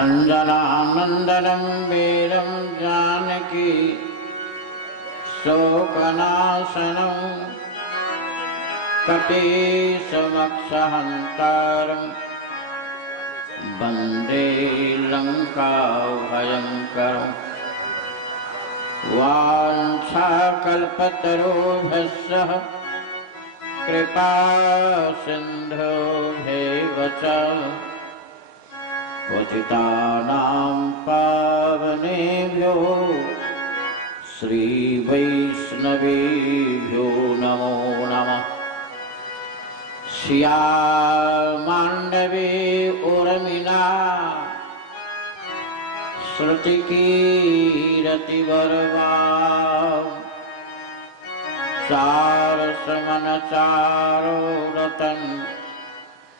अंजनानंदनं वीरं जानकी शोकनाशनं कपीशमक्षहन्तारं वन्दे लङ्काभयङ्करम् वाञ्छाकल्पतरुभ्यश्च कृपा सिन्धुभ्येव च पतितानां पावनेभ्यो श्रीवैष्णवेभ्यो नमो नमः। श्यामाण्डवे उर्मिला श्रुतिकीरतिवर्वा चारसमनचारो रतन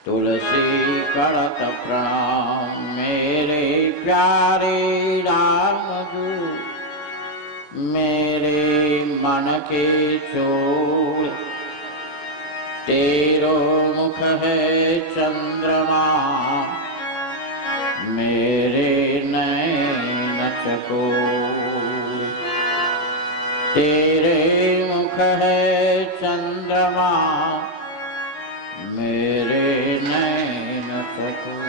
तुलसी करत प्रणाम। मेरे प्यारे राम दूत मेरे मन के चोर, तेरो मुख है चंद्रमा मेरे नैन चकोर। तेरे मुख है चंद्रमा मेरे नैन चकोर।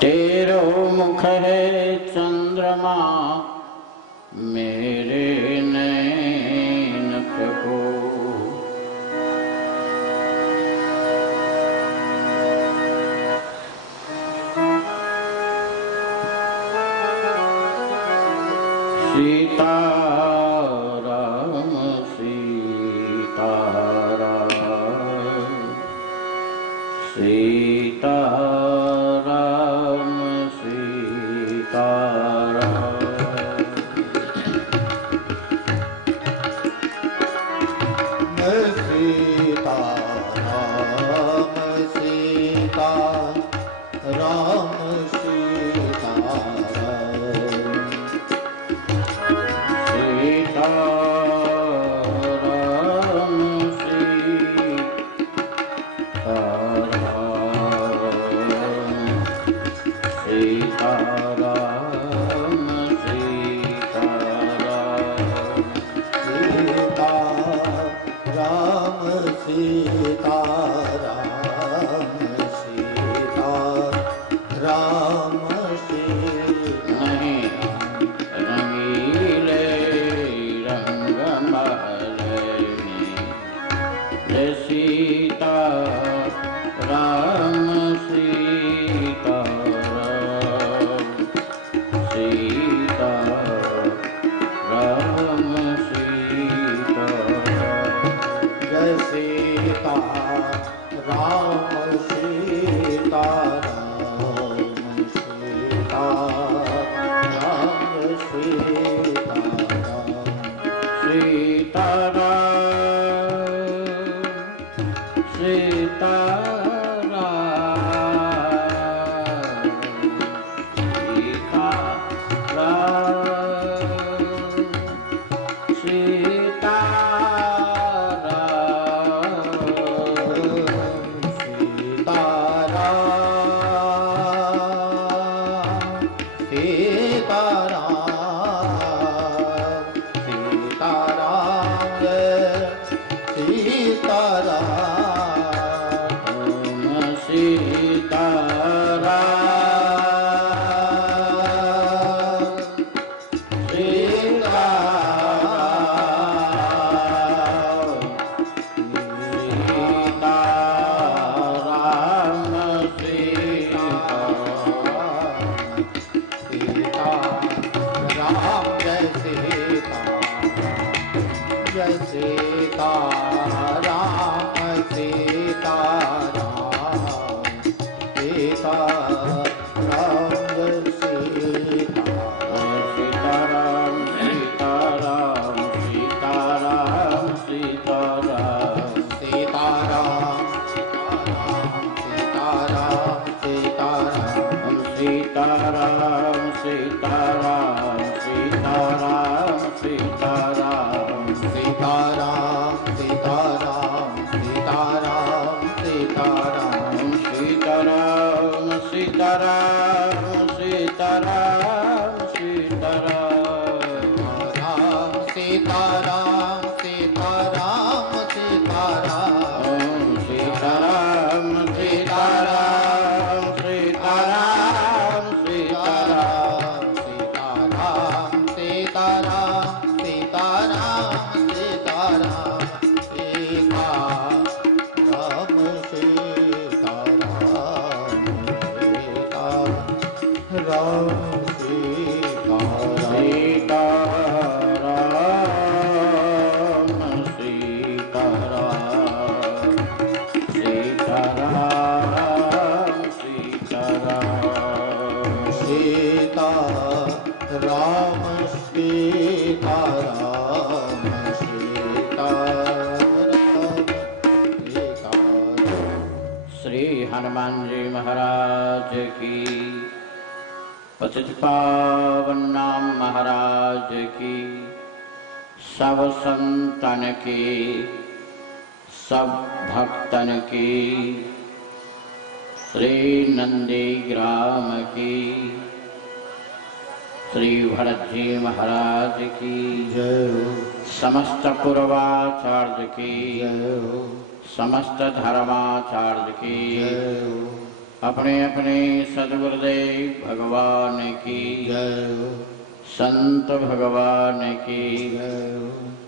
तेरो मुख है चंद्रमा मेरे नैन चकोर। सीताराम सीताराम सीताराम सीताराम। सीताराम सीताराम सीताराम सीताराम सीताराम सीताराम राम सीताराम सीताराम सीताराम ओम सीताराम सीताराम सीताराम सीताराम सीताराम सीताराम सीताराम सीताराम राम सीताराम श्री हनुमान जी महाराज की, पतित पावन नाम महाराज की, सब संतन की, सब भक्तन की, श्री नंदी ग्राम की, श्री भरत जी महाराज की जय हो, समस्त पूर्वाचार्य की जय हो, समस्त धर्माचार्य की जय हो, अपने अपने सद्गुरुदेव भगवान की जय हो, संत भगवान की जय हो,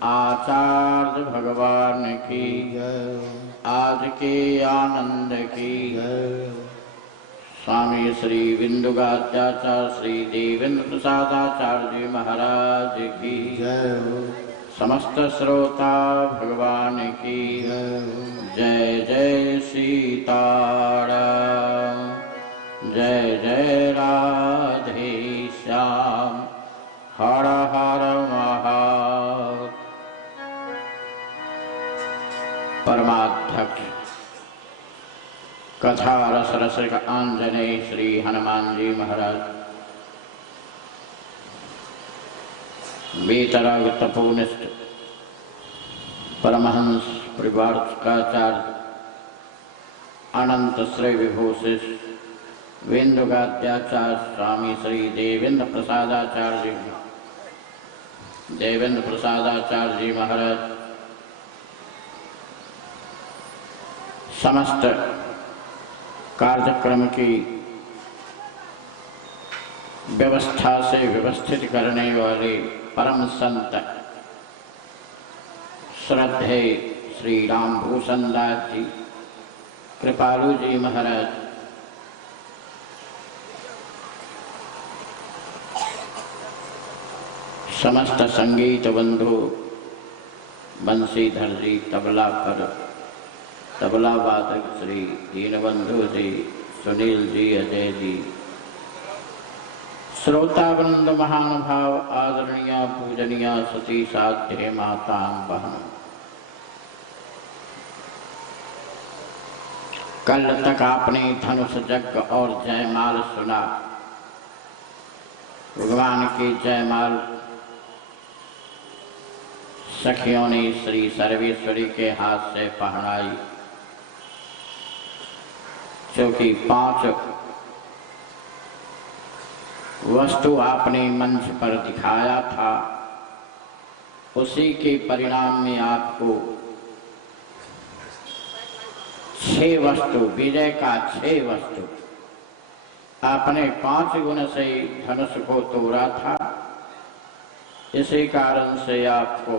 आचार्य भगवान की जय हो, आज के आनंद की जय हो, स्वामी श्री बिंदुगाचार्य श्री देवेंद्र प्रसादाचार्य जी महाराज की जय हो, समस्त श्रोता भगवान की जय हो, जय जय सीताराम जय जय राधे श्याम हर हर महादेव। परमाध्यक्ष कथा रस रसिक आंजनेय श्री हनुमान जी महाराज, वीतराग तपोनिष्ठ परमहंस परिवारकाचार्य अनंत श्री विभूषित वेन्दुगाद्याचार्य स्वामी श्री देवेंद्र प्रसादाचार्य जी महाराज, समस्त कार्यक्रम की व्यवस्था से व्यवस्थित करने वाले परम संत श्रद्धेय श्री राम भूषण दास जी कृपालु जी महाराज, समस्त संगीत बंधु बंशीधर जी तबला पर तबला वादक श्री दीनबंधु जी सुनील जी अजय जी, श्रोतावृंद महानुभाव आदरणीय पूजनीय सती साध्य माता बहन, कल तक आपने धनुष यज्ञ और जयमाल सुना। भगवान की जयमाल सखियों ने श्री सर्वेश्वरी के हाथ से पहनाई, क्योंकि 5 वस्तु आपने मंच पर दिखाया था, उसी के परिणाम में आपको 6 वस्तु, विजय का 6 वस्तु, आपने 5 गुण से धनुष को तोड़ा था। इसी कारण से आपको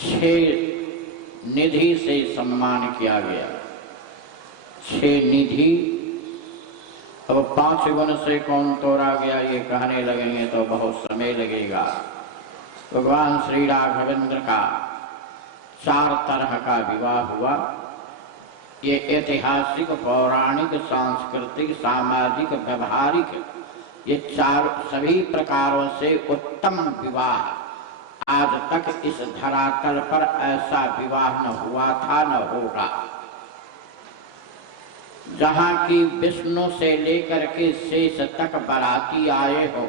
6 निधि से सम्मान किया गया। 6 निधि। अब 5 गुण से कौन तोड़ा गया ये कहने लगेंगे तो बहुत समय लगेगा। भगवान श्री राघवेंद्र का 4 तरह का विवाह हुआ। ये ऐतिहासिक, पौराणिक, सांस्कृतिक, सामाजिक, व्यवहारिक, ये 4 सभी प्रकारों से उत्तम विवाह। आज तक इस धरातल पर ऐसा विवाह न हुआ था न होगा, जहाँ की विष्णु से लेकर के शेष तक बाराती आए हो,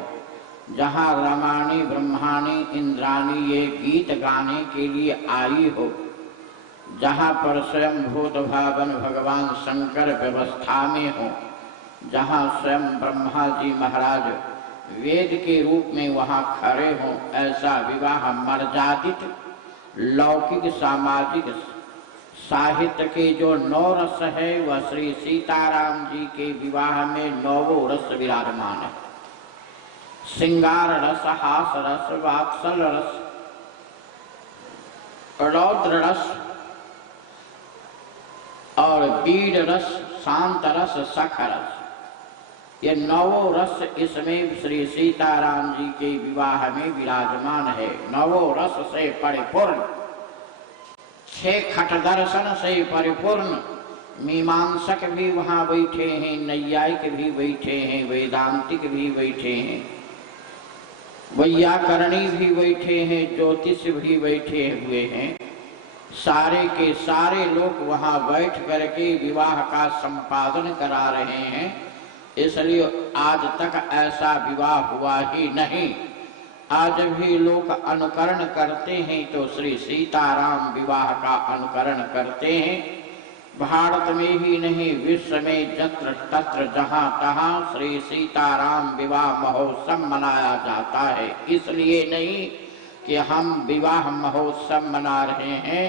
जहाँ रमानी, ब्रह्मानी, इंद्रानी ये गीत गाने के लिए आई हो, जहाँ पर स्वयं भूत भावन भगवान शंकर व्यवस्था में हो, जहाँ स्वयं ब्रह्मा जी महाराज वेद के रूप में वहाँ खड़े हों, ऐसा विवाह मर्यादित लौकिक सामाजिक साहित्य के जो 9 रस है वह श्री सीताराम जी के विवाह में 9 रस विराजमान है। श्रृंगार रस, हास रस, वात्सल रस, रौद्र रस और वीर रस, शांत रस, सख रस, ये 9 रस इसमें श्री सीताराम जी के विवाह में विराजमान है। 9 रस से परिपूर्ण, 6 खट दर्शन से परिपूर्ण। मीमांसक भी वहाँ बैठे हैं, नैयायिक भी बैठे हैं, वेदांतिक भी बैठे हैं, वैयाकरणी भी बैठे हैं, ज्योतिष भी बैठे हुए हैं। सारे के सारे लोग वहाँ बैठ करके विवाह का संपादन करा रहे हैं। इसलिए आज तक ऐसा विवाह हुआ ही नहीं। आज भी लोग अनुकरण करते हैं तो श्री सीताराम विवाह का अनुकरण करते हैं। भारत में ही नहीं, विश्व में जत्र तत्र जहाँ तहाँ श्री सीताराम विवाह महोत्सव मनाया जाता है। इसलिए नहीं कि हम विवाह महोत्सव मना रहे हैं,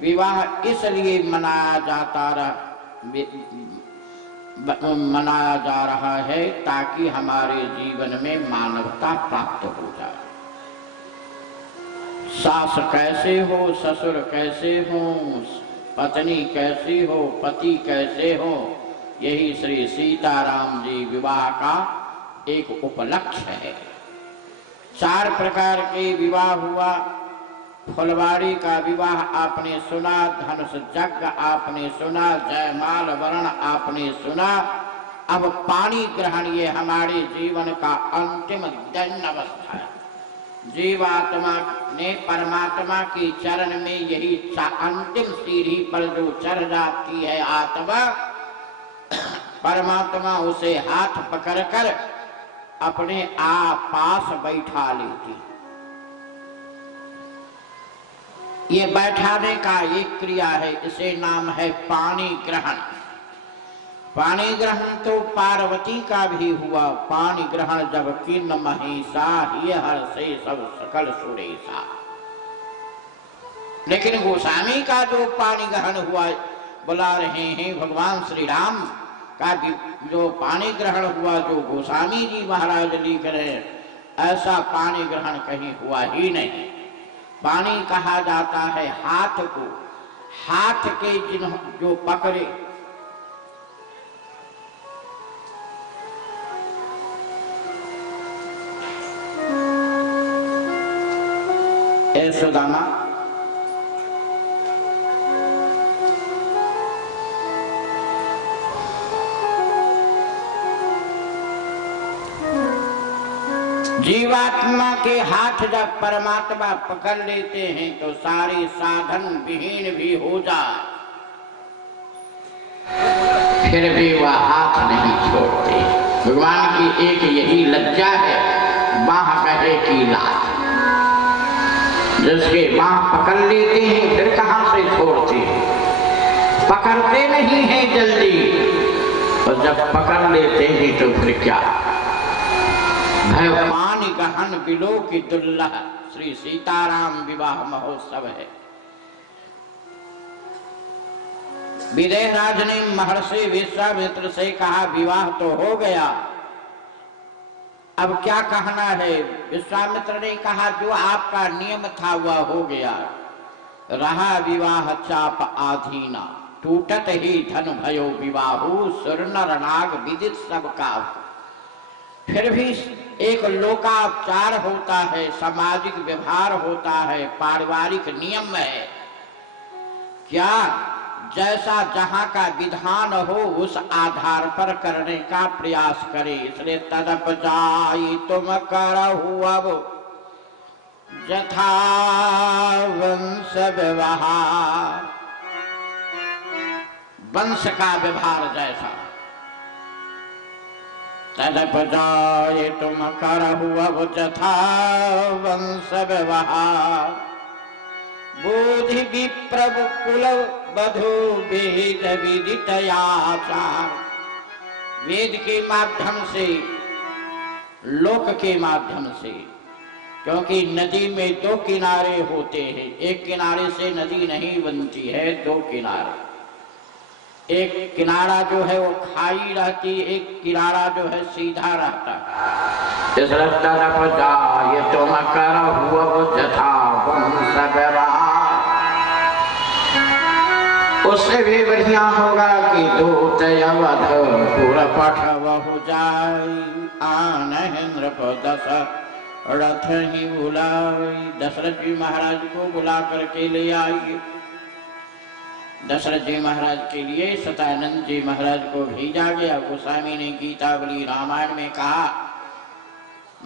विवाह इसलिए मनाया जा रहा है ताकि हमारे जीवन में मानवता प्राप्त हो जाए। सास कैसे हो, ससुर कैसे हो, पत्नी कैसी हो, पति कैसे हो, यही श्री सीताराम जी विवाह का एक उपलक्ष्य है। 4 प्रकार के विवाह हुआ। फुलवाड़ी का विवाह आपने सुना, धनुष यज्ञ आपने सुना, जयमाल वर्ण आपने सुना। अब पानी ग्रहण, ये हमारे जीवन का अंतिम दैन अवस्था है। जीवात्मा ने परमात्मा के चरण में यही अंतिम सीढ़ी पर जो चढ़ जाती है आत्मा, परमात्मा उसे हाथ पकड़कर अपने पास बैठा लेती। ये बैठाने का एक क्रिया है, इसे नाम है पानी ग्रहण। पानी ग्रहण तो पार्वती का भी हुआ। पानी ग्रहण जब किन महिषा, ये हर से सब सकल सुरेशा। लेकिन गोस्वामी का जो पानी ग्रहण हुआ, बुला रहे हैं भगवान श्री राम का जो पानी ग्रहण हुआ, जो गोस्वामी जी महाराज लिख रहे हैं, ऐसा पानी ग्रहण कहीं हुआ ही नहीं। पानी कहा जाता है हाथ को, हाथ के जो पकड़े, सुदामा जीवात्मा के हाथ जब परमात्मा पकड़ लेते हैं तो सारे साधन विहीन भी हो जाए, फिर भी वह हाथ नहीं छोड़ते। भगवान की एक यही लज्जा है, बाह कहे की लाज। जिसके बाह पकड़ लेते हैं फिर कहां से छोड़ते हैं, पकड़ते नहीं हैं जल्दी, और जब पकड़ लेते हैं तो फिर क्या। पानी गहन बिलो की दुल्लह श्री सीताराम विवाह महोत्सव है। विदेहराज ने महर्षि विश्वामित्र से कहा, विवाह तो हो गया, अब क्या कहना है। विश्वामित्र ने कहा, जो आपका नियम था वह हो गया, रहा विवाह चाप आधीना, टूटत ही धन भयो विवाहु, सुर नर नाग विदित सब काहू। फिर भी एक लोकाचार होता है, सामाजिक व्यवहार होता है, पारिवारिक नियम है। क्या जैसा जहाँ का विधान हो उस आधार पर करने का प्रयास करे। इसलिए तदप जाई तुम करहु अब जथा वंश व्यवहार, वंश का व्यवहार जैसा। तदप जाई तुम करहु अब जथा वंश व्यवहार, बोधि विप्रभु कुल बधो वेद विदित आचार। वेद के माध्यम से, लोक के माध्यम से, क्योंकि नदी में दो किनारे होते हैं, एक किनारे से नदी नहीं बनती है, दो किनारे। एक किनारा जो है वो खाई रहती, एक किनारा जो है सीधा रहता है। इस तरफ जाए तुम कर हुआ जथा उससे भी बढ़िया होगा कि दूत अवध पूरा पठ बहु जाई आनहेंद्र को दशरथ ही बुलाई। दशरथ जी महाराज को बुला करके ले आइए। दशरथ जी महाराज के लिए सतानंद जी महाराज को भेजा गया। गोस्वामी ने गीतावली रामायण में कहा,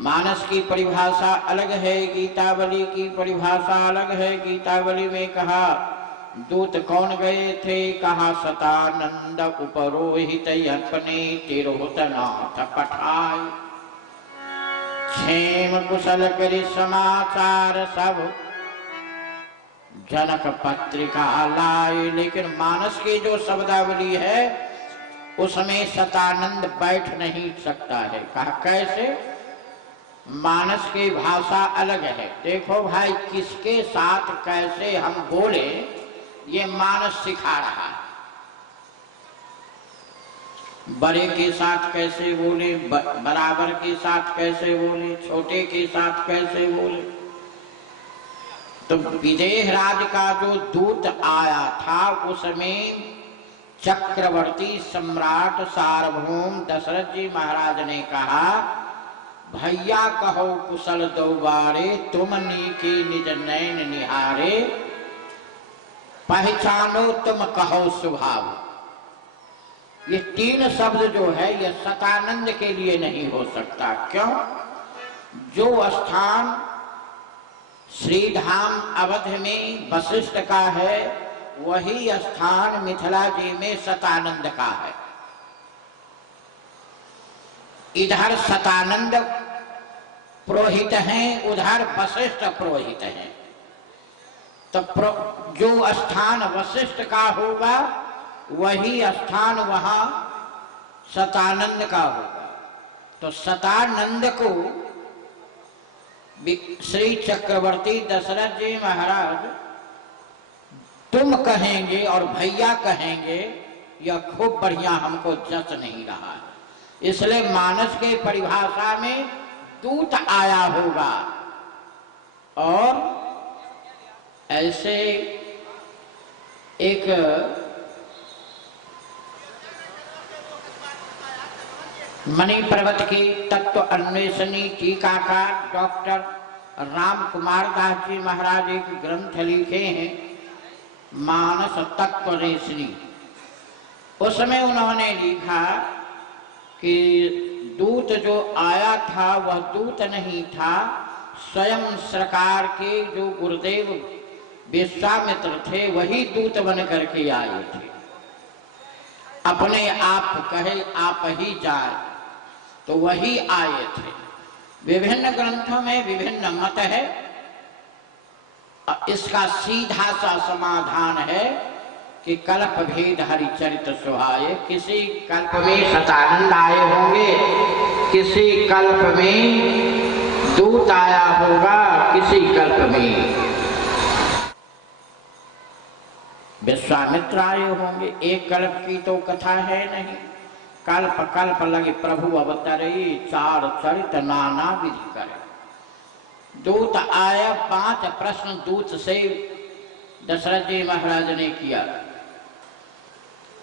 मानस की परिभाषा अलग है, गीतावली की परिभाषा अलग है। गीतावली में कहा दूत कौन गए थे, कहा सतानंद उपरोहित अपने तिरोहतनाथ पठाए। क्षेम कुशल करि समाचार सब जनक पत्रिका लाए। लेकिन मानस की जो शब्दावली है उसमें सतानंद बैठ नहीं सकता है। कहा कैसे? मानस की भाषा अलग है। देखो भाई, किसके साथ कैसे हम बोले ये मानस सिखा रहा है। बड़े के साथ कैसे बोले, बराबर के साथ कैसे बोले, छोटे के साथ कैसे बोले। तो विदेह राज का जो दूत आया था उसमें चक्रवर्ती सम्राट सार्वभौम दशरथ जी महाराज ने कहा, भैया कहो कुशल दो बारे, तुम नीकी निज नैन निहारे। पहचानो तुम कहो स्वभाव। ये तीन शब्द जो है ये सतानंद के लिए नहीं हो सकता। क्यों? जो स्थान श्रीधाम अवध में वशिष्ठ का है वही स्थान मिथिला जी में सतानंद का है। इधर सतानंद पुरोहित हैं, उधर वशिष्ठ पुरोहित हैं। तो जो स्थान वशिष्ठ का होगा वही स्थान वहां सतानंद का होगा। तो सतानंद को श्री चक्रवर्ती दशरथ जी महाराज तुम कहेंगे और भैया कहेंगे, यह खूब बढ़िया हमको जच नहीं रहा है। इसलिए मानस के परिभाषा में दूत आया होगा। और ऐसे एक मणि पर्वत की तत्व अन्वेषणी टीकाकार डॉक्टर राम कुमार दास जी महाराज एक ग्रंथ लिखे हैं, मानस तत्व रेशनी। उसमें उन्होंने लिखा कि दूत जो आया था वह दूत नहीं था, स्वयं सरकार के जो गुरुदेव विश्वामित्र थे वही दूत बन करके आए थे। अपने आप कहे आप ही जाए तो वही आए थे। विभिन्न ग्रंथों में विभिन्न मत है। इसका सीधा सा समाधान है कि कल्प भेद हरिचरित्र सुहाए। किसी कल्प में सतानंद आए होंगे, किसी कल्प में दूत आया होगा, किसी कल्प में विश्वामित्र आए होंगे। एक कल्प की तो कथा है नहीं। कल्प कल्प लगे प्रभु अवतरे, चार चरित नाना विधि करे। दूत आया, 5 प्रश्न दूत से दशरथ जी महाराज ने किया।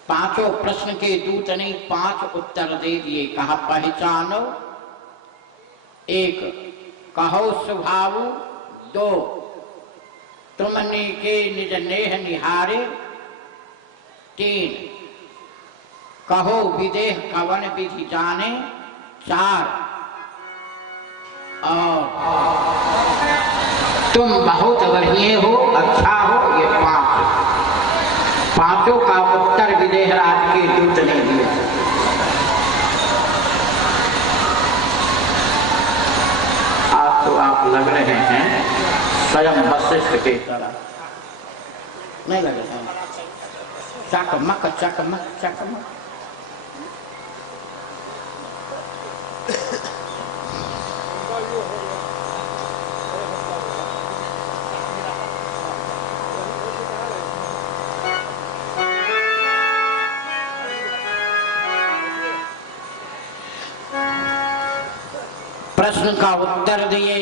5 प्रश्न के दूत ने 5 उत्तर दे दिए। कहा पहचानो, 1 कहो स्वभाव, 2 तुमने के निज नेह निहारे, 3 कहो विदेह कवन विधि जाने, 4 और तुम बहुत बढ़िया हो, अच्छा हो, ये 5। 5 का उत्तर विदेह राज के दूत ने दिया। आज तो आप लग रहे हैं स्वयं वशिष्ठ के तरह। नहीं लगे चकमक चकमक चकमक। प्रश्न का उत्तर दिए।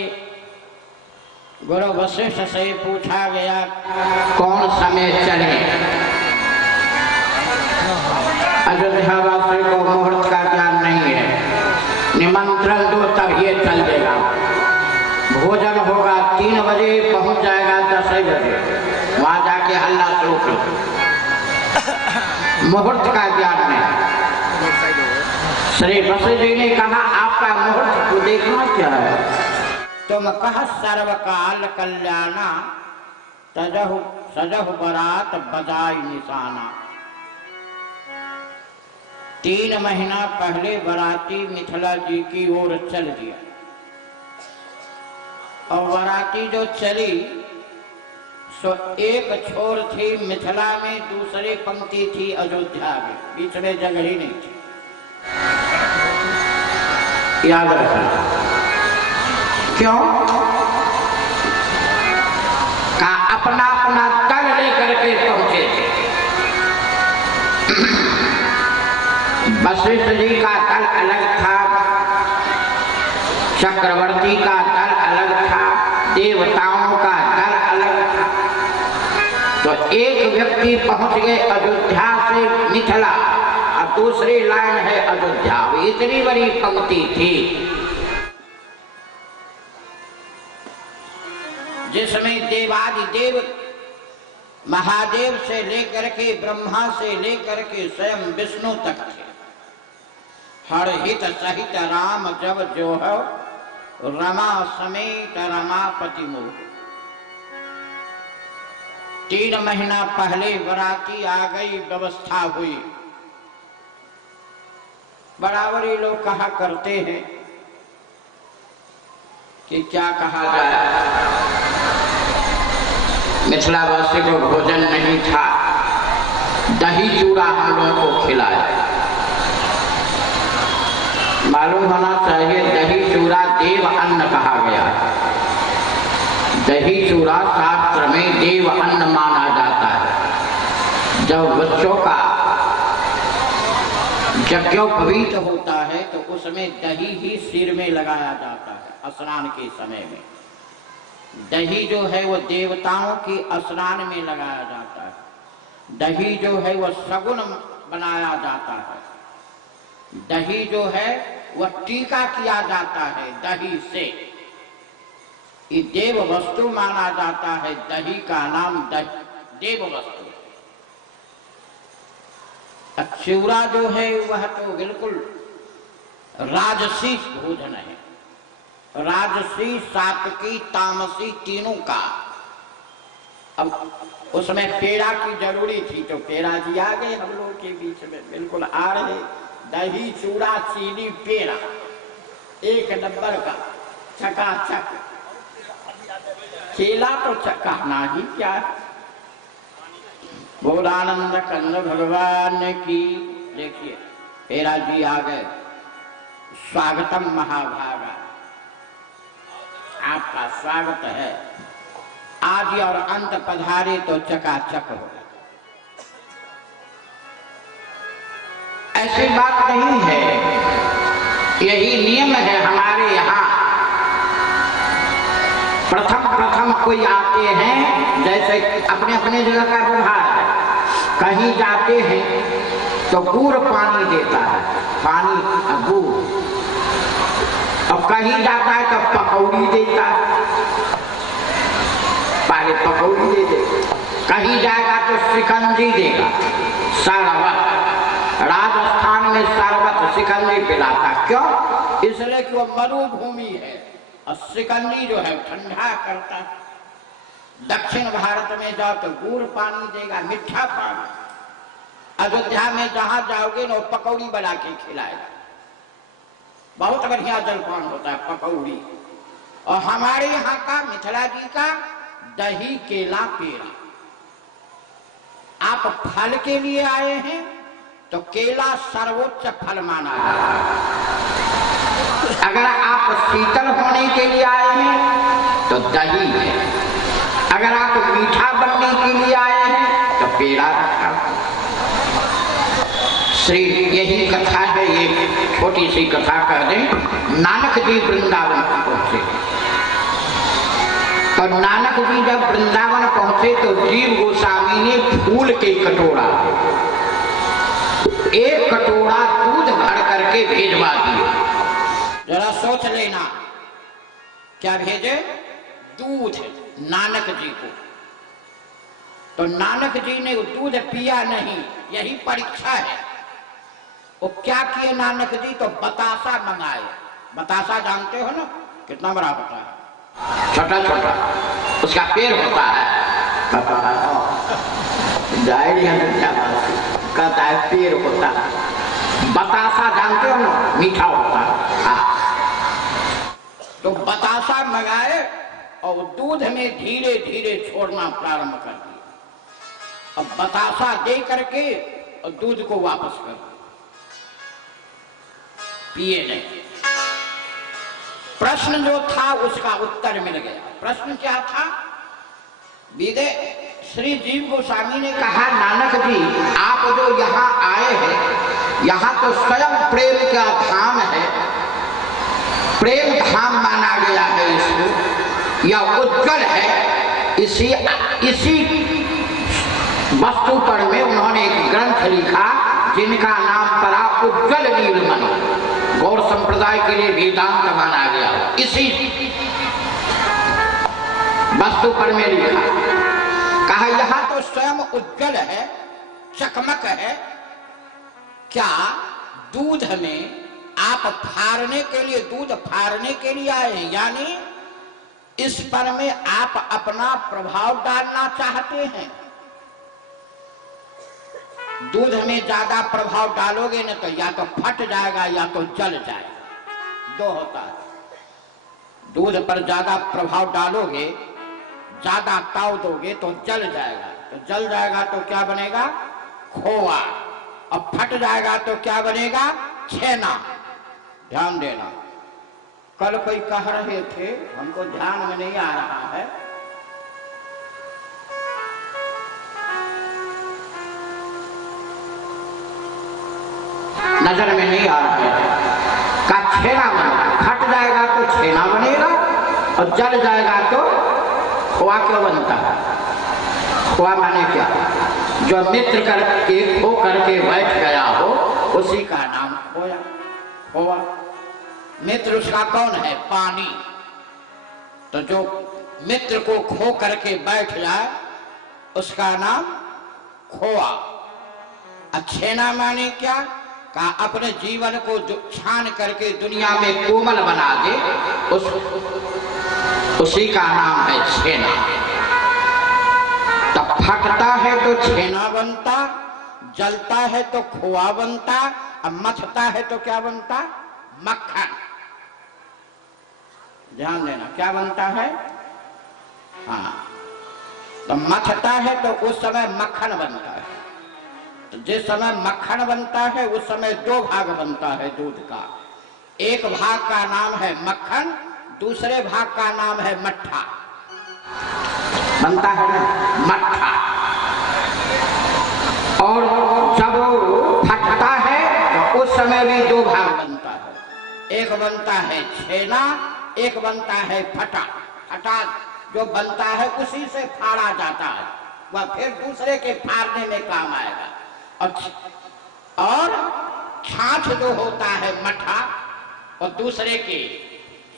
गुरु वशिष्ठ से पूछा गया कौन समय चले। अयोध्या वासी को मुहूर्त का ज्ञान नहीं है, निमंत्रण दो तब ये चल देगा। भोजन होगा 3 बजे, पहुंच जाएगा 10 बजे, वहां जाके हल्ला शुरू कर। मुहूर्त का ज्ञान नहीं। श्री वशिष्ठ जी ने कहा आपका मुहूर्त को देखना क्या है। तुम कह सर्वकाल कल्याणा, तजहु सजहु बरात बजाई निशाना। 3 महीना पहले बराती मिथिला जी की ओर चल दिया, और बराती जो चली सो एक छोर थी मिथिला में, दूसरी पंक्ति थी अयोध्या में, बीच में जगह ही नहीं थी। याद रखना। क्यों? का अपना अपना तल लेकर के पहुंचे थे। वशिष्ठ जी का तल अलग था, चक्रवर्ती का तल अलग था, देवताओं का तल अलग था। तो एक व्यक्ति पहुंच गए अयोध्या से मिथिला, और दूसरी लाइन है अयोध्या। इतनी बड़ी पंक्ति थी जिसमें देवादिदेव महादेव से लेकर के ब्रह्मा से लेकर के स्वयं विष्णु तक थे। हर हित सहित राम जब जो है, रमा समेत रमापति मोह। 3 महीना पहले बराती आ गई, व्यवस्था हुई। बराबर ये लोग कहा करते हैं कि क्या कहा जाए, मिथिलावासी को भोजन नहीं था, दही चूड़ा हम लोगों को खिलाया। मालूम होना चाहिए दही चूड़ा देव अन्न कहा गया। दही चूड़ा शास्त्र में देव अन्न माना जाता है। जब बच्चों का यज्ञोपवीत होता है तो उसमें दही ही सिर में लगाया जाता है। स्नान के समय में दही जो है वो देवताओं की स्नान में लगाया जाता है। दही जो है वो सगुन बनाया जाता है। दही जो है वह टीका किया जाता है दही से। ये देव वस्तु माना जाता है। दही का नाम देव वस्तु। चिवड़ा जो है वह तो बिल्कुल राजसी भोजन है। राजसी, सात्विकी, तामसी तीनों का। अब उसमें पेड़ा की जरूरी थी तो पेड़ा जी आ गए हम लोग के बीच में, बिल्कुल आ रहे। दही चूड़ा चीनी पेड़ा 1 नंबर का चकाचक। केला तो कहना ही क्या है। बोलानंद कंद भगवान की। देखिए पेड़ा जी आ गए। स्वागतम महाभागा, आपका स्वागत है। आदि और अंत पधारे तो चकाचक हो। ऐसी बात नहीं है, यही नियम है हमारे यहाँ। प्रथम कोई आते हैं, जैसे अपने अपने जगह का व्यवहार है। कहीं जाते हैं तो गुड़ पानी देता है, पानी गुड़। और कहीं जाता है तो पकौड़ी देता है, पहले पकौड़ी दे दे। कहीं जाएगा तो शिकंजी देगा, शरबत। राजस्थान में शरबत शिकंजी पिलाता। क्यों? इसलिए कि वो मरुभूमि है और शिकंजी जो है ठंडा करता है। दक्षिण भारत में जाओ तो गुड़ पानी देगा, मीठा पानी। अयोध्या में जहां जाओगे ना पकौड़ी बना के खिलाएगा। बहुत बढ़िया जलपान होता है पकौड़ी। और हमारे यहाँ का मिथिला जी का दही केला पेड़ा आप फल के लिए आए हैं तो केला सर्वोच्च फल माना जाता है। अगर आप शीतल होने के लिए आए हैं तो दही है। अगर आप मीठा बनने के लिए आए हैं तो पेड़ा रखा। श्री यही कथा है, ये छोटी सी कथा कह दें। नानक जी वृंदावन पहुंचे और नानक जी जब वृंदावन पहुंचे तो जीव गोस्वामी ने फूल के कटोरा, एक कटोरा दूध भर करके भेजवा दिए। जरा सोच लेना, क्या भेजे? दूध नानक जी को। तो नानक जी ने दूध पिया नहीं, यही परीक्षा है। वो क्या किए नानक जी? तो बतासा मंगाए। बतासा जानते हो ना, कितना बड़ा होता है? छोटा छोटा उसका पेड़ होता है। कहता है पेड़ होता है। बतासा जानते हो ना, मीठा होता है। तो बतासा मंगाए और दूध में धीरे धीरे छोड़ना प्रारंभ कर दिया। अब बतासा दे करके और दूध को वापस कर दिया, पिए नहीं। प्रश्न जो था उसका उत्तर मिल गया। प्रश्न क्या था? विदे श्री जीव गोस्वामी ने कहा, नानक जी आप जो यहाँ आए हैं, यहाँ तो स्वयं प्रेम का धाम है, प्रेम धाम माना गया है इसको, यह उज्जवल है। इसी वस्तु पर में उन्होंने एक ग्रंथ लिखा जिनका नाम पड़ा उज्जवल नीलमणि। गौर संप्रदाय के लिए वेदांत माना गया। इसी वस्तु पर में लिखा, कहा यहाँ तो स्वयं उज्जवल है, चकमक है, क्या दूध में आप फाड़ने के लिए, दूध फाड़ने के लिए आए हैं? यानी इस पर में आप अपना प्रभाव डालना चाहते हैं। दूध में ज्यादा प्रभाव डालोगे ना तो या तो फट जाएगा या तो जल जाएगा, दो होता है। दूध पर ज्यादा प्रभाव डालोगे, ज्यादा ताव दोगे तो जल जाएगा, तो जल जाएगा तो क्या बनेगा? खोआ। और फट जाएगा तो क्या बनेगा? छेना। ध्यान देना, कल कोई कह रहे थे, हमको ध्यान में नहीं आ रहा है, नजर में नहीं आ रहा है, का छेना बनेगा। फट जाएगा तो छेना बनेगा और जल जाएगा तो खोआ क्यों बनता है? खोआ माने क्या? जो मित्र करके खो करके बैठ गया हो उसी का नाम खोया, खोआ। मित्र उसका कौन है? पानी। तो जो मित्र को खो करके बैठ जाए उसका नाम खोआ। छेना माने क्या? का अपने जीवन को छान करके दुनिया में कोमल बना दे, उसी का नाम है छेना। तब फटता है तो छेना बनता, जलता है तो खोआ बनता, और मथता है तो क्या बनता? मक्खन। ध्यान देना, क्या बनता है? हाँ, तो मथता है तो उस समय मक्खन बनता है। जिस समय मक्खन बनता है उस समय दो भाग बनता है दूध का। एक भाग का नाम है मक्खन, दूसरे भाग का नाम है मट्ठा। बनता है ना मट्ठा। और जब फटता है तो उस समय भी दो भाग बनता है। एक बनता है छेना, एक बनता है फटा। फटा जो बनता है उसी से फाड़ा जाता है, वह फिर दूसरे के फाड़ने में काम आएगा। और छाछ जो होता है मठा, और दूसरे के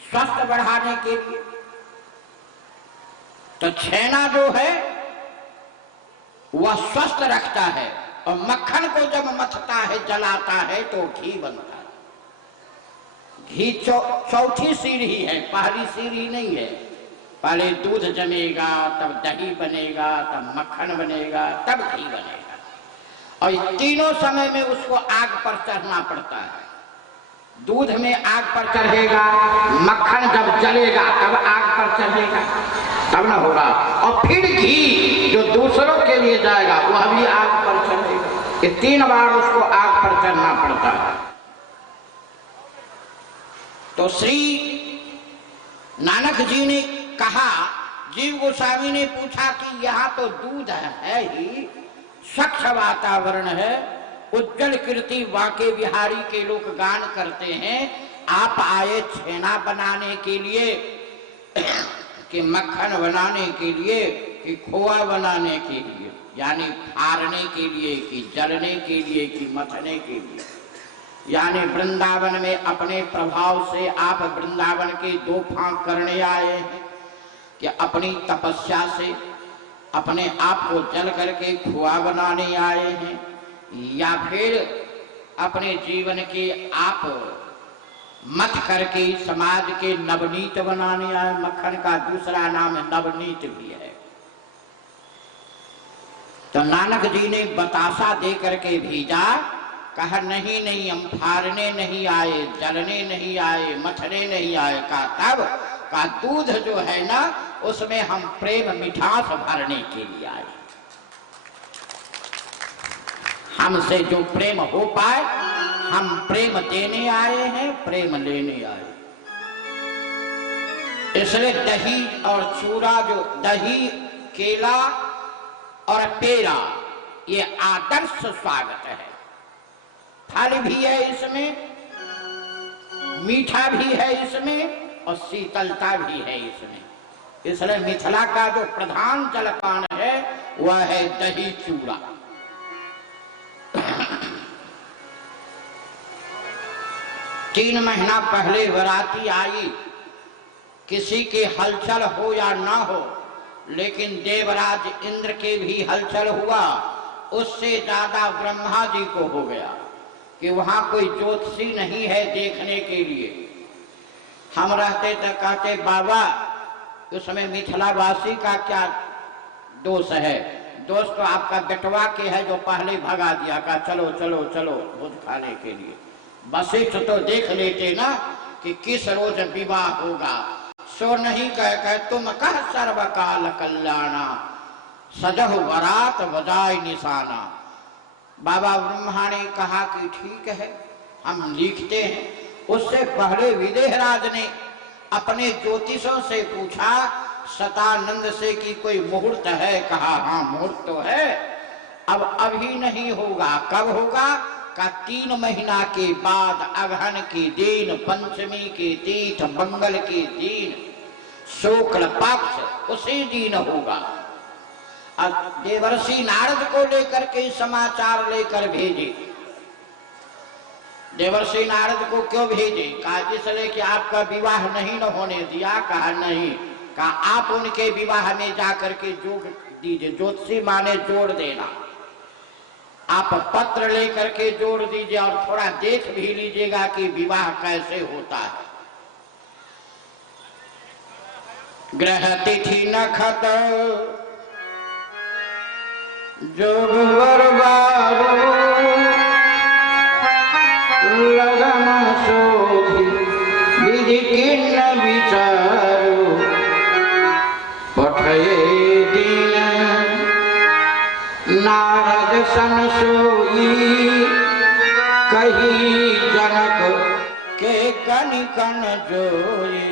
स्वस्थ बढ़ाने के लिए। तो छेना जो है वह स्वस्थ रखता है, और मक्खन को जब मथता है, जलाता है तो घी बनता है। घी चौथी सीढ़ी है, पहली सीढ़ी नहीं है। पहले दूध जमेगा, तब दही बनेगा, तब मक्खन बनेगा, तब घी बनेगा। और तीनों समय में उसको आग पर चढ़ना पड़ता है। दूध में आग पर चढ़ेगा, मक्खन जब जलेगा तब आग पर चढ़ेगा, तब ना होगा। और फिर घी जो दूसरों के लिए जाएगा वह भी आग पर चढ़ेगा। ये 3 बार उसको आग पर चढ़ना पड़ता है। तो श्री नानक जी ने कहा, जीव गोस्वामी ने पूछा कि यहाँ तो दूध है ही, स्वच्छ वातावरण है, उज्जवल कीर्ति वाके बिहारी के लोग गान करते हैं, आप आए छेना बनाने के लिए कि मक्खन बनाने के लिए कि खोआ बनाने के लिए, यानी फाड़ने के लिए कि जलने के लिए कि मथने के लिए। यानी वृंदावन में अपने प्रभाव से आप वृंदावन के 2 फांक करने आए हैं कि अपनी तपस्या से अपने आप को जल करके खोआ बनाने आए हैं, या फिर अपने जीवन के आप मत करके समाज के नवनीत बनाने आए। मक्खन का दूसरा नाम नवनीत भी है। तो नानक जी ने बतासा दे करके भेजा, कहा नहीं नहीं, हम फाड़ने नहीं आए, जलने नहीं आए, मथने नहीं आए। कहा तब? का दूध जो है ना उसमें हम प्रेम मिठास भरने के लिए आए, हमसे जो प्रेम हो पाए हम प्रेम देने आए हैं, प्रेम लेने आए। इसलिए दही और चूड़ा, जो दही, केला और पेड़ा, ये आदर्श स्वागत है। फल भी है इसमें, मीठा भी है इसमें और शीतलता भी है इसमें। इसलिए मिथिला का जो प्रधान जलपान है वह है दही चूड़ा। 3 महीना पहले बराती आई, किसी के हलचल हो या ना हो, लेकिन देवराज इंद्र के भी हलचल हुआ। उससे ज्यादा ब्रह्मा जी को हो गया कि वहां कोई ज्योतिषी नहीं है देखने के लिए। हम रहते तो कहते बाबा उसमें मिथिलावासी का क्या दोष है, दोष तो आपका बेटवा के है जो पहले भगा दिया, कहा चलो चलो चलो भोज खाने के लिए। वशिष्ठ तो देख लेते ना कि किस रोज विवाह होगा, सो नहीं कह तुम कह सर्वकाल कल्याणा, सजह बरात बजाय निशाना। बाबा ब्रह्मा ने कहा कि ठीक है हम लिखते हैं। उससे पहले विदेहराज ने अपने ज्योतिषों से पूछा, सतानंद से कि कोई मुहूर्त है? कहा हाँ मुहूर्त तो है, अब अभी नहीं होगा। कब होगा? का 3 महीना के बाद अगहन के दिन, पंचमी के तीथ, मंगल के दिन, शुक्ल पक्ष, उसी दिन होगा। अब देवर्षि नारद को लेकर के समाचार लेकर भेजे। देवर्षि नारद को क्यों भेजे? कहा इसलिए कि आपका विवाह नहीं न होने दिया। कहा नहीं। कहा आप उनके विवाह में जाकर के जोड़ दीजिए, ज्योतिषी माने जोड़ देना। आप पत्र लेकर के जोड़ दीजिए और थोड़ा देख भी लीजिएगा कि विवाह कैसे होता है। ग्रह तिथि नखत जोग बरबारो, लगन शोधि विधि किन्न विचारो, पठये दिन नारद सन सोई, कही जनक के कनिकन जोई,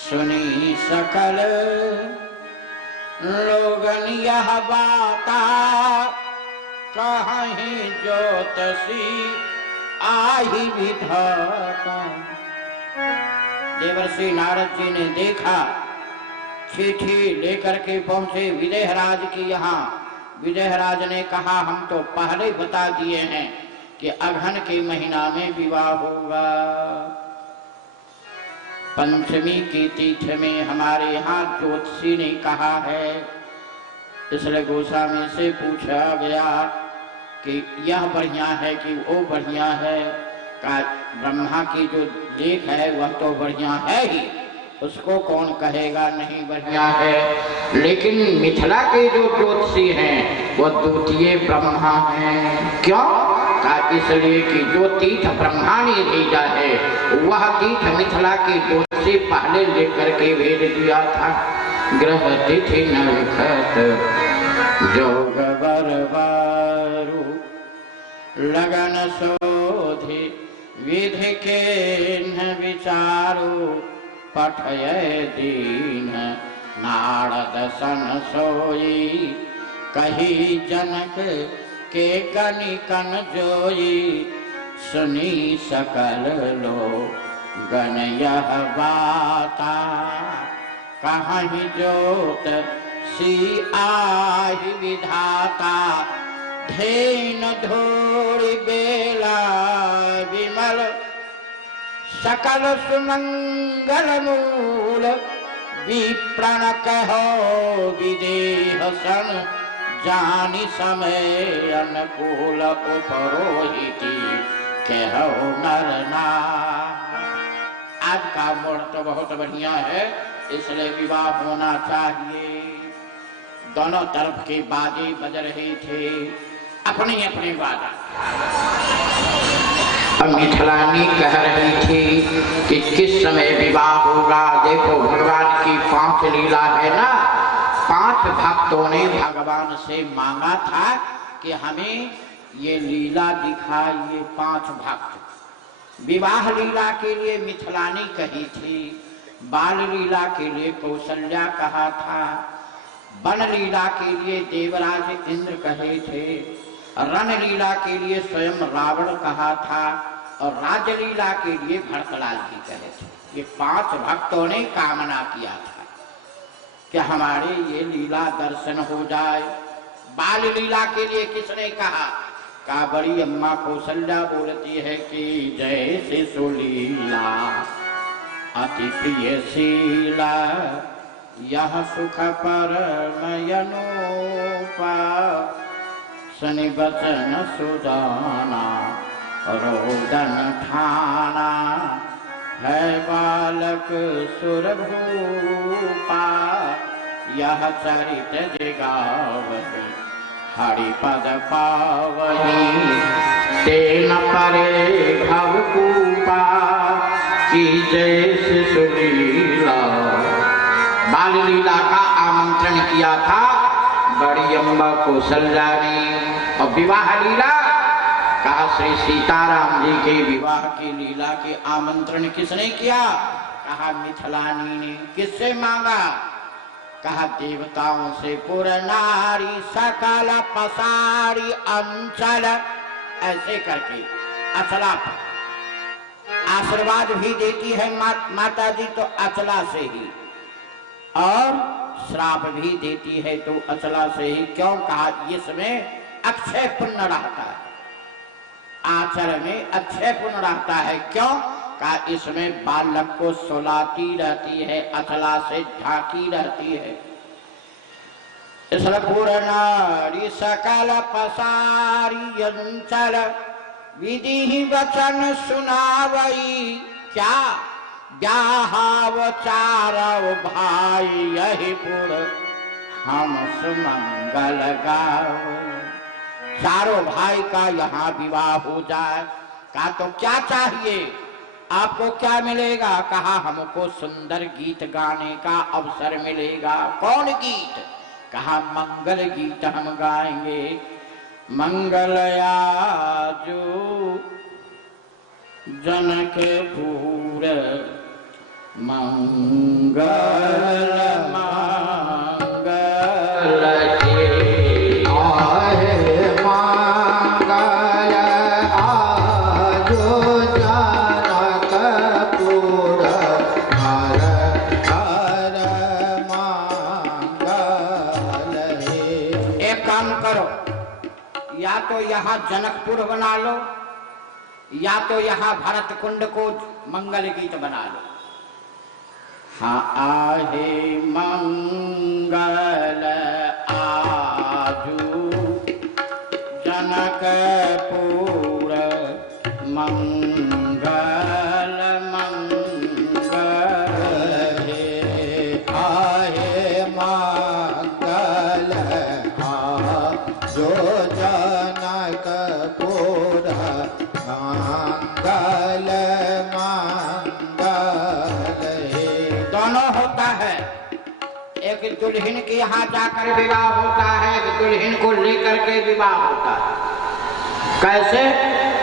सुनी सकल लोगन यह बाता, कहीं ज्योतिषी आही विधाता। देवर्षि नारद जी ने देखा, चिट्ठी लेकर के पहुंचे विदेहराज की यहाँ। विदेहराज ने कहा हम तो पहले बता दिए हैं कि अगहन के महीना में विवाह होगा, पंचमी की तिथि में हमारे यहाँ ज्योतिषी ने कहा है। इसलिए गोस्वामी से पूछा गया कि यह बढ़िया है कि वो बढ़िया है। का ब्रह्मा की जो लेख है वह तो बढ़िया है ही, उसको कौन कहेगा नहीं बढ़िया है। लेकिन मिथिला के जो ज्योतिषी हैं वो द्वितीय ब्रह्मा हैं। क्यों? का इसलिए कि जो तीर्थ ब्रह्मा ने भेजा है वह तीर्थ मिथिला के दोष से पहले लेकर के भेज दिया था। ग्रह तिथि नक्षत जोग बरबारू लगन शोधि विधि के न विचारू पठय दीन नारद सन सोई कही जनक के गनिकन जोई सुनी सकल लो गण यह बाता कहीं जोत सी आहि विधाता धेन धोड़ी बेला विमल सकल सुमंगल मूल विप्रण कहो विदेह सन जानी समय अनुकूल उपरोहिती कहो नरना। आज का मोड़ तो बहुत बढ़िया है, इसलिए विवाह होना चाहिए। दोनों तरफ के बाजे बज रहे थे, अपने अपने बाजा। अब मिथिलानी कह रही थी कि किस समय विवाह होगा। देखो भगवान की 5 लीला है ना, 5 भक्तों ने भगवान से मांगा था कि हमें ये लीला दिखाइए। 5 भक्त विवाह लीला के लिए मिथिलानी कही थी, बाल लीला के लिए कौशल्या कहा था, वन लीला के लिए देवराज इंद्र कहे थे, रण लीला के लिए स्वयं रावण कहा था और राजलीला के लिए भरतलाल जी कहे थे। ये 5 भक्तों ने कामना किया था कि हमारे ये लीला दर्शन हो जाए। बाल लीला के लिए किसने कहा? बड़ी अम्मा कौशल्या बोलती है कि जैसे सुलीला अति प्रिय शीला यह सुख परमयनोपा शनि बचन सुजाना रोदन ठाना है बालक सुरभूपा यह चरित जगावही हरिपद पावही तेन परे भवकूपा की जैसे सुलीला। बाल लीला का आमंत्रण किया था बड़ी अम्बा कौशल्या ने। और विवाह लीला कहा श्री सीताराम जी के विवाह की लीला के आमंत्रण किसने किया? कहा मिथिलानी ने। किससे मांगा? कहा देवताओं से। पुर नारी सकल पसारी अंचल, ऐसे करके अचला आशीर्वाद भी देती है माता जी तो अचला से ही, और श्राप भी देती है तो अचला से ही। क्यों? कहा इसमें अक्षय पुण्य रहता है, आचरण में अक्षय पुण्य रहता है। क्यों? कहा इसमें बालक को सुलाती रहती है, अचला से ढाकी रहती है। इसलिए पुरनारी सकल पसारी अंचल विधि वचन सुनावई क्या ब्याहाव चारव भाई यही पुर हम सुमंगल गावई। चारों भाई का यहाँ विवाह हो जाए। कहा तो क्या चाहिए? आपको क्या मिलेगा? कहा हमको सुंदर गीत गाने का अवसर मिलेगा। कौन गीत? कहा मंगल गीत हम गाएंगे। मंगल आजू जनकपुर मंगल मंगल या तो यहाँ जनकपुर बना लो या तो यहाँ भरत कुंड को मंगल गीत बना लो। हाँ आहे मंगल आजू जनकपुर मंगल मंगल आहे मंगल जो जनकपुर मंगल मंगल हे। दोनों होता है, एक दुल्हन के यहाँ जाकर विवाह होता है, एक दुल्हन को लेकर के विवाह होता है। कैसे?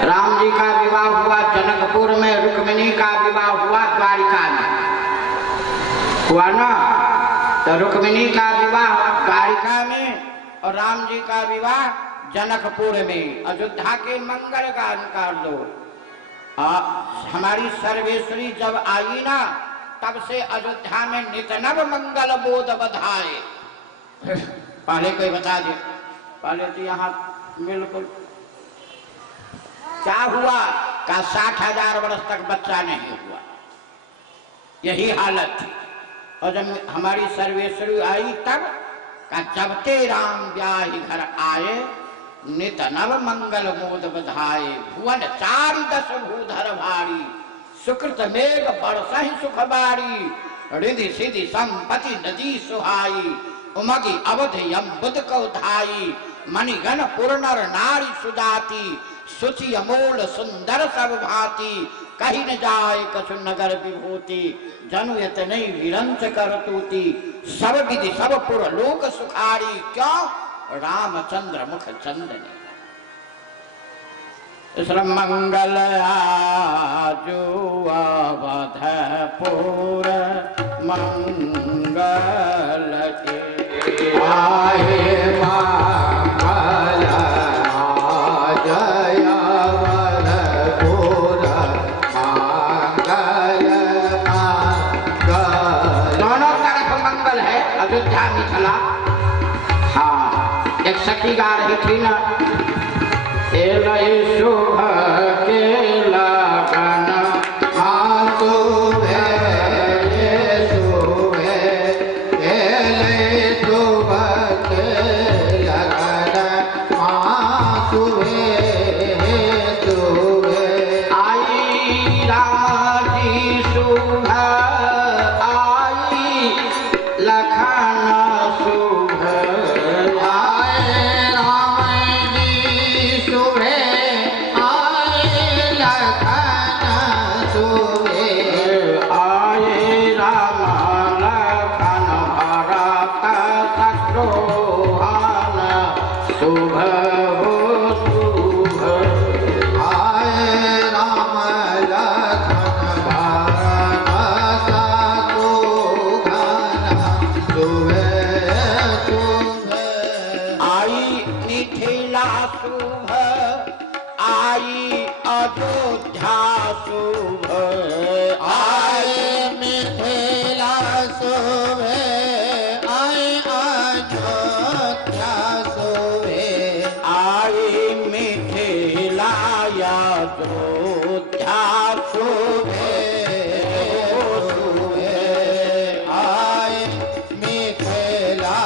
राम जी का विवाह हुआ जनकपुर में, रुक्मिणी का विवाह हुआ द्वारिका में, हुआ ना? तो रुक्मिणी का विवाह द्वारिका में और राम जी का विवाह जनकपुर में। अयोध्या के मंगल गान कर लो। हमारी सर्वेश्वरी जब आई ना, तब से अयोध्या में नितनव मंगल बोध बधाए। पहले कोई बता दे, पहले तो यहाँ बिल्कुल क्या हुआ का 60,000 वर्ष तक बच्चा नहीं हुआ, यही हालत थी। और जब हमारी सर्वेश्वरी आई तब का जब ते राम ब्याही घर आए, नित नव मंगल मोद बधाए। भुवन 4-10 भूधर भारी, सुकृत मेघ बरसहि सुख बारी। रिधि सिधि संपत्ति नदी सुहाई, उमगी अवधि यमबुध को धाई। मणिगण पुरनर नारी सुजाति, सुचि अमोल सुंदर सब भांति। कहीं न जाए कछु नगर विभूति, जनु यतनई विरंच करतूति। सब विधि सब पुर लोक सुखारी, क्यों? रामचंद्र मुख चंदनी। इसलिए मंगल आजू अवधपुर मंगल के आए मंगल जय अवधपुर मंगल मंगल। दोनों तरफ मंगल है, अयोध्या मिथिला। हाँ, एक सखी गा रही थी ना, शुभ के लगन शुभे शुभे शुभ के लगन शुभे शुभे। आई राम जी शुभ, आई लखन शुभ। आए राम जी शुभे आए लखन शुभे। आए राम लखन भरत शत्रुघ्न शुभ हो शुभ। आए राम लखन भरत शत्रुघ्न शुभे शुभे। आई मिथिला शुभ, आई अयोध्या शुभ। आए मिथिला शुभे आए अयोध्या शुभे। आई मिथिला अयोध्या शुभे शुभे आए मिथिला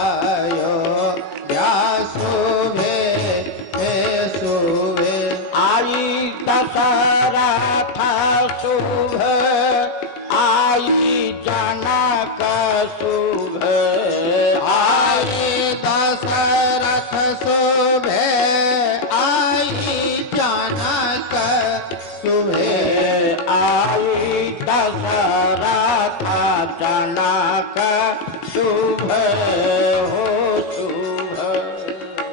अयोध्या शुभे शुभे। आई दशरथ शुभ, आई जनक शुभ। आई दशरथ शुभे आई जनक शुभे। आई दशरथ जनक शुभ हो शुभ।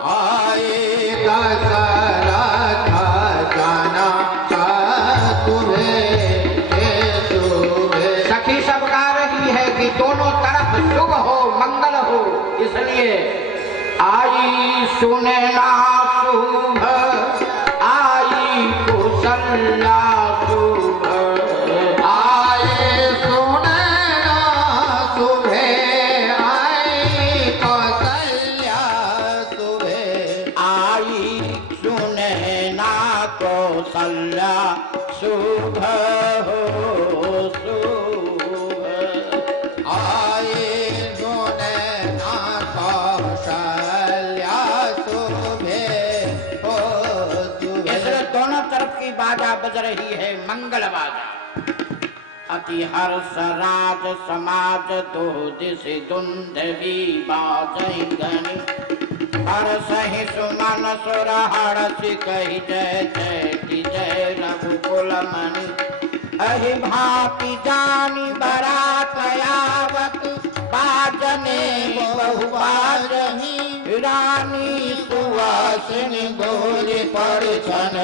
आए दशरथ जनक शुभे शुभे। सखी सब गा रही है कि दोनों तरफ शुभ हो, मंगल हो। इसलिए आई सुनैना शुभ, आई कौशल्या शुभ। आए सुनैना शुभे आई कौशल्या शुभे। आई सुनैना कौशल्या शुभ हो शुभ। आए सुनैना कौशल्या शुभे हो शुभे। इसलिए दोनों तरफ की बाजा बज रही है, मंगल बाजा। अति हर्ष राज समाज दो दिश दुंदवी बाजै गणी। हर सही सुमन सुर हरसि कहि जय जय की जय रघुकुल मणि अहि भांति जानी बरात आवत बाजने बहु बाजही रानी सुवासिनी गोरी परिछन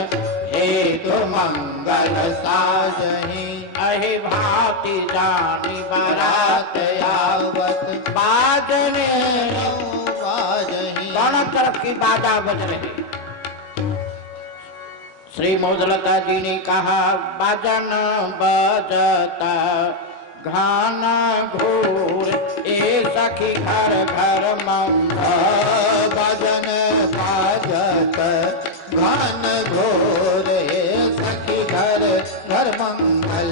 हेतु मंगल साजही अहि भांति जानी बरात आवत बाजने बाजही। दोनों तरफ की बाजा बज रही। श्री मोदलता जी ने कहा बजन बजता घाना घोर ए सखी घर घर मंगल भजन बाजत घन घोर सखी घर घर मंगल।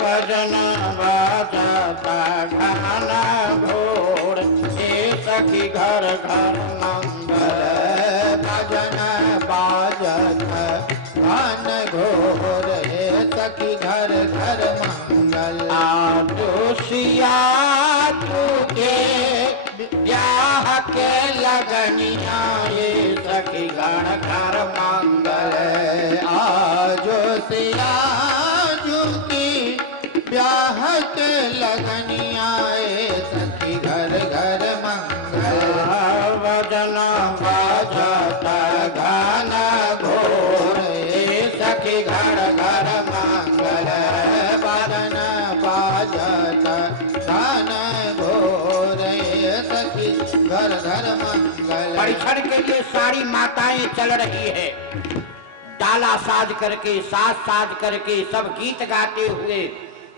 भजन बजता घाना घोर ए सखी घर घर मंगल भजन बाजत घन घोर सखी घर घर मंगल। जोशिया तुके ब्याह के लगनिया ये सखी गण घर मंगल आजो सिया जुकी ब्याह के लगनिया सखी घर घर मंगल। भजन बाजता घन घोर सखी घर घर मंगल भजन बाजत घन घोर सखी घर घर मंगल। परिक्षण के लिए सारी माताएं चल रही है, डाला साज करके साज साज करके सब गीत गाते हुए।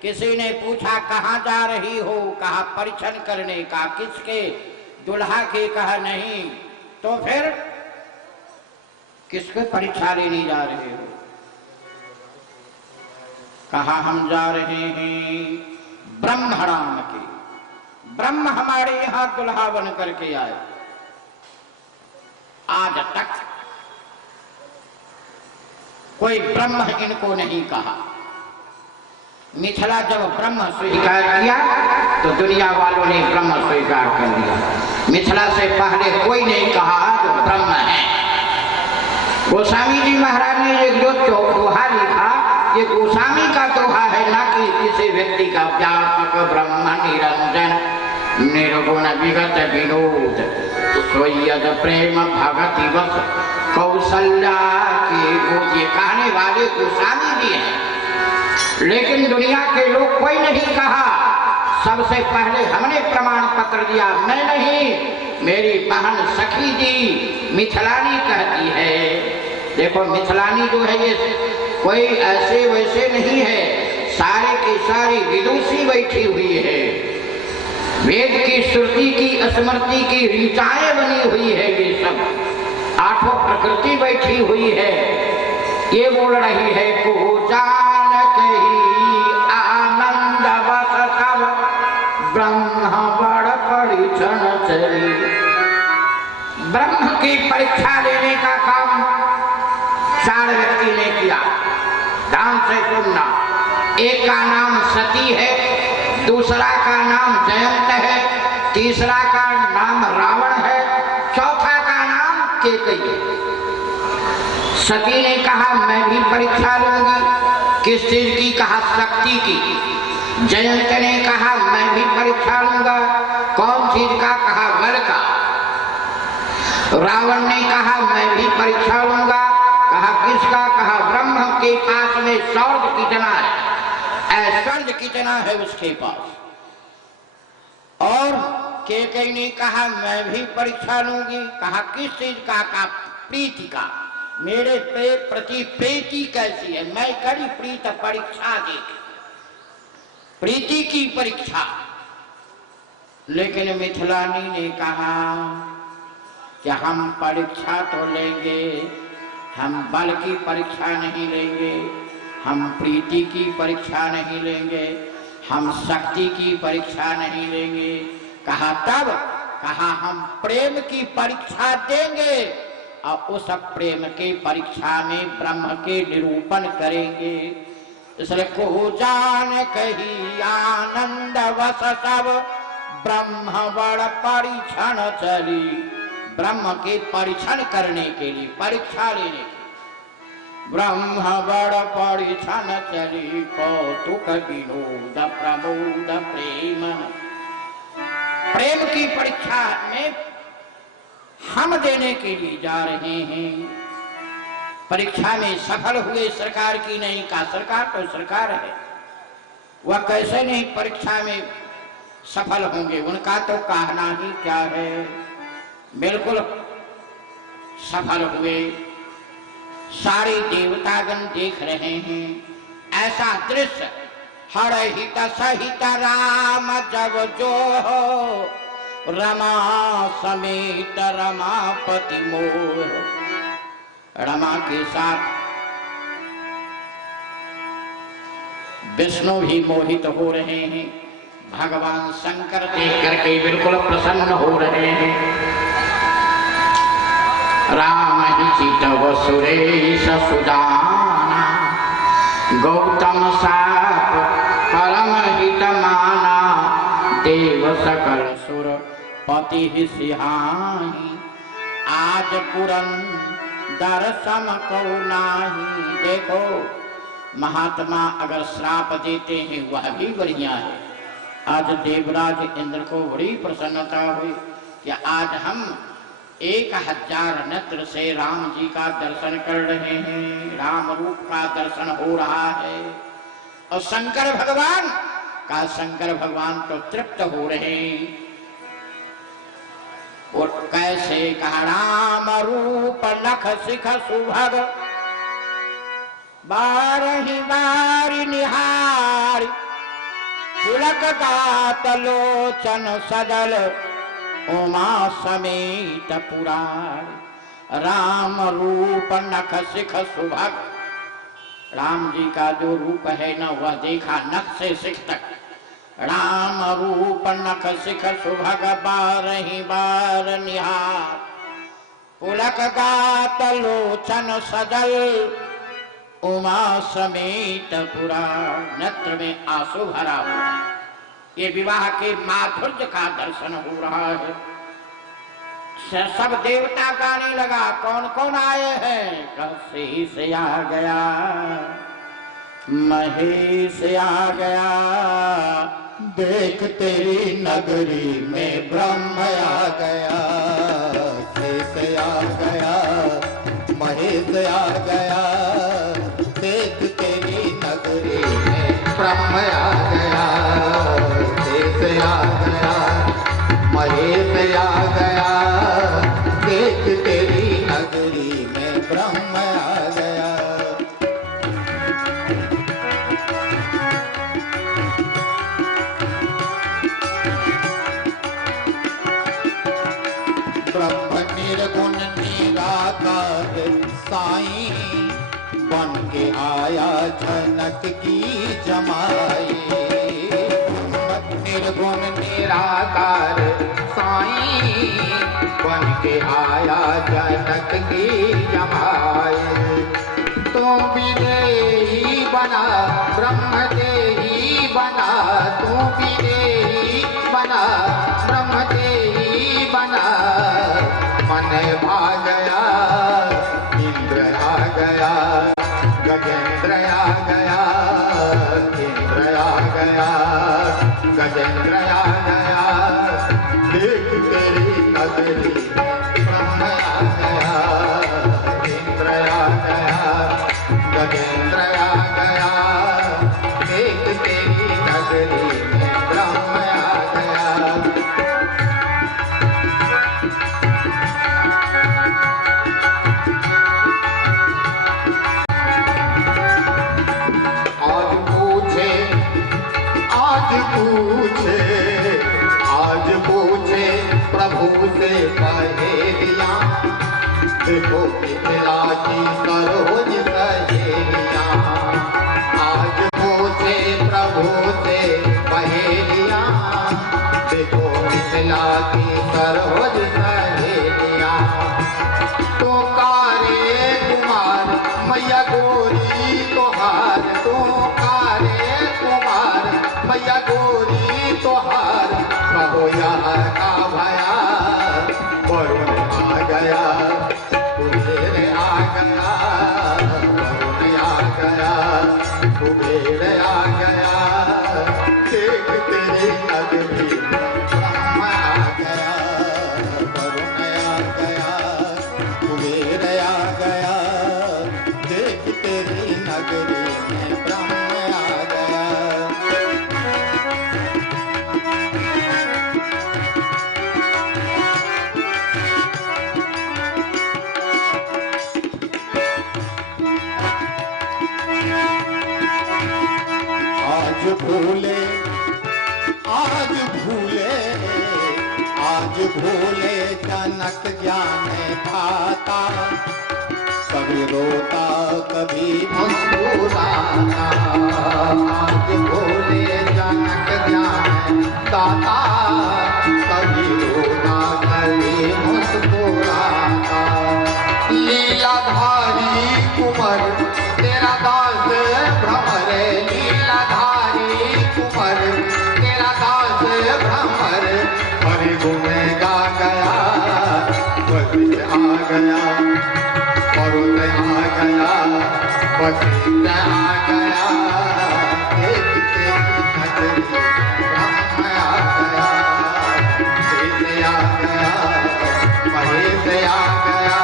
किसी ने पूछा कहाँ जा रही हो, कहा परीक्षण करने का। किसके? दुल्हा के। कहा नहीं। तो फिर किसके परीक्षा लेने जा रहे हो? कहा हम जा रहे हैं ब्रह्मराम के। ब्रह्म हमारे यहाँ दुल्हा बन करके आए। आज तक कोई ब्रह्म इनको नहीं कहा। मिथिला जब ब्रह्म स्वीकार किया तो दुनिया वालों ने ब्रह्म स्वीकार कर लिया। मिथिला से पहले कोई नहीं कहा जो ब्रह्म है। गोस्वामी जी महाराज ने एक जो दोहा लिखा, ये गोस्वामी का दोहा है, ना कि किसी व्यक्ति का। व्यापक ब्रह्म निरंजन निर्गुण विगत विनोद सोयद प्रेम भगति वस कौशल्या की गोद। ये कहने वाले गोस्वामी भी हैं, लेकिन दुनिया के लोग कोई नहीं कहा। सबसे पहले हमने प्रमाण पत्र दिया। मैं नहीं, मेरी बहन सखी जी मिथिलानी कहती है। देखो मिथिलानी जो है ये कोई ऐसे वैसे नहीं है, सारे की सारी विदुषी बैठी हुई है। वेद की श्रुति की स्मृति की ऋचाएं बनी हुई है। ये सब आठों प्रकृति बैठी हुई है। ये बोल रही है को जान कही आनंद बस सब ब्रह्म बड़ परिछन चली। ब्रह्म की परीक्षा लेने का काम चार व्यक्ति ने किया। ध्यान से सुनना। एक का नाम सती है, दूसरा का नाम जयंत है, तीसरा का नाम रावण है, चौथा का नाम केकई। सती ने कहा मैं भी परीक्षा लूंगी। किस चीज की? कहा शक्ति की। जयंत ने कहा मैं भी परीक्षा लूंगा। कौन चीज का? कहा बल का। रावण ने कहा मैं भी परीक्षा लूंगा। कहा किसका? कहा ब्रह्म के पास में शौर्य कितना है, ऐश्वर्य कितना है उसके पास। और केकई ने कहा मैं भी परीक्षा लूंगी। कहा किस चीज का? कहा प्रीति का। मेरे प्रति प्रीति कैसी है, मैं कड़ी प्रीत परीक्षा देखी, प्रीति की परीक्षा। लेकिन मिथिलानी ने कहा कि हम परीक्षा तो लेंगे, हम बल की परीक्षा नहीं लेंगे, हम प्रीति की परीक्षा नहीं लेंगे, हम शक्ति की परीक्षा नहीं लेंगे। कहा तब? कहा हम प्रेम की परीक्षा देंगे और उस प्रेम के परीक्षा में ब्रह्म के निरूपण करेंगे। इसलिए को जान कही आनंद वस सब ब्रह्म बड़ परीक्षण चली। ब्रह्म के परीक्षण करने के लिए, परीक्षा लेने के लिए। ब्रह्म बड़ परीक्षण चली, कौतुक विनोद प्रमोद प्रेम। प्रेम की परीक्षा में हम देने के लिए जा रहे हैं। परीक्षा में सफल हुए, सरकार की नहीं, का सरकार तो सरकार है, वह कैसे नहीं परीक्षा में सफल होंगे, उनका तो कहना ही क्या है। बिल्कुल सफल हुए, सारे देवतागण देख रहे हैं। ऐसा दृश्य हर हित सहित राम जब जो हो, रमा समेत रमापति मोह। रमा के साथ विष्णु भी मोहित हो रहे हैं, भगवान शंकर देख करके बिल्कुल प्रसन्न हो रहे हैं। राम ही चितव सुरेश सुजाना, गौतम साप परम हित माना। देव सकल सुर पति ही सिहाही, आज पुरंदर सम को नाही। देखो महात्मा अगर श्राप देते हैं वह भी बढ़िया है। आज देवराज इंद्र को बड़ी प्रसन्नता हुई कि आज हम 1000 नेत्र से राम जी का दर्शन कर रहे हैं, राम रूप का दर्शन हो रहा है। और शंकर भगवान तो तृप्त हो रहे हैं। और कैसे कहा, राम रूप नख शिख सुभग, बारही बारी निहारी। पुलक गात लोचन सजल, उमा समेत पुरारी। राम रूप नख शिख सुभग, राम जी का जो रूप है ना वह देखा नख से शिख तक। राम रूप नख शिख सुभग, बारही बार निहार। पुलक गात लोचन सजल, उमा समेत पुराण। नेत्र में आंसू भरा हुआ, ये विवाह के माधुर्य का दर्शन हो रहा है। सब देवता गाने लगा, कौन कौन आए हैं? काशी से आ गया, महेश आ गया, देख तेरी नगरी में ब्रह्म आ गया। शेष आ गया, महेश आ गया, देख तेरी नगरी में ब्रह्म आ गया। शेष आ गया, महेश आ गया, देख तेरी नगरी में ब्रह्म आ गया। ब्रह्म निर्गुण निराकार साईं, बन के आया जनक की जमाई। निर्गुण निराकार साईं, बन के आया जनक की जमाई। तो विदेही बना, ब्रह्म देही बना, तू विदेही बना, ब्रह्म देही बना। मन भा गया, इंद्र आ गया, गजेंद्र आ गया, इंद्र आ गया, गजेंद्र आ गया। देख तेरी नगरी ब्रह्म आ गया, इंद्र आ गया, गजेंद्र आ गया। देख तेरी नगरी में ब्रह्म आ गया। आज पूछे प्रभु से पहेलियां, देखो मिथिला की सरोज सहेलियां। आज पूछे प्रभु से पहेलियां, देखो मिथिला की सरोज सहेलियां। तो कारे कुमार मैया गोरी तोहार, तो कारे कुमार मैया गोरी तोहार। कहो यहाँ का भया, वरुण कुबेर आ गया, देख तेरी नगरी ब्रह्म आ गया, वरुण आ गया, कुबेर आ गया, देख तेरी नगरी में ब्रह्म आ गया। आज भूले जनक ज्ञान खाता, कभी रोता कभी मुस्कुराता। आज भूले जनक ज्ञान दाता, कभी रोता कभी मुस्कुराता। लीलाधारी कुंवर तेरा दास भ्रमर, लीलाधारी कुंवर तेरा दास भ्रमर, हरि गुण गा गया, वशिष्ठ आ गया, वरुण आ गया, वशिष्ठ आ गया, देख तेरी नगरी ब्रह्म आ गया, देश आ गया, महेश आ गया,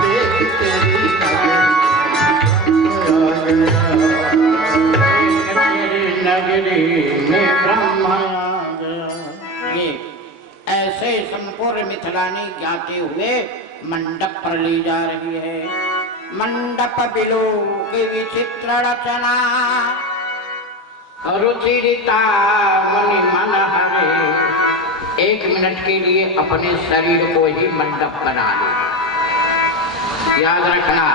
देख तेरी नगरी में ब्रह्म आ गया। ये ऐसे संपूर्ण मिथिलानी गाते हुए मंडप पर ली जा रही है। मंडप बिलो की विचित्र रचना, रुचिरिता मुनि मन हरे। 1 मिनट के लिए अपने शरीर को ही मंडप बना लो। याद रखना,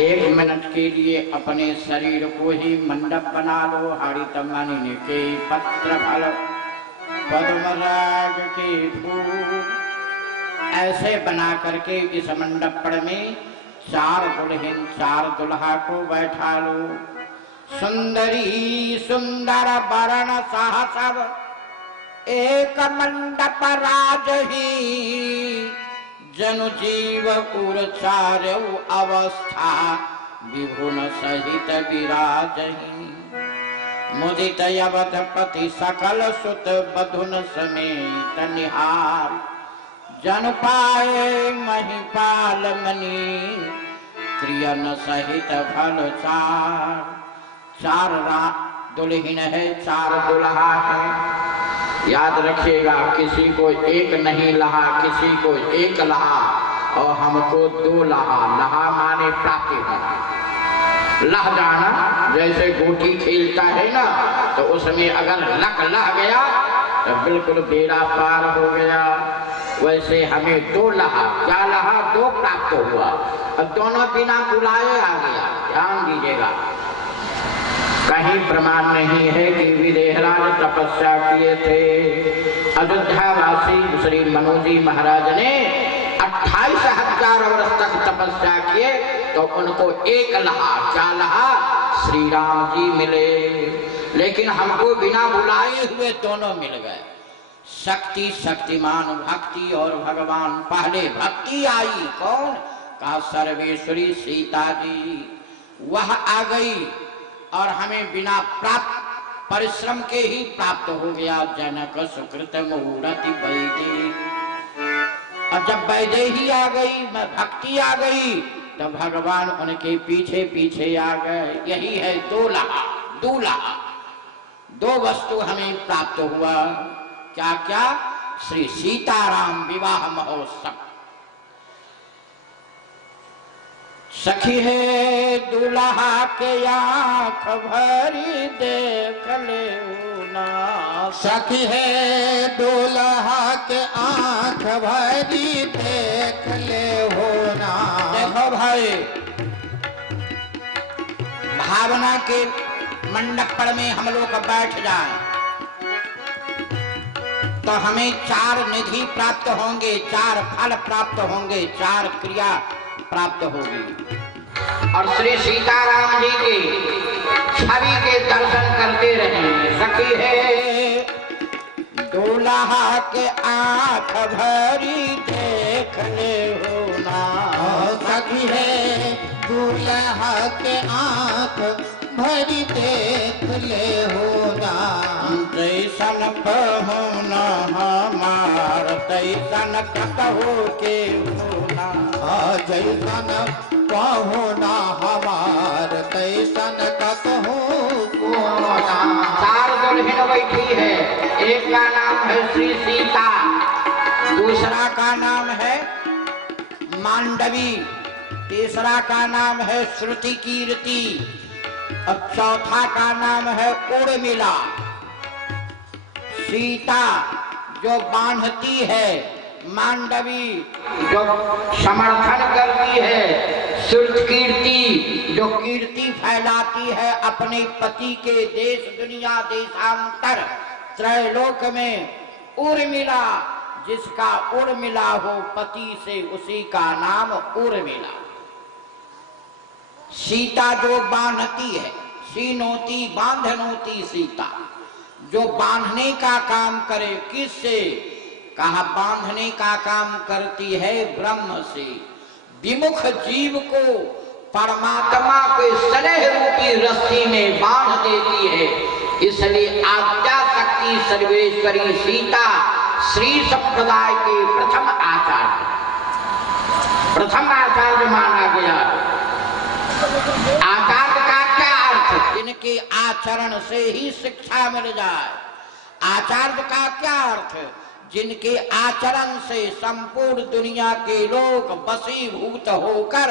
1 मिनट के लिए अपने शरीर को ही मंडप बना लो। हरितमणि के पत्र फल पद्मराग के फूल, ऐसे बना करके इस मंडप में 4 दुल्हन 4 दुल्हा को बैठा लो। सुंदरी सुंदर वरण सहसव, एक मंडप राजही। जनु जीव उर 4 अवस्था, विभुन सहित विराजही। मुदित अवधपति सकल सुत, बधुन समेत निहार। जन पाए महिपाल मणि, त्रियन सहित फल 4। 4 दुल्हन है, 4 दुल्हा है। याद रखिएगा, किसी को 1 नहीं लहा, किसी को 1 लहा, और हमको 2 लहा। लहा माने प्राप्ति होना, लह जाना। जैसे गोटी खेलता है ना, तो उसमें अगर लक लह गया तो बिल्कुल बेड़ा पार हो गया। वैसे हमें 2 लहा, क्या लहा? 2 प्राप्त हुआ। अब दोनों बिना बुलाए आ गया। ध्यान दीजिएगा, कहीं प्रमाण नहीं है कि विदेहराज तपस्या किए थे। अयोध्यावासी श्री मनोजी महाराज ने 28,000 वर्ष तक तपस्या किए, तो उनको 1 लहा, क्या लहा? श्री राम जी मिले। लेकिन हमको बिना बुलाए हुए दोनों मिल गए। शक्ति, शक्तिमान, भक्ति और भगवान। पहले भक्ति आई, कौन? कहा सर्वेश्वरी सीता जी, वह आ गई और हमें बिना प्राप्त परिश्रम के ही प्राप्त हो गया। जनक सुकृत मुहूर्ति वैदेही। अब जब वैदेही आ गई, मैं भक्ति आ गई, तो भगवान उनके पीछे पीछे आ गए। यही है 2 लहा, 2 लहा। 2 वस्तु हमें प्राप्त हुआ। क्या क्या? श्री सीताराम विवाह महोत्सव। सखी है दुल्हा के आँख भरी देख ले ना, सखी है दुल्हा के आँख भरी देख ले हो ना। देखो भाई, भावना के मंडप में हम लोग बैठ जाएं तो हमें 4 निधि प्राप्त होंगे, 4 फल प्राप्त होंगे, 4 क्रिया प्राप्त होगी। और श्री सीताराम जी की छवि के दर्शन करते रहेंगे। सखी है दूल्हा के आँख भरी देख ले हो ना, सखी है दूल्हा के आंख भरी देख ले हो राम। जैसन पहुना हमार तैसन कहो के होना। जैसन पहुना हमार तैसन कहो कोना। चार दुल्हन बैठी है, एक का नाम है श्री सीता, दूसरा का नाम है मांडवी, तीसरा का नाम है श्रुति कीर्ति और चौथा का नाम है उर्मिला। सीता जो बांधती है, मांडवी जो समर्थन करती है, श्रुति कीर्ति जो कीर्ति फैलाती है अपने पति के देश दुनिया देशांतर त्रैलोक में, उर्मिला जिसका उर्मिला हो पति से उसी का नाम उर्मिला। सीता जो बांधती है, सीनोती बांधनोती सीता, जो बांधने का काम करे, किससे? कहा बांधने का काम करती है ब्रह्म से। विमुख जीव को परमात्मा के स्नेह रूपी रस्सी में बांध देती है। इसलिए आद्या शक्ति सर्वेश्वरी सीता श्री संप्रदाय के प्रथम आचार्य माना गया। आचार्य का क्या अर्थ? जिनके आचरण से ही शिक्षा मिल जाए। आचार्य का क्या अर्थ? जिनके आचरण से संपूर्ण दुनिया के लोग वशीभूत होकर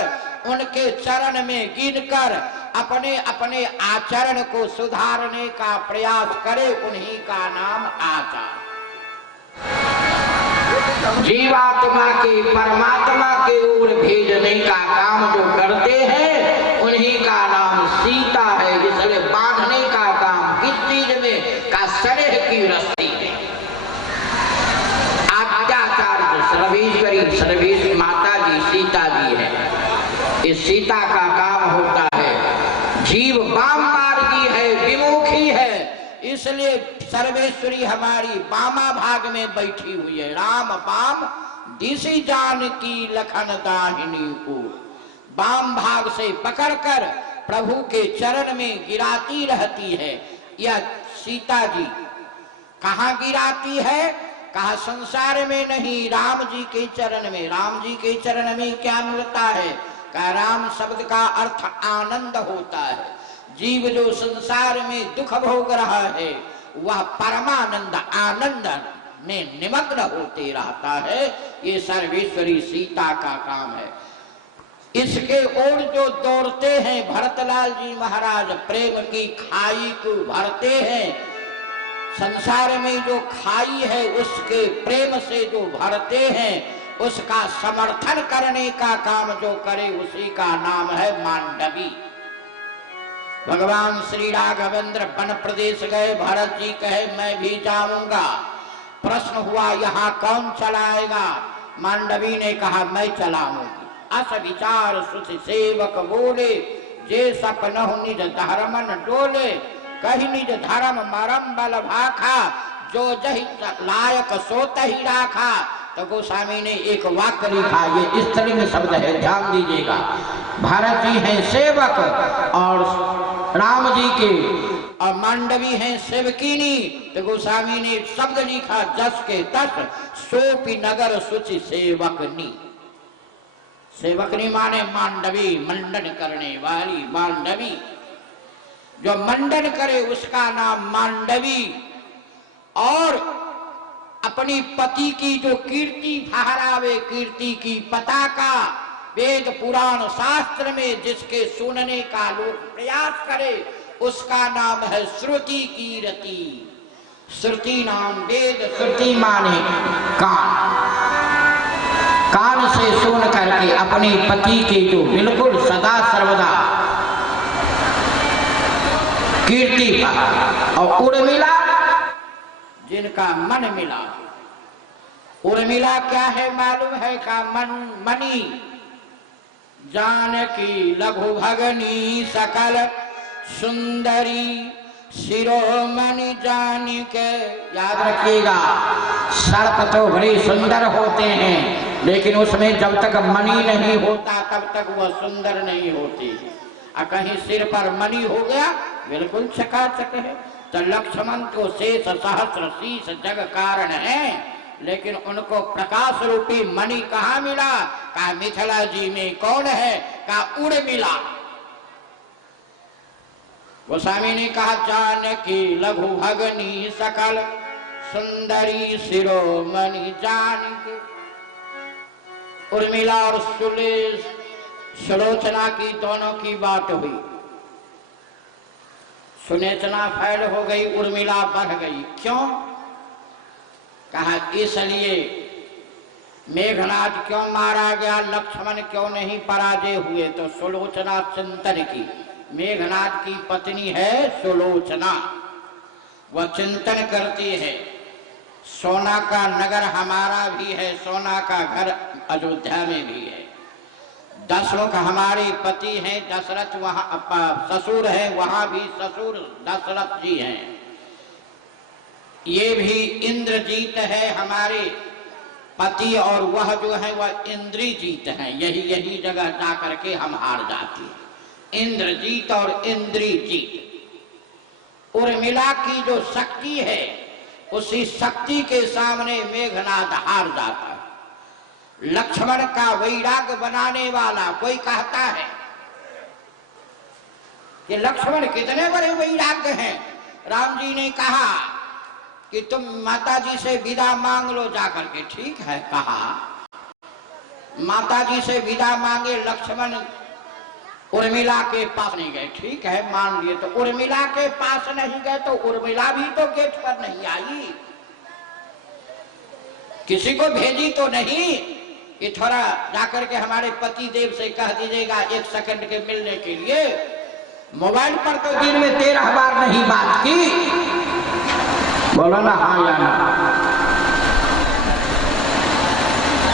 उनके चरण में गिनकर अपने अपने आचरण को सुधारने का प्रयास करे, उन्हीं का नाम आचार्य। जीवात्मा के परमात्मा के ओर भेजने का काम जो करते हैं, उन्हीं का नाम सीता है। इसलिए बांधने का काम किस चीज में? का स्नेह की रस्सी में। आद्याचार्य सर्वेश्वरी सर्वेश माता जी सीता जी है। इस सीता का काम होता है, जीव वाम मार्गी है, विमुखी है, इसलिए सर्वेश्वरी हमारी वामा भाग में बैठी हुई है। राम वाम दिशि जानकी लखन दाहिनी को, वाम भाग से पकड़कर प्रभु के चरण में गिराती रहती है। यह सीता जी कहाँ गिराती है? कहा संसार में नहीं, राम जी के चरण में। राम जी के चरण में क्या मिलता है? कहा राम शब्द का अर्थ आनंद होता है। जीव जो संसार में दुख भोग रहा है, वह परमानंद आनंद में निमग्न होते रहता है। ये सर्वेश्वरी सीता का काम है। इसके ओर जो दौड़ते हैं भरतलाल जी महाराज, प्रेम की खाई को भरते हैं। संसार में जो खाई है उसके प्रेम से जो भरते हैं, उसका समर्थन करने का काम जो करे, उसी का नाम है मांडवी। भगवान श्री राघवेंद्र वन प्रदेश गए, भरत जी कहे मैं भी जाऊंगा। प्रश्न हुआ यहाँ कौन चलाएगा? मांडवी ने कहा मैं चलाऊंगी। अस विचार सुधि सेवक बोले, जे सपनहु निज धर्मन डोले, कही निज धर्म मरम बल भाखा, जो जहि लायक सो तहि राखा। तो गोस्वामी ने एक वाक्य लिखा, ये स्त्रीलिंग शब्द है, ध्यान दीजिएगा। भरत जी हैं सेवक और राम जी के, और मांडवी हैं सेवकिनी। तो गोस्वामी ने शब्द लिखा जस के तस, सोपी नगर सुचि सेवकनी। सेवकनी माने मांडवी, मंडन करने वाली मांडवी। जो मंडन करे उसका नाम मांडवी। और अपनी पति की जो कीर्ति फहरावे, कीर्ति की पताका वेद पुराण शास्त्र में जिसके सुनने का लोग प्रयास करे, उसका नाम है श्रुति कीर्ति। श्रुति नाम वेद, श्रुति माने कान। कान से सुन करके अपने पति के जो बिल्कुल सदा सर्वदा कीर्ति का। और उर्मिला जिनका मन मिला। उर्मिला क्या है मालूम है? का मन मणि जानकी लघु भगनी सकल सुंदरी शिरोमणि जानी के। याद रखिएगा, सर्प तो बड़े सुंदर होते हैं, लेकिन उसमें जब तक मणि नहीं होता तब तक वह सुंदर नहीं होती। और कहीं सिर पर मणि हो गया बिल्कुल चकाचक है। तो लक्ष्मण तो शेष सहस्र शीश जग कारण है, लेकिन उनको प्रकाश रूपी मणि कहाँ मिला? कहा मिथिला जी में कौन है? कहा उर्मिला। गोस्वामी ने कहा जानकी लघु भगनी सकल सुंदरी शिरोमणि जानकी। उर्मिला और सुलोचना की दोनों की बात हुई। सुनेचना फैल हो गई, उर्मिला बढ़ गई। क्यों? कहा इसलिए मेघनाद क्यों मारा गया, लक्ष्मण क्यों नहीं पराजय हुए? तो सुलोचना चिंतन की, मेघनाद की पत्नी है सुलोचना, वह चिंतन करती है सोना का नगर हमारा भी है, सोना का घर अयोध्या में भी है, 10 लोग हमारे पति हैं, दशरथ वहां ससुर है, वहां भी ससुर दशरथ जी हैं, ये भी इंद्रजीत है हमारे पति, और वह जो है वह इंद्रजीत है। यही जगह जाकर के हम हार जाते हैं, इंद्रजीत और इंद्रजीत। उर्मिला की जो शक्ति है उसी शक्ति के सामने मेघनाद हार जाता है। लक्ष्मण का वैराग्य बनाने वाला कोई कहता है कि लक्ष्मण कितने बड़े वैराग्य हैं। राम जी ने कहा कि तुम माता जी से विदा मांग लो जाकर के। ठीक है, कहा माता जी से विदा मांगे। लक्ष्मण उर्मिला के पास नहीं गए। ठीक है, मान लिए। तो उर्मिला के पास नहीं गए तो उर्मिला भी तो गेट पर नहीं आई, किसी को भेजी तो नहीं कि थोड़ा जाकर के हमारे पति देव से कह दीजिएगा 1 सेकंड के मिलने के लिए। मोबाइल पर तो दिन में 13 बार नहीं बात की। बोलो ना हाँ या ना।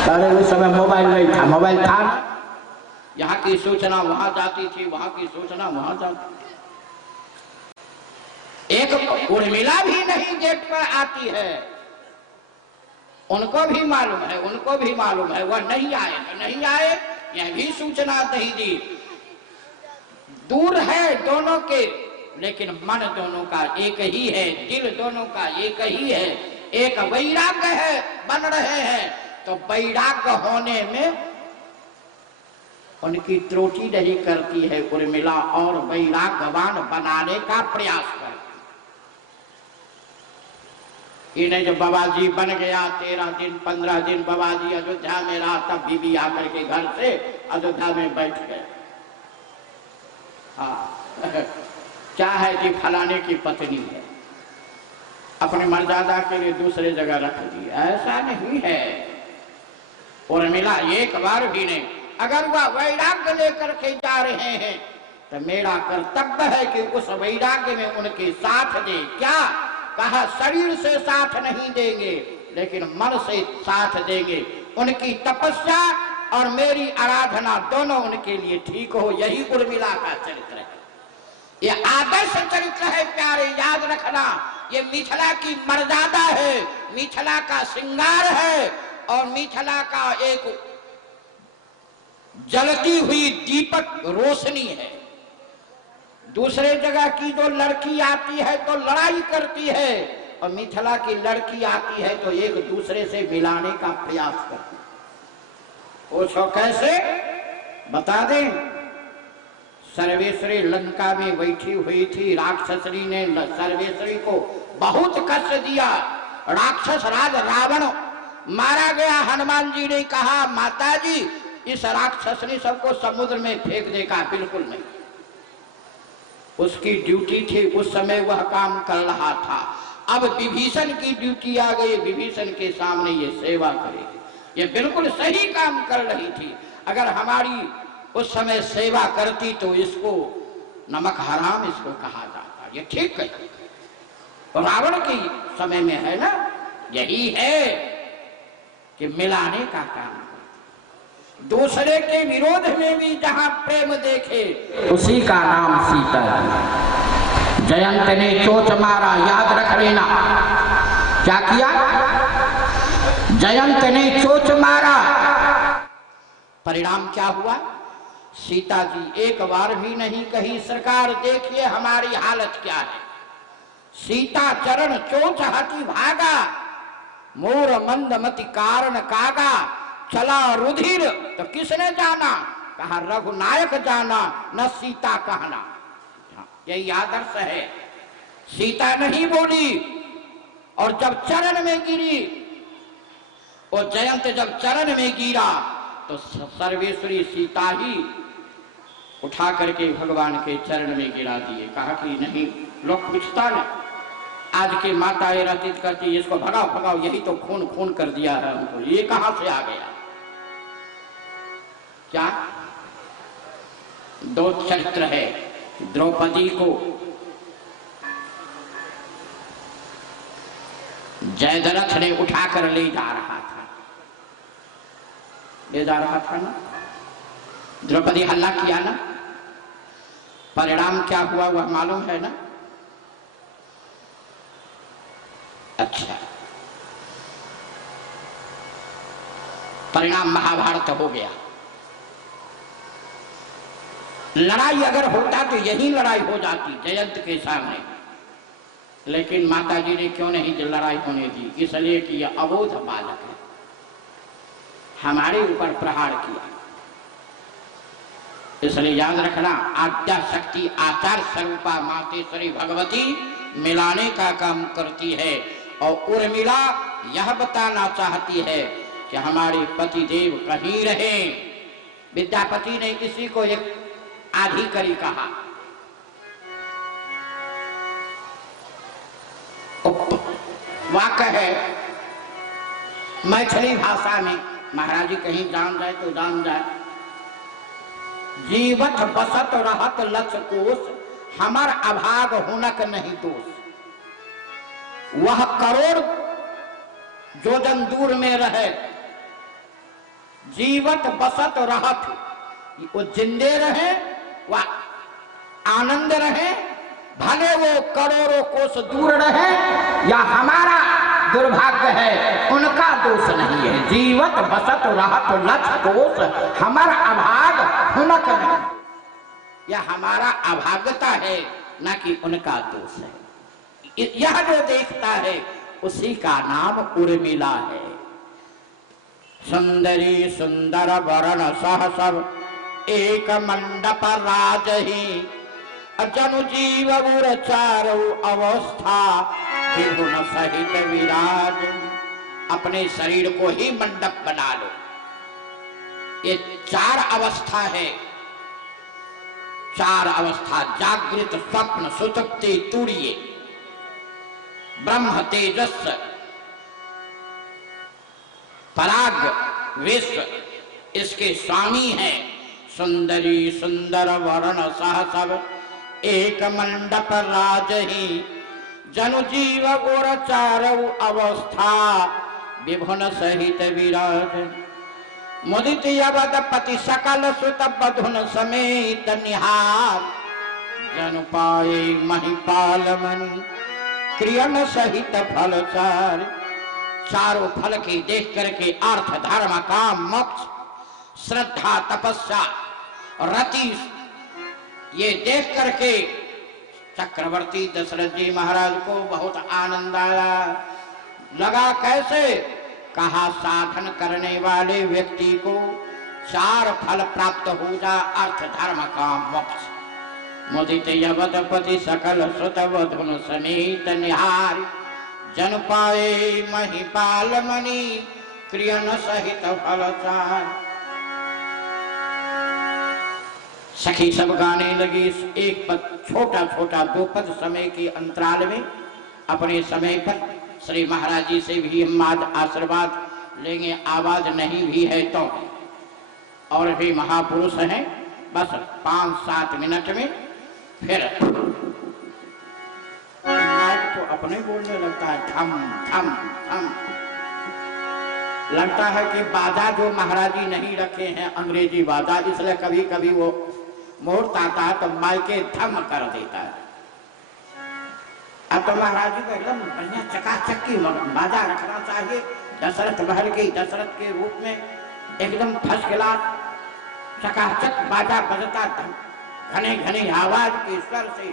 पहले उस समय मोबाइल नहीं था, मोबाइल था ना, यहाँ की सूचना वहां जाती थी, वहां की सूचना वहां जाती थी। एक उर्मिला भी नहीं गेट पर आती है, उनको भी मालूम है, उनको भी मालूम है वह नहीं आए तो नहीं आए, यह भी सूचना नहीं दी। दूर है दोनों के, लेकिन मन दोनों का एक ही है, दिल दोनों का एक ही है, एक वैराग्य है, बन रहे हैं। तो वैराग्य होने में उनकी त्रुटि नहीं करती है उर्मिला, और वैराग्यवान बनाने का प्रयास करती। इन्हें जब बाबाजी बन गया, 13 दिन 15 दिन बाबाजी अयोध्या में रहा, तब बीबी आकर के घर से अयोध्या में बैठ गए। हाँ क्या है कि फलाने की पत्नी है, अपने मर्यादा के लिए दूसरे जगह रख दी। ऐसा नहीं है। उर्मिला एक बार भी नहीं। अगर वह वैराग्य लेकर के जा रहे हैं तो मेरा कर्तव्य है कि उस वैराग्य में उनके साथ दे। क्या कहा? शरीर से साथ नहीं देंगे, लेकिन मन से साथ देंगे। उनकी तपस्या और मेरी आराधना दोनों उनके लिए ठीक हो। यही उर्मिला का चरित्र है। ये आदर्श चरित्र है प्यारे, याद रखना। ये मिथिला की मर्यादा है, मिथिला का श्रृंगार है, और मिथिला का एक जलती हुई दीपक रोशनी है। दूसरे जगह की जो लड़की आती है तो लड़ाई करती है, और मिथिला की लड़की आती है तो एक दूसरे से मिलाने का प्रयास करती है। पूछो कैसे? बता दें। सर्वेश्वरी लंका में बैठी हुई थी, राक्षसरी ने सर्वेश्वरी को बहुत कष्ट दिया। राक्षस राज रावण मारा गया। हनुमान जी ने कहा माता जी इस राक्षसनी सबको समुद्र में फेंक देगा। बिल्कुल नहीं, उसकी ड्यूटी थी, उस समय वह काम कर रहा था। अब विभीषण की ड्यूटी आ गई, विभीषण के सामने ये सेवा करेगी। ये बिल्कुल सही काम कर रही थी। अगर हमारी उस समय सेवा करती तो इसको नमक हराम इसको कहा जाता। ये ठीक है, तो रावण के समय में है ना। यही है कि मिलाने का काम, दूसरे के विरोध में भी जहां प्रेम देखे उसी का नाम सीता है। जयंत ने चोट मारा, याद रख लेना। क्या किया? जयंत ने चोट मारा परिणाम क्या हुआ? सीता जी एक बार भी नहीं कही सरकार देखिए हमारी हालत क्या है। सीता चरण चोच हति भागा, मोर मंदमति कारण कागा। चला रुधिर तो किसने जाना, कहा रघुनायक जाना, न सीता कहना। यही आदर्श है। सीता नहीं बोली, और जब चरण में गिरी, और जयंत जब चरण में गिरा तो सर्वेश्वरी सीता ही उठा करके भगवान के चरण में गिरा दिए। कहा कि नहीं, लोग पूछता ना, आज की माताएं रहती करती इसको भगाओ भगाओ, यही तो खून खून कर दिया है हमको, ये कहां से आ गया? क्या दो चरित्र है। द्रौपदी को जयद्रथ ने उठाकर ले जा रहा था ना, द्रौपदी हल्ला किया ना, परिणाम क्या हुआ वह मालूम है ना? अच्छा, परिणाम महाभारत हो गया। लड़ाई अगर होता तो यही लड़ाई हो जाती जयंत के सामने, लेकिन माता जी ने क्यों नहीं लड़ाई होने दी? इसलिए कि यह अबोध बालक है, हमारे ऊपर प्रहार किया। इसलिए याद रखना, आद्या शक्ति आचार स्वरूपा मातेश्वरी भगवती मिलाने का काम करती है। और उर्मिला यह बताना चाहती है कि हमारे पति देव कहीं रहे। विद्यापति ने इसी को एक आधी करी कहा। वाक्य है मैथिली भाषा में, महाराज जी कहीं जान जाए तो जान जाए। जीवत बसत रहत लक्ष कोष, हमार अभाग हुनक नहीं दोष। वह करोड़ जोजन दूर में रहे, जीवत बसत रहत, वो जिंदे रहे, वह आनंद रहे, भले वो करोड़ों कोस दूर रहे, या हमारा दुर्भाग्य है, उनका दोष नहीं है। जीवत बसत रहत लक्ष दोष, हमारा अभाग हुनक नहीं, यह हमारा अभाग्यता है, न कि उनका दोष है। यह जो देखता है उसी का नाम उर्मिला है। सुंदरी सुंदर वरण सह सब एक मंडप राजही, जनु जीव उर चारु अवस्था विभुन सहित विराज। अपने शरीर को ही मंडप बना लो। ये चार अवस्था है, चार अवस्था, जागृत स्वप्न सुषुप्ति तुरीय ब्रह्म तेजस पराग विश्व, इसके स्वामी है। सुंदरी सुंदर वर्ण सह सब एक मंडप राजही, जनु जीव गोर चारु अवस्था विभुन सहित विराज। मुदित अवध पति सकल सुत बधुन समेत निहार, जनु पाए महिपाल मणि क्रियन सहित फल चार। चारों फल के देख करके अर्थ धर्म काम मोक्ष श्रद्धा तपस्या रति, ये देख करके चक्रवर्ती दशरथ जी महाराज को बहुत आनंद आया। लगा कैसे? कहा साधन करने वाले व्यक्ति को चार फल प्राप्त हो जा, अर्थ धर्म काम मोक्ष। मुदित यवदपति सकल सुत वधुन समेत निहार, जन पाए महिपाल मणि क्रियन सहित फल चार। सखी सब गाने लगी। एक पद छोटा छोटा दो पद समय के अंतराल में अपने समय पर श्री महाराज जी से भी हम आज आशीर्वाद लेंगे। आवाज नहीं भी है तो, और भी महापुरुष हैं, बस 5-7 मिनट में फिर तो अपने बोलने लगता है, थम थम थम। लगता है कि बाजा जो महाराज जी नहीं रखे हैं अंग्रेजी बाजा, इसलिए कभी कभी वो मोड़ता आता है तो माइके थम कर देता है। अब तो महाराज जी को एकदम बढ़िया चकाचक की बाजा रखना चाहिए। दशरथ महल के दशरथ के रूप में एकदम फर्स्ट क्लास चकाचक बाजा बजता था, घने घने आवाज के स्वर से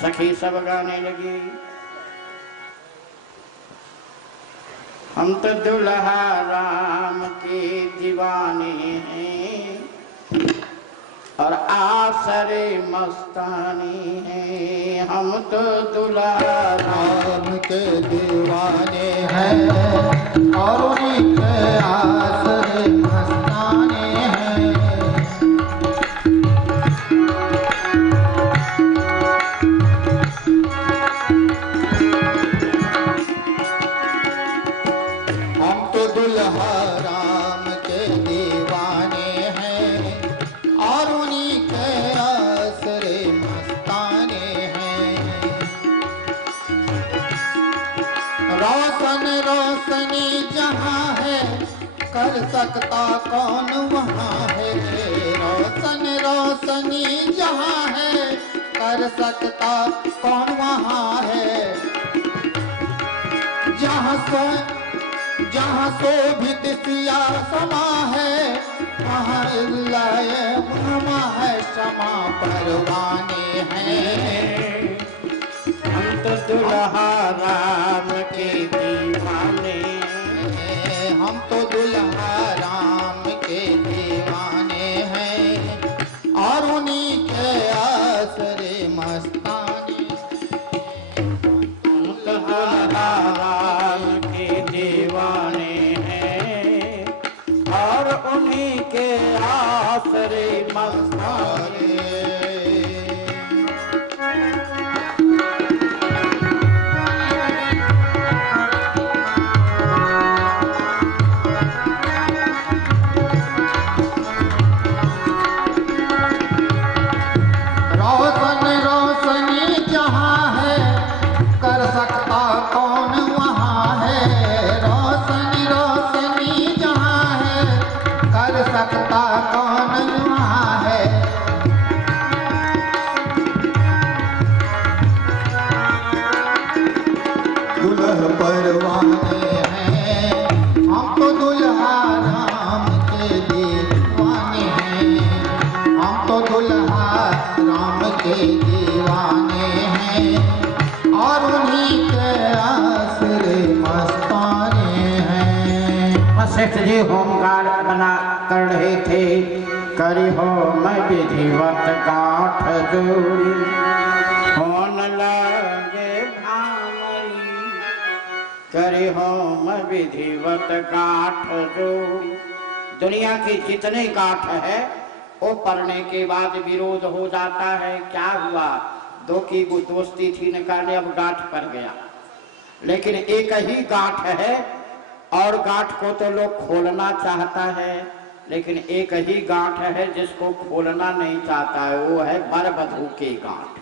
सखी सब गाने लगी। हम तो दुल्हा राम के दीवाने हैं और आसरे मस्तानी हैं। हम तो दुल्हा राम के दीवाने हैं और उन्हीं के आसरे मस्ताने हैं। हम तो दुल्हा राम के दीवाने हैं और उन्हीं के आसरे मस्ताने हैं। रोशन रोशनी जहाँ है कर सकता कौन वहाँ है। रोशन रोशनी जहाँ है कर सकता कौन वहाँ है। जहाँ शोभित सिया समा है वहाँ इल्लाए ब्रह्मा है क्षमा परवाने हैं। हम तो दुल्हा राम के दीवाने हैं। हम तो दुल्हा राम के दीवाने हैं और उन्हीं के आसरे मस्ताने। हम तो दुल्हा राम के दीवाने हैं और उन्हीं के आसरे मस्ताने। रोशन रोशनी जहाँ है कर सकता कौन वहाँ है। रोशन रोशनी जहाँ है कर सकता कौन वहाँ है। दुल्हा परवाने हैं हम तो दुल्हा राम के दीवाने हैं। हम तो दुल्हा राम के दीवाने हैं और उन्हीं के आसरे मस्ताने हैं। वशिष्ठ जी होमगार्ड बना कर रहे थे। करी हो मैं विधिवत गांठ जोड़ी होन लगे भामरी। करी हो मैं विधिवत गांठ जोड़ी। दुनिया के जितने गांठ है वो पढ़ने के बाद विरोध हो जाता है। क्या हुआ, दो की दोस्ती थी निकाले अब गांठ पड़ गया। लेकिन एक ही गांठ है और गांठ को तो लोग खोलना चाहता है, लेकिन एक ही गांठ है जिसको खोलना नहीं चाहता है, वो है वर वधू के गांठ।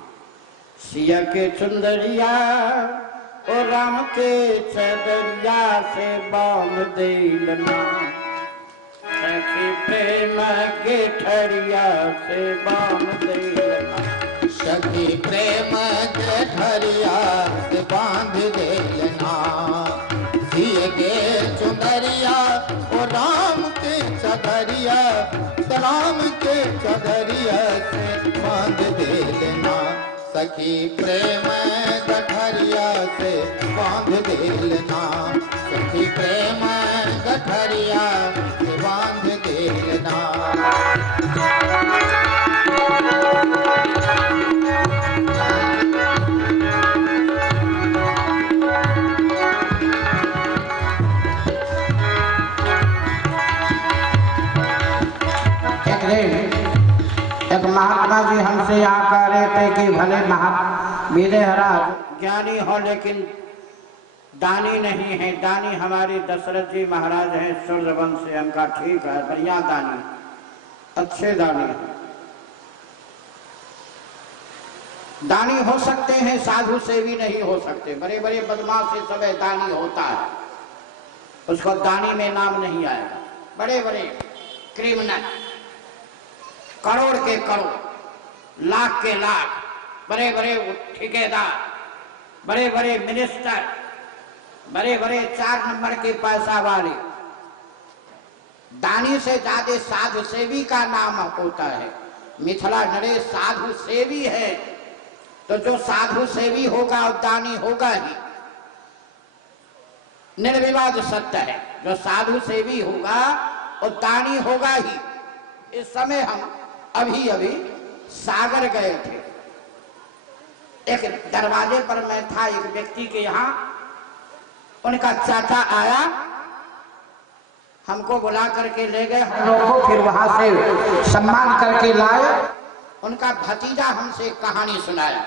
सिया के चुंदरिया और राम के चदरिया से बांध देलना। सखी प्रेम के ठरिया से बांध देलना। सखी प्रेम के ठरिया से बांध देलना। सिए के चुंदरिया और राम के चदरिया राम के चदरिया से बांध देलना। सखी प्रेम गठरिया से बांध देलना। सखी प्रेम गठरिया से बांध देलना। एक महात्मा जी हमसे आकर रहे थे कि भले महाराज ज्ञानी हो लेकिन दानी नहीं है। दानी हमारे दशरथ जी महाराज हैं, सूर्यवंश से। हमका ठीक है, बढ़िया दानी, अच्छे दानी है। दानी हो सकते हैं, साधु से भी नहीं हो सकते। बड़े बड़े बदमाश से सब दानी होता है, उसको दानी में नाम नहीं आएगा। बड़े बड़े क्रिमिनल, करोड़ के करोड़, लाख के लाख, बड़े बड़े ठेकेदार, बड़े बड़े मिनिस्टर, बड़े बड़े 4 नंबर के पैसा वाले, दानी से ज्यादा साधु सेवी का नाम होता है। मिथिला नरेश साधु सेवी है, तो जो साधु सेवी होगा और दानी होगा ही, निर्विवाद सत्य है। जो साधु सेवी होगा और दानी होगा ही। इस समय हम अभी अभी सागर गए थे। एक दरवाजे पर मैं था, एक व्यक्ति के यहाँ, उनका चाचा आया, हमको बुला करके ले गए, हम लोग को फिर वहां से सम्मान करके लाए। उनका भतीजा हमसे कहानी सुनाया।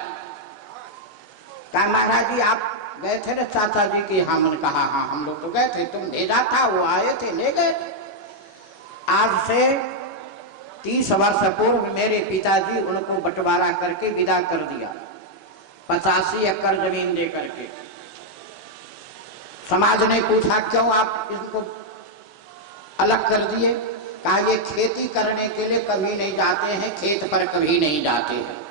कहा महाराज जी आप गए थे ना चाचा जी के यहाँ? मैंने कहा हाँ हम लोग तो गए थे, तुम भेजा था, वो आए थे ले गए। आज से 30 वर्ष पूर्व मेरे पिताजी उनको बंटवारा करके विदा कर दिया, 85 एकड़ जमीन दे करके। समाज ने पूछा क्यों आप इसको अलग कर दिए? कहा ये खेती करने के लिए कभी नहीं जाते हैं, खेत पर कभी नहीं जाते हैं।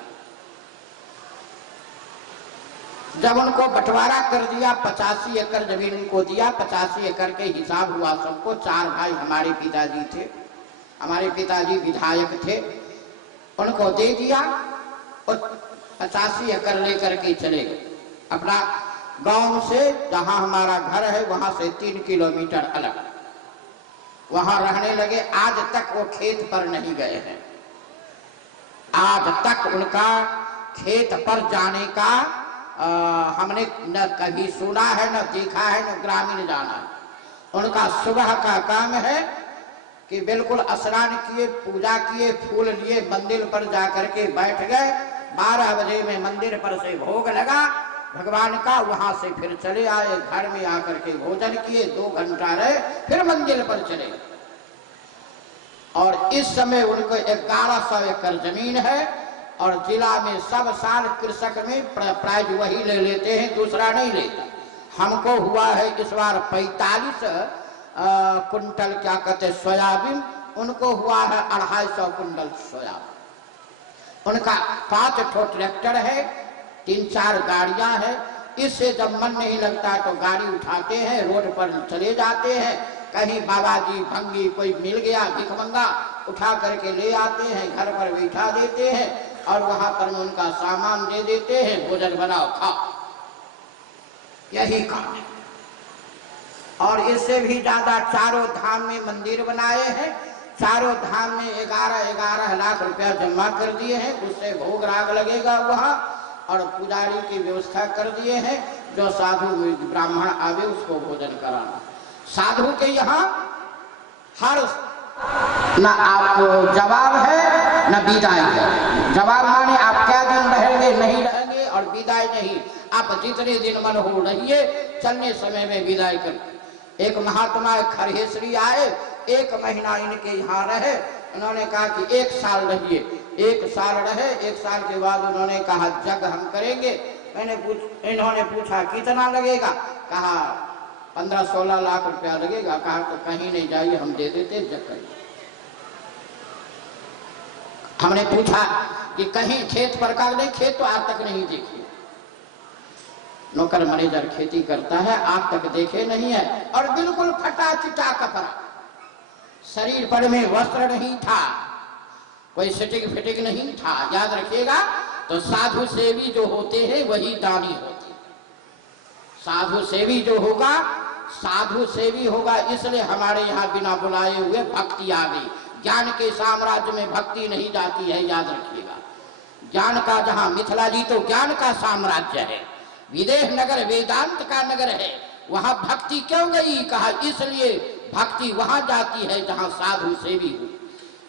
जब उनको बंटवारा कर दिया, 85 एकड़ जमीन उनको दिया, 85 एकड़ के हिसाब हुआ सबको। 4 भाई हमारे पिताजी थे, हमारे पिताजी विधायक थे, उनको दे दिया और 85 एकड़ लेकर के चले गए अपना गांव से, जहां हमारा घर है वहां से 3 किलोमीटर अलग, वहां रहने लगे। आज तक वो खेत पर नहीं गए हैं। आज तक उनका खेत पर जाने का हमने न कभी सुना है, न देखा है, न ग्रामीण जाना है। उनका सुबह का काम है कि बिल्कुल स्नान किए, पूजा किए, फूल लिए, मंदिर पर जाकर के बैठ गए। 12 बजे में मंदिर पर से भोग लगा भगवान का, वहां से फिर चले आए, घर में आकर के भोजन किए, 2 घंटा रहे, फिर मंदिर पर चले। और इस समय उनको 1100 एकड़ जमीन है और जिला में सब साल कृषक में प्राइज वही ले लेते हैं, दूसरा नहीं लेता। हमको हुआ है इस बार 45 कुंटल क्या कहते सोयाबीन, उनको हुआ है 250 कुंटल सोयाबीन। उनका 5 ठो ट्रैक्टर है, 3-4 गाड़ियां हैं। इससे जब मन नहीं लगता तो गाड़ी उठाते हैं, रोड पर चले जाते हैं। कहीं बाबा जी भंगी कोई मिल गया भिखमंगा, उठा करके ले आते हैं, घर पर बैठा देते हैं और वहां पर उनका सामान दे देते हैं, भोजन बनाओ खाओ, यही काम है। और इससे भी ज्यादा चारों धाम में मंदिर बनाए हैं, चारों धाम में 11-11 लाख रुपया जमा कर दिए हैं। उससे भोग राग लगेगा वहां, और पुजारी की व्यवस्था कर दिए हैं। जो साधु ब्राह्मण आवे उसको भोजन कराना। साधु के यहाँ हर न आपको जवाब है न विदाई है। जवाब माने आप क्या दिन रहेंगे, नहीं रहेंगे, और विदाई नहीं, आप जितने दिन मन हो रहिए, चलने समय में विदाई कर। एक महात्मा खरहेश्वरी आए, 1 महीना इनके यहाँ रहे। उन्होंने कहा कि 1 साल रहिए। 1 साल रहे, 1 साल के बाद उन्होंने कहा जग हम करेंगे। इन्होंने पूछा कितना लगेगा? कहा 15-16 लाख रुपया लगेगा। कहा तो कहीं नहीं जाइए, हम दे देते, जग करिए। हमने पूछा कि कहीं खेत पर का? नहीं, खेत तो आज तक नहीं देखी। नौकर मैनेजर खेती करता है, आज तक देखे नहीं है। और बिल्कुल फटा चिटा कपड़ा, शरीर पर में वस्त्र नहीं था, कोई सिटिंग फिटिंग नहीं था। याद रखिएगा, तो साधु सेवी जो होते हैं वही दानी होते हैं। साधु सेवी जो होगा, साधु सेवी होगा। इसलिए हमारे यहाँ बिना बुलाए हुए भक्ति आ गई। ज्ञान के साम्राज्य में भक्ति नहीं जाती है, याद रखिएगा। ज्ञान का जहाँ मिथिला जी तो ज्ञान का साम्राज्य है, विदेह नगर वेदांत का नगर है, वहां भक्ति क्यों गई? कहा इसलिए भक्ति वहां जाती है जहां साधु सेवी हो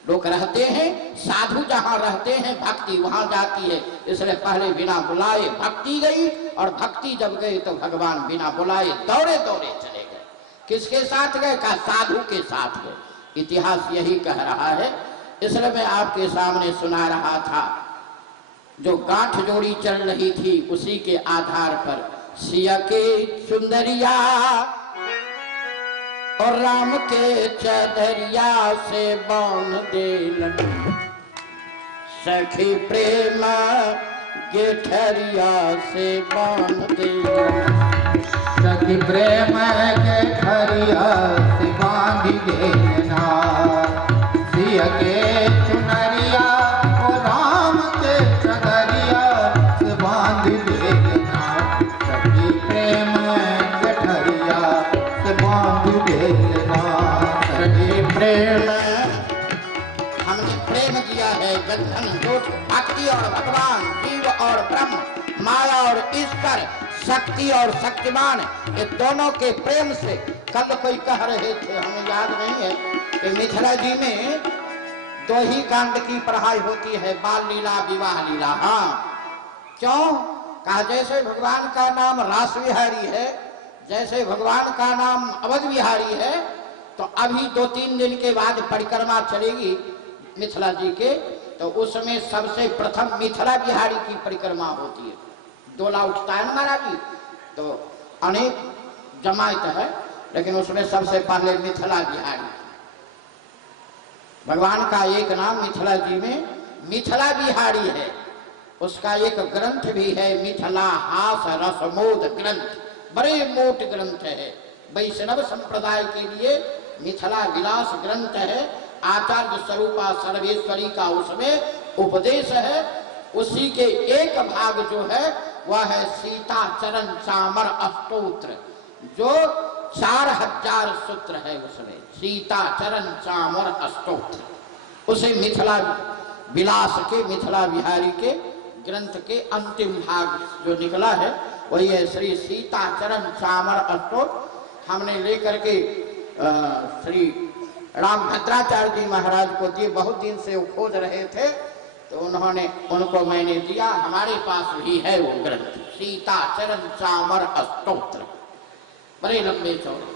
लोग रहते हैं। साधु जहां रहते हैं भक्ति वहां जाती है। इसलिए पहले बिना बुलाए भक्ति गई, और भक्ति जब गई तो भगवान बिना बुलाए दौड़े दौड़े चले गए। किसके साथ गए? कहा साधु के साथ गए। इतिहास यही कह रहा है। इसलिए मैं आपके सामने सुना रहा था, जो गांठ जोड़ी चल रही थी उसी के आधार पर सिया के सुंदरिया और राम के चदरिया से बांध देलन, सखी प्रेम गेठरिया से बांध देलन, सखी प्रेम गेठरिया से बांध देलन। कुछ भक्ति और भगवान, जीव और ब्रह्म, माया और ईश्वर, शक्ति और शक्तिमान, ये दोनों के प्रेम से कल कोई कह रहे थे, हमें याद नहीं है, कि मिथिला जी में 2 ही कांड की पढ़ाई होती है, बाल लीला, विवाह लीला। हाँ, क्यों? कहा जैसे भगवान का नाम रास विहारी है, जैसे भगवान का नाम अवध विहारी है, तो अभी 2-3 दिन के बाद परिक्रमा चलेगी मिथिला जी के, तो उसमें सबसे प्रथम मिथिला बिहारी की परिक्रमा होती है। डोला उठता है ना महाराज जी, तो अनेक जमायत है, लेकिन उसमें सबसे पहले मिथिला बिहारी। भगवान का एक नाम मिथिला जी में मिथिला बिहारी है। उसका एक ग्रंथ भी है, मिथिला हास रसमोद ग्रंथ, बड़े मोट ग्रंथ है। वैष्णव संप्रदाय के लिए मिथिला विलास ग्रंथ है। आचार्य स्वरूपा सर्वेश्वरी का उसमें उपदेश है। उसी के एक भाग जो है वह है सीता चरण चामर अष्टोत्र, जो 4000 सूत्र है उसमें, सीता चरण चामर अष्टोत्र। उसे मिथिला विलास के, मिथिला बिहारी के ग्रंथ के अंतिम भाग जो निकला है वही है श्री सीता चरण चामर अष्टोत्र। हमने लेकर के श्री राम भद्राचार्य जी महाराज को दिए, बहुत दिन से वो खोज रहे थे, तो उनको मैंने दिया। हमारे पास भी है वो ग्रंथ, सीता चरण चामर अष्टोत्र, बड़े लंबे चौड़े।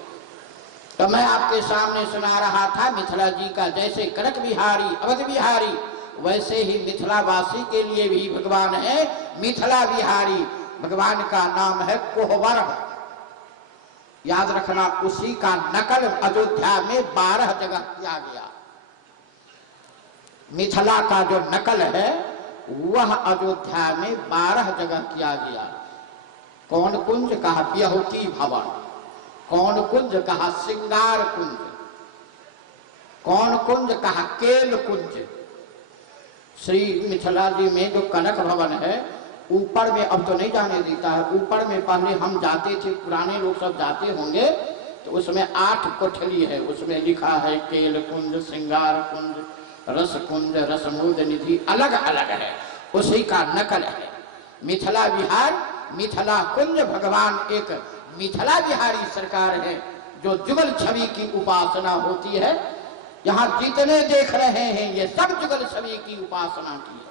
तो मैं आपके सामने सुना रहा था मिथिला जी का, जैसे कनक बिहारी, अवध बिहारी, वैसे ही मिथिला वासी के लिए भी भगवान है मिथिला बिहारी। भगवान का नाम है कोहबर, याद रखना। उसी का नकल अयोध्या में 12 जगह किया गया। मिथिला का जो नकल है वह अयोध्या में 12 जगह किया गया। कौन कुंज कहा ब्यहुती भवन, कौन कुंज कहा श्रृंगार कुंज, कौन कुंज कहा केल कुंज। श्री मिथिला जी में जो कनक भवन है, ऊपर में अब तो नहीं जाने देता है, ऊपर में पहले हम जाते थे, पुराने लोग सब जाते होंगे, तो उसमें 8 कोठली है। उसमें लिखा है केल कुंज, श्रृंगार कुंज, रस कुंज, रसमूद निधि, अलग अलग है, उसी का नकल है। मिथिला विहार, मिथिला कुंज, भगवान एक मिथिला बिहारी सरकार है, जो जुगल छवि की उपासना होती है। यहाँ जितने देख रहे हैं ये सब जुगल छवि की उपासना की है।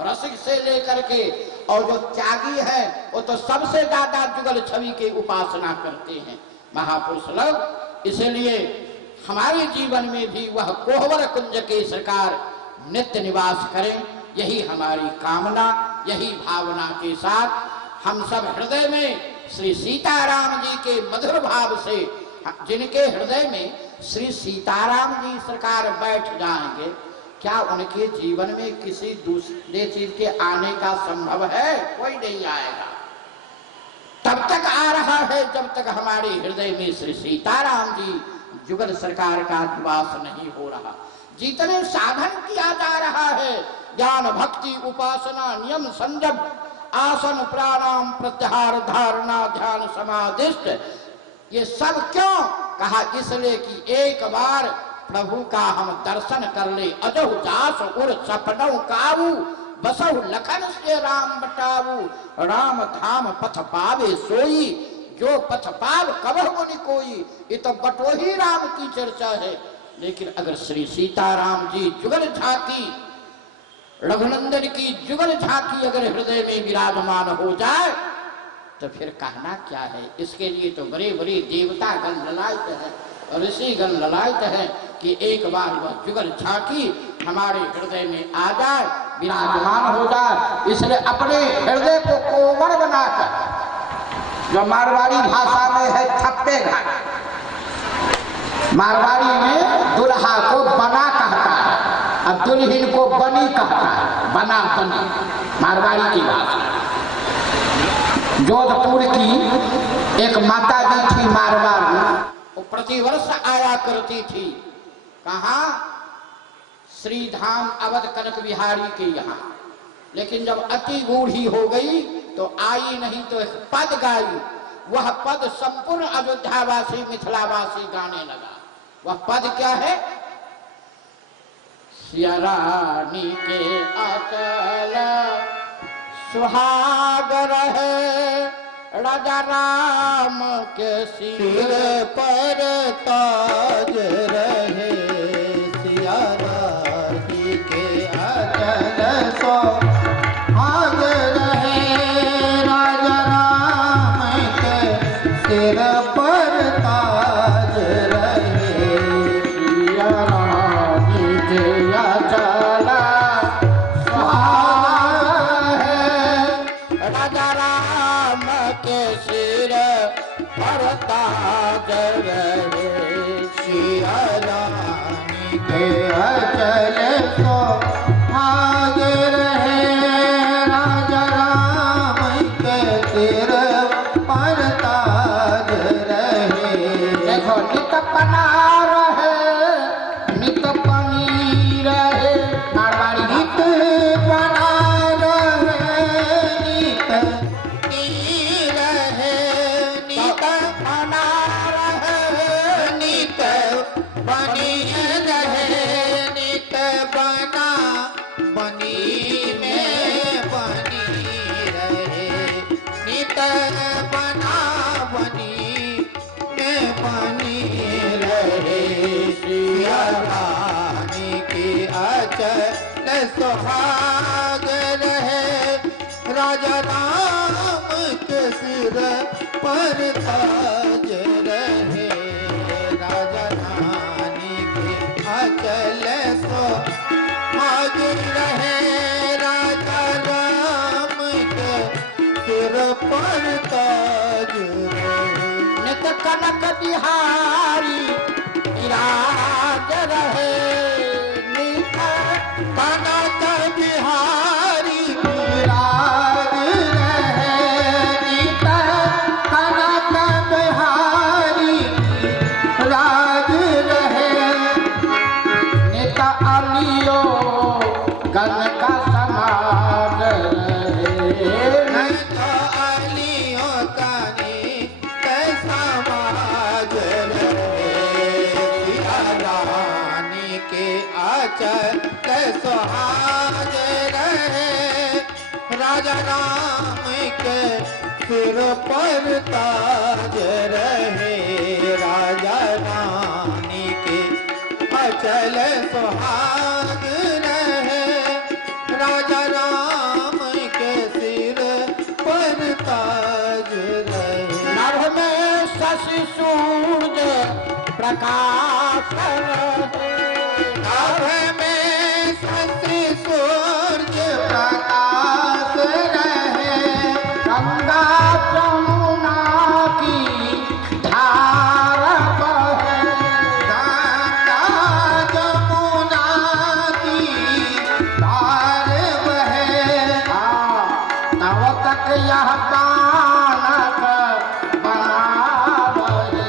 रसिक से लेकर के और जो त्यागी है वो तो सबसे ज्यादा जुगल छवि की उपासना करते हैं महापुरुष लोग। इसलिए हमारे जीवन में भी वह कोहबर कुंज के सरकार नित्य निवास करें, यही हमारी कामना। यही भावना के साथ हम सब हृदय में श्री सीताराम जी के मधुर भाव से, जिनके हृदय में श्री सीताराम जी सरकार बैठ जाएंगे, क्या उनके जीवन में किसी दूसरे चीज के आने का संभव है? कोई नहीं आएगा। तब तक आ रहा है जब तक हमारे हृदय में श्री सीताराम जी जुगल सरकार का निवास नहीं हो रहा। जितने साधन किया जा रहा है, ज्ञान भक्ति उपासना नियम संयम आसन प्राणायाम प्रत्याहार धारणा ध्यान समाधिष्ट, ये सब क्यों कहा? इसलिए कि एक बार प्रभु का हम दर्शन कर ले। अजहु जास उर सपनौ काऊ, बसहु लखन से राम बटाऊ, राम धाम पथ पावे सोई, जो पथ पाव कबह मुनि कोई। ये तो बटोही राम की चर्चा है। लेकिन अगर श्री सीताराम जी जुगल झांकी, रघुनंदन की जुगल झांकी अगर हृदय में विराजमान हो जाए तो फिर कहना क्या है। इसके लिए तो बड़े बड़े देवता गण ललायत है, ऋषि गण ललायत है कि एक बार वह जुगल झांकी हमारे हृदय में आ जाए, विराजमान हो जाए। इसलिए अपने हृदय को कोमल बनाकर, जो मारवाड़ी भाषा में है थप्पे घाट, मारवाड़ी में दुल्हा को बना कहता है, अब दुल्हन को बनी कहता है, बना बनी मारवाड़ी की भाषा। जोधपुर की एक माता जी थी मारवाड़ में, वो प्रतिवर्ष आया करती थी। कहाँ? श्री धाम अवध कनक बिहारी के यहाँ। लेकिन जब अति बूढ़ी हो गई तो आई नहीं, तो एक पद गाई। वह पद संपूर्ण अयोध्यावासी मिथिलावासी गाने लगा। वह पद क्या है? सिया रानी के अचल सुहाग रहे, राजा राम के सिर पर ताज रहे, सिया रानी के अचल सुहाग रहे, राजा राम के सिर पर ताज रहे, सिया रानी के अचल सुहाग है, राजा राम के सिर पर ताज रहे, सिया रानी के अचल सुहाग रहे, राजा राम के सिर पर ताज रहे। देखो नित बना रहे, नित बनी रहे, मारवाड़ी नित बना रहे, नित नी रहे, नित बना रहे, नित बनी रहे, नित बना बनी में बनी रहे, नित बना बनी में बनी रहे, सिया रानी की अचल सुहाग रहे, राजा राम के सिर पर ताज रहे, राजा रानी के अचल सुहाग रहे, राजा राम के सिर पर ताज रहे। नित कनक बिहारी विराज रहे, नित कनक बिहारी विराज रहे, नित कनक बिहारी राज रहे, नित अलियो गण का समाज रहे, नित अलियों का नित समाज रहे, सिया रानी के अचल सुहाग रहे, राजा राम के सिर पर ताज रहे, राजा रानी के अचल सुहाग रहे, राजा राम के सिर पर ताज रहे। नभ में शशि सूर्य प्रकाश रहे, नभ में शशि सूर्य प्रकाश रहे, गंगा जमुना की धारा बहे, गंगा जमुना की धार बहे, तब तक यह कानक बना रहे,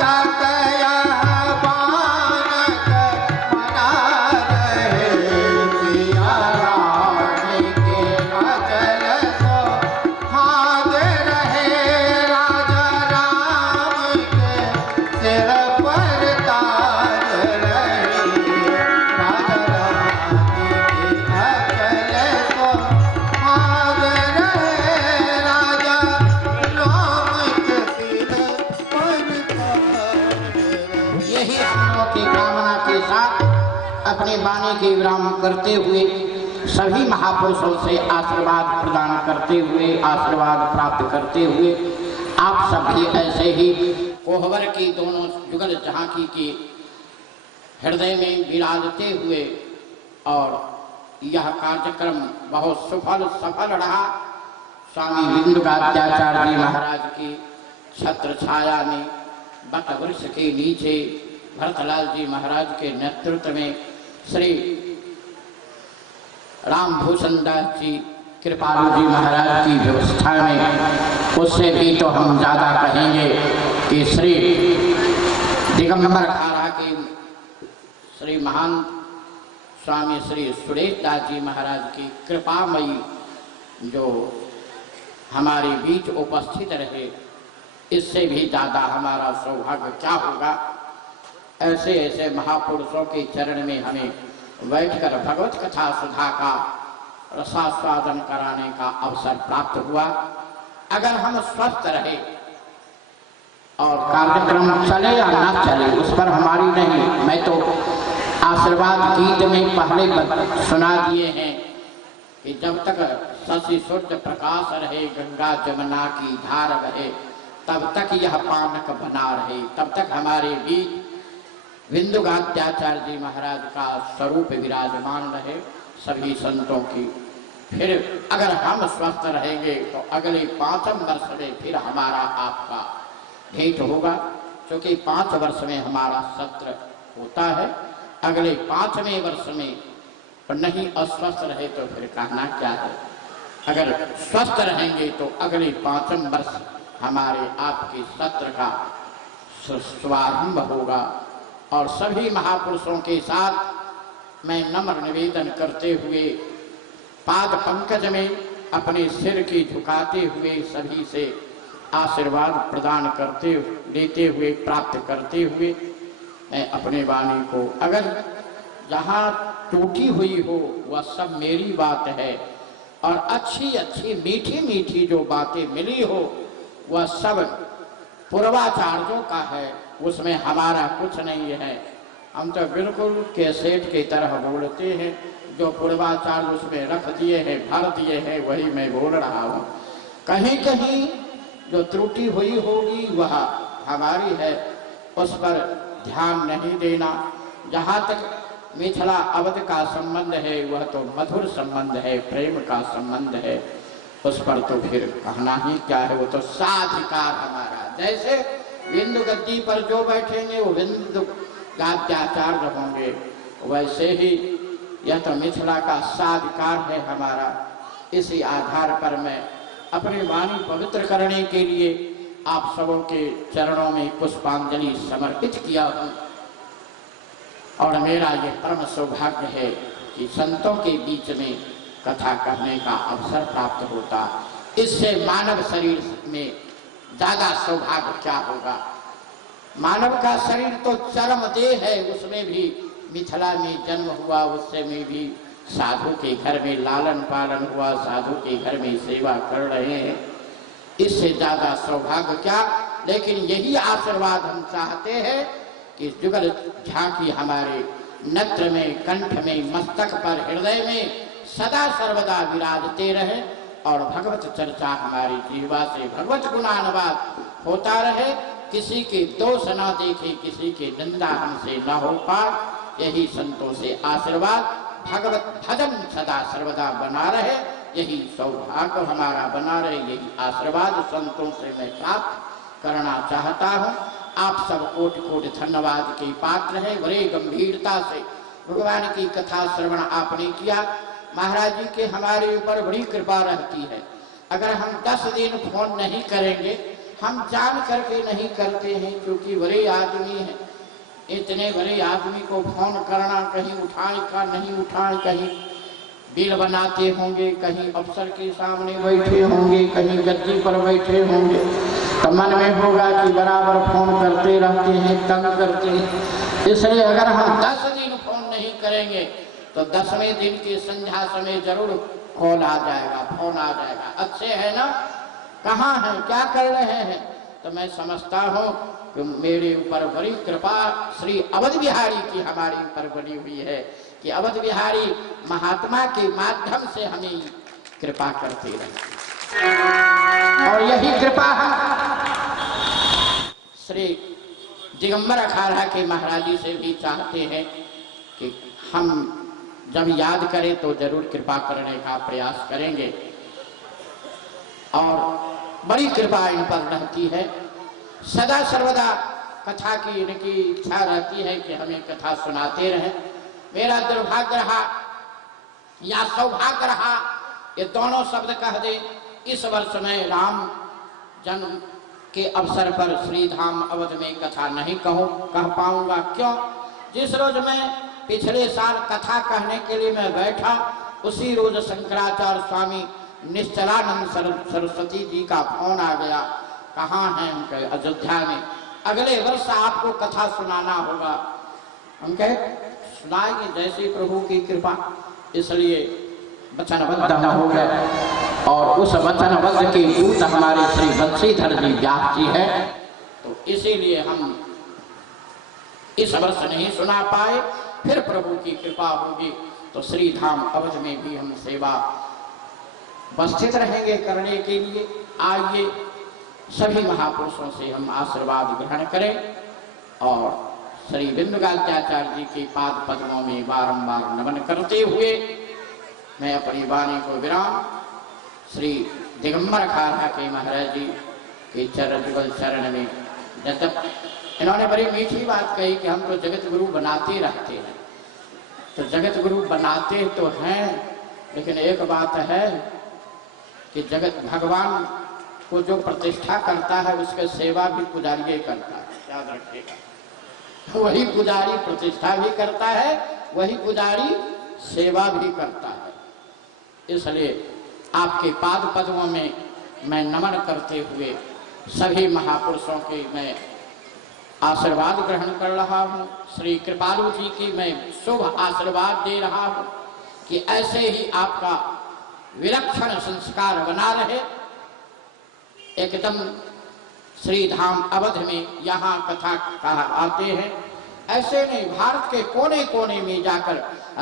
तक यह बानक बना रहे, सिया रानी के अचल सुहाग रहे, राजा राम के सिर पर ताज रहे, राजा रानी के अचल सुहाग रहे, राजा राम के सिर पर ताज रहे। यही हम लोग की कामना के साथ अपनी वाणी के विराम करते हुए सभी महापुरुषों से आशीर्वाद प्रदान करते हुए, आशीर्वाद प्राप्त करते हुए, आप सब भी ऐसे ही कोहबर की दोनों जुगल झांकी के हृदय में विराजते हुए, और यह कार्यक्रम बहुत सफल रहा। स्वामी बिंदुकाचार्य जी महाराज की छत्र छाया में बट वृक्ष के नीचे भरतलाल जी महाराज के नेतृत्व में श्री रामभूषण दास जी कृपालु जी महाराज की व्यवस्था में, उससे भी तो हम ज़्यादा कहेंगे कि श्री दिगंबर खारा के श्री महान स्वामी श्री सुरेश दास जी महाराज की कृपामयी जो हमारे बीच उपस्थित रहे, इससे भी ज़्यादा हमारा सौभाग्य क्या होगा। ऐसे ऐसे महापुरुषों के चरण में हमें बैठकर भगवत कथा सुधा का रसास्वादन कराने का अवसर प्राप्त हुआ। अगर हम स्वस्थ रहे और कार्यक्रम चले या न चले उस पर हमारी नहीं, मैं तो आशीर्वाद गीत में पहले सुना दिए हैं कि जब तक शशि सूर्य प्रकाश रहे, गंगा जमुना की धार बहे, तब तक यह पानक बना रहे, तब तक हमारे बीच विंदुगाद्याचार्य जी महाराज का स्वरूप विराजमान रहे सभी संतों की। फिर अगर हम स्वस्थ रहेंगे तो अगले 5 वर्ष में फिर हमारा आपका भेंट होगा, क्योंकि 5 वर्ष में हमारा सत्र होता है। अगले 5वें वर्ष में नहीं अस्वस्थ रहे तो फिर कहना क्या है। अगर स्वस्थ रहेंगे तो अगले 5वें वर्ष हमारे आपके सत्र का शुभारंभ होगा। और सभी महापुरुषों के साथ मैं नम्र निवेदन करते हुए पाद पंकज में अपने सिर की झुकाते हुए सभी से आशीर्वाद प्रदान करते लेते हुए प्राप्त करते हुए मैं अपने वाणी को, अगर जहाँ टूटी हुई हो वह सब मेरी बात है, और अच्छी अच्छी मीठी मीठी जो बातें मिली हो वह सब पूर्वाचार्यों का है, उसमें हमारा कुछ नहीं है। हम तो बिल्कुल कैसेट की तरह बोलते हैं, जो पूर्वाचार्य उसमें रख दिए हैं, भर दिए हैं, वही मैं बोल रहा हूँ। कहीं कहीं जो त्रुटि हुई होगी वह हमारी है, उस पर ध्यान नहीं देना। जहाँ तक मिथिला अवध का संबंध है वह तो मधुर संबंध है, प्रेम का संबंध है, उस पर तो फिर कहना ही क्या है, वो तो साधिकार हमारा। जैसे बिंदु गद्दी पर जो बैठेंगे वो बिंदु गाद्याचार्य होंगे, वैसे ही यह तो मिथिला का साधिकार है हमारा। इसी आधार पर मैं अपनी वाणी पवित्र करने के लिए आप सबों के चरणों में पुष्पांजलि समर्पित किया हूँ। और मेरा यह परम सौभाग्य है कि संतों के बीच में कथा कहने का अवसर प्राप्त होता। इससे मानव शरीर में ज्यादा सौभाग्य क्या होगा। मानव का शरीर तो चरम देह है, उसमें भी मिथिला में जन्म हुआ, उससे में भी साधु के घर में लालन पालन हुआ, साधु के घर में सेवा कर रहे हैं, इससे ज्यादा सौभाग्य क्या। लेकिन यही आशीर्वाद हम चाहते हैं कि जुगल झांकी हमारे नेत्र में, कंठ में, मस्तक पर, हृदय में सदा सर्वदा विराजते रहे और भगवत चर्चा हमारी जीवा से भगवत गुणानुवाद होता रहे। किसी के दोष न देखे, किसी के निंदा हमसे न हो पाए, यही संतों से आशीर्वाद। भगवत भजन सदा सर्वदा बना रहे, यही सौभाग्य हमारा बना रहे, यही आशीर्वाद संतों से मैं प्राप्त करना चाहता हूँ। आप सब कोटि कोटि धन्यवाद के पात्र हैं। बड़े गंभीरता से भगवान की कथा श्रवण आपने किया। महाराज जी के हमारे ऊपर बड़ी कृपा रहती है। अगर हम 10 दिन फोन नहीं करेंगे, हम जान करके नहीं करते हैं, क्योंकि बड़े आदमी हैं। इतने बड़े आदमी को फोन करना, कहीं उठाए का नहीं उठाए, कहीं बिल बनाते होंगे, कहीं अफसर के सामने बैठे होंगे, कहीं गद्दी पर बैठे होंगे, तो मन में होगा कि बराबर फोन करते रहते हैं, तंग करते हैं। इसलिए अगर हम 10 दिन फोन नहीं करेंगे तो 10वें दिन की संध्या समय जरूर कॉल आ जाएगा, फोन आ जाएगा। अच्छे है ना, कहाँ हैं, क्या कर रहे हैं। तो मैं समझता हूँ कि मेरे ऊपर बड़ी कृपा श्री अवध बिहारी की हमारे ऊपर बनी हुई है कि अवध बिहारी महात्मा के माध्यम से हमें कृपा करते रहे। और यही कृपा हम श्री दिगंबर अखाड़ा के महाराज जी से भी चाहते हैं कि हम जब याद करें तो जरूर कृपा करने का प्रयास करेंगे। और बड़ी कृपा इन पर रहती है, सदा सर्वदा कथा की इनकी इच्छा रहती है कि हमें कथा सुनाते रहें। मेरा दुर्भाग्य रहा या सौभाग्य रहा, ये दोनों शब्द कह दे, इस वर्ष में राम जन्म के अवसर पर श्रीधाम अवध में कथा नहीं कह पाऊंगा। क्यों? जिस रोज मैं पिछले साल कथा कहने के लिए मैं बैठा, उसी रोज शंकराचार्य स्वामी निश्चलानंद सरस्वती जी का फोन आ गया। कहाँ हैं? उनके अयोध्या में। अगले वर्ष आपको कथा सुनाना होगा। हम कहे सुनाएंगे जैसी प्रभु की कृपा, इसलिए वचनबद्ध हो गए। और उस वचनबद्ध की दूत हमारे श्री बंशीधर जी व्यास जी है, तो इसीलिए हम इस वर्ष नहीं सुना पाए। फिर प्रभु की कृपा होगी तो श्री धाम अवध में भी हम सेवा उपस्थित रहेंगे करने के लिए। आइए सभी महापुरुषों से हम आशीर्वाद ग्रहण करें और श्री बिंदुगाचार्य जी के पाद पद्मों में बारंबार नमन करते हुए मैं अपनी वाणी को विराम श्री दिगंबर खारा के महाराज जी के चरण में जब इन्होंने बड़ी मीठी बात कही कि हम तो जगत गुरु बनाते रहते हैं। तो जगत गुरु बनाते तो हैं, लेकिन एक बात है कि जगत भगवान को जो प्रतिष्ठा करता है उसके सेवा भी पुजारी करता है, याद रखिएगा। वही पुजारी प्रतिष्ठा भी करता है, वही पुजारी सेवा भी करता है। इसलिए आपके पाद पद्मों में मैं नमन करते हुए सभी महापुरुषों के मैं आशीर्वाद ग्रहण कर रहा हूँ। श्री कृपालु जी की मैं शुभ आशीर्वाद दे रहा हूँ कि ऐसे ही आपका विलक्षण संस्कार बना रहे। एकदम श्री धाम अवध में यहाँ कथा कहा आते हैं, ऐसे नहीं भारत के कोने कोने में जाकर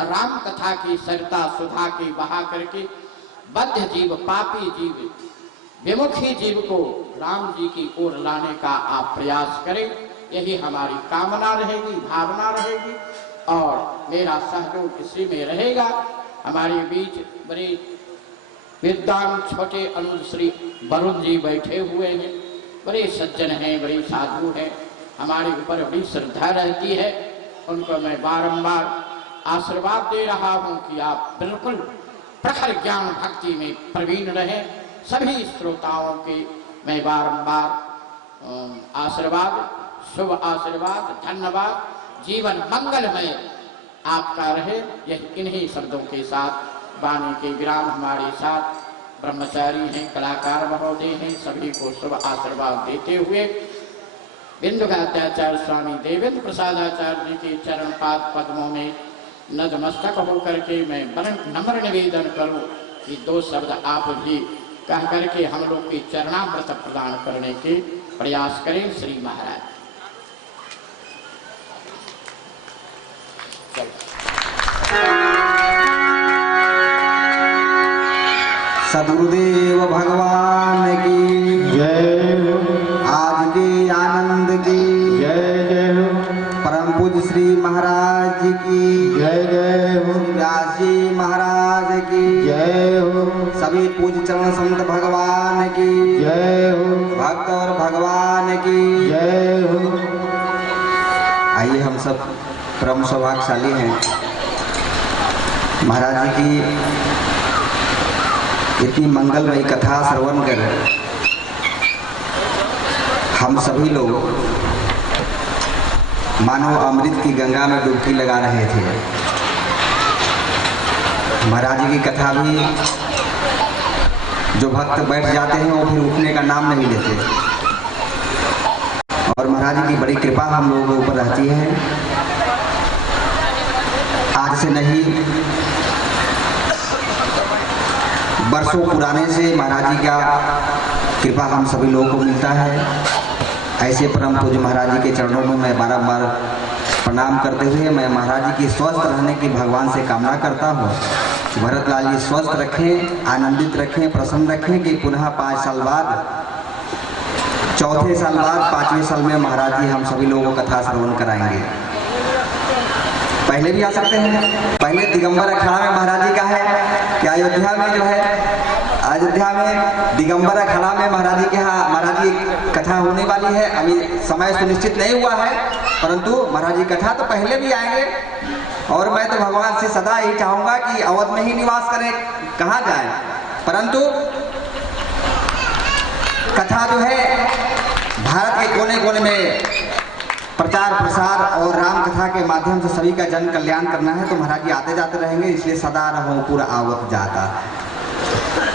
राम कथा की सरिता सुधा की बहा करके बद्ध जीव, पापी जीव, विमुखी जीव को राम जी की ओर लाने का आप प्रयास करें। यही हमारी कामना रहेगी, भावना रहेगी और मेरा सहयोग इसी में रहेगा। हमारे बीच बड़े विद्वान छोटे अनुज श्री वरुण जी बैठे हुए हैं, बड़े सज्जन हैं, बड़े साधु हैं, हमारे ऊपर बड़ी श्रद्धा रहती है। उनको मैं बारंबार आशीर्वाद दे रहा हूँ कि आप बिल्कुल प्रखर ज्ञान भक्ति में प्रवीण रहें। सभी श्रोताओं के मैं बारंबार आशीर्वाद, शुभ आशीर्वाद, धन्यवाद। जीवन मंगलमय आपका रहे। यह इन्हीं शब्दों के साथ वाणी के विराम हमारे साथ ब्रह्मचारी हैं, कलाकार महोदय हैं, सभी को शुभ आशीर्वाद देते हुए बिंदुगाचार्य स्वामी देवेंद्र प्रसादाचार्य जी के चरण पाद पद्मों में नतमस्तक होकर के मैं नम्र निवेदन करूं कि दो शब्द आप भी कह करके हम लोग की चरणामृत प्रदान करने के प्रयास करें। श्री महाराज सदगुरुदेव भगवान की जय हो, आज के आनंद की जय जय हो, परम पूज्य श्री महाराज जी की जय जय हो, व्यास जी महाराज की जय हो, सभी पूज्य चरण संत भगवान की जय हो, भक्त और भगवान की जय हो। आइए हम सब परम सौभाग्यशाली हैं महाराज जी की इतनी मंगलमयी कथा श्रवण कर हम सभी लोग मानो अमृत की गंगा में डुबकी लगा रहे थे। महाराज जी की कथा भी जो भक्त बैठ जाते हैं वो फिर उठने का नाम नहीं लेते और महाराज जी की बड़ी कृपा हम लोगों के ऊपर रहती है। आज से नहीं वर्षों पुराने से महाराज जी का कृपा हम सभी लोगों को मिलता है। ऐसे परम पूज्य महाराज जी के चरणों में मैं बारंबार प्रणाम करते हुए मैं महाराज जी की स्वस्थ रहने की भगवान से कामना करता हूँ। भरतलाल जी स्वस्थ रखें, आनंदित रखें, प्रसन्न रखें कि पुनः 5 साल बाद, चौथे साल बाद 5वें साल में महाराज जी हम सभी लोगों को कथा श्रवण कराएंगे। पहले भी आ सकते हैं। पहले दिगंबर अखाड़ा में महाराज जी का है कि अयोध्या में जो है, अयोध्या में दिगंबर अखाड़ा में महाराज जी के यहाँ महाराज जी कथा होने वाली है। अभी समय सुनिश्चित नहीं हुआ है, परंतु महाराज जी कथा तो पहले भी आएंगे और मैं तो भगवान से सदा यही चाहूँगा कि अवध में ही निवास करें, कहाँ जाए। परंतु कथा जो है भारत के कोने कोने में प्रचार प्रसार और राम कथा के माध्यम से सभी का जन कल्याण करना है, तो महाराज जी आते जाते रहेंगे, इसलिए सदा रहो पूरा आवत जाता।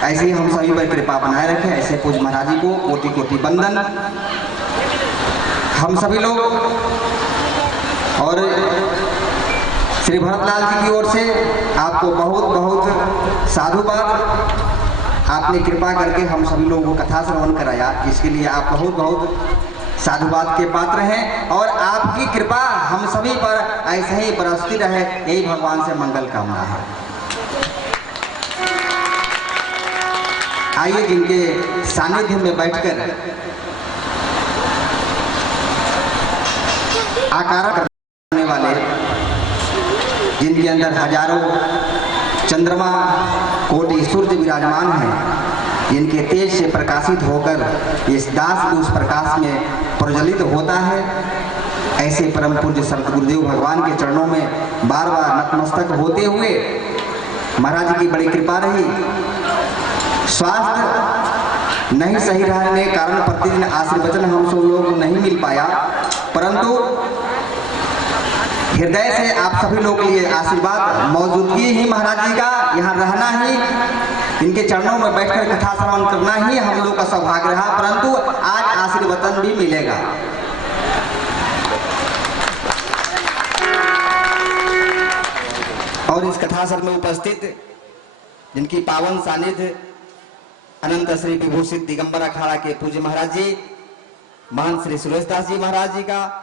ऐसे ही हम सभी पर कृपा बनाए रखें। ऐसे पूज्य महाराज जी को कोटि कोटि वंदन। हम सभी लोग और श्री भरतलाल जी की ओर से आपको बहुत बहुत साधुवाद। आपने कृपा करके हम सभी लोगों को कथा श्रवण कराया, इसके लिए आप बहुत बहुत साधुवाद के पात्र हैं और आपकी कृपा हम सभी पर ऐसे ही बरसती रहे, यही भगवान से मंगल कामना है। आइए जिनके सानिध्य में बैठकर आकार करने वाले, जिनके अंदर हजारों चंद्रमा कोटि सूर्य विराजमान हैं, जिनके तेज से प्रकाशित होकर इस दास भी उस प्रकाश में प्रज्वलित होता है, ऐसे परम पूज्य सतगुरुदेव भगवान के चरणों में बार बार नतमस्तक होते हुए महाराज जी की बड़ी कृपा रही। स्वास्थ्य नहीं सही रहने के कारण प्रतिदिन आशीर्वचन हम सब लोगों को नहीं मिल पाया, परंतु हृदय से आप सभी लोग के लिए आशीर्वाद, मौजूदगी ही महाराज जी का, यहाँ रहना ही, इनके चरणों में बैठकर कथा श्रवण करना ही हम लोग का सौभाग्य रहा, परंतु आज आशीर्वचन भी मिलेगा। और इस कथा सत्र में उपस्थित जिनकी पावन सानिध्य अनंत श्री विभूषित दिगंबर अखाड़ा के पूज्य महाराज जी, महंत श्री सुरेशदास जी महाराज जी का,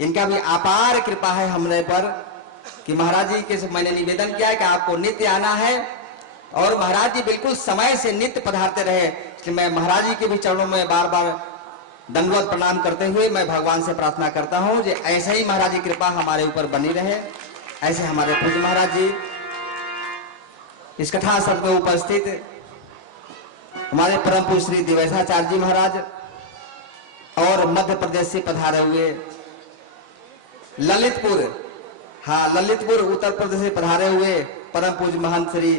इनका भी अपार कृपा है हमने पर कि महाराज जी के मैंने निवेदन किया है कि आपको नित्य आना है और महाराज जी बिल्कुल समय से नित्य पधारते रहे। इसलिए मैं महाराज जी के भी चरणों में बार बार दंडवत प्रणाम करते हुए मैं भगवान से प्रार्थना करता हूँ कि ऐसे ही महाराज जी कृपा हमारे ऊपर बनी रहे। ऐसे हमारे पूज्य महाराज जी इस कथा सत्र में उपस्थित हमारे परम पूज्य श्री दिवेशाचार्य जी महाराज और मध्य प्रदेश से पधारे हुए ललितपुर, हाँ ललितपुर उत्तर प्रदेश से पधारे हुए परम पूज्य महंत श्री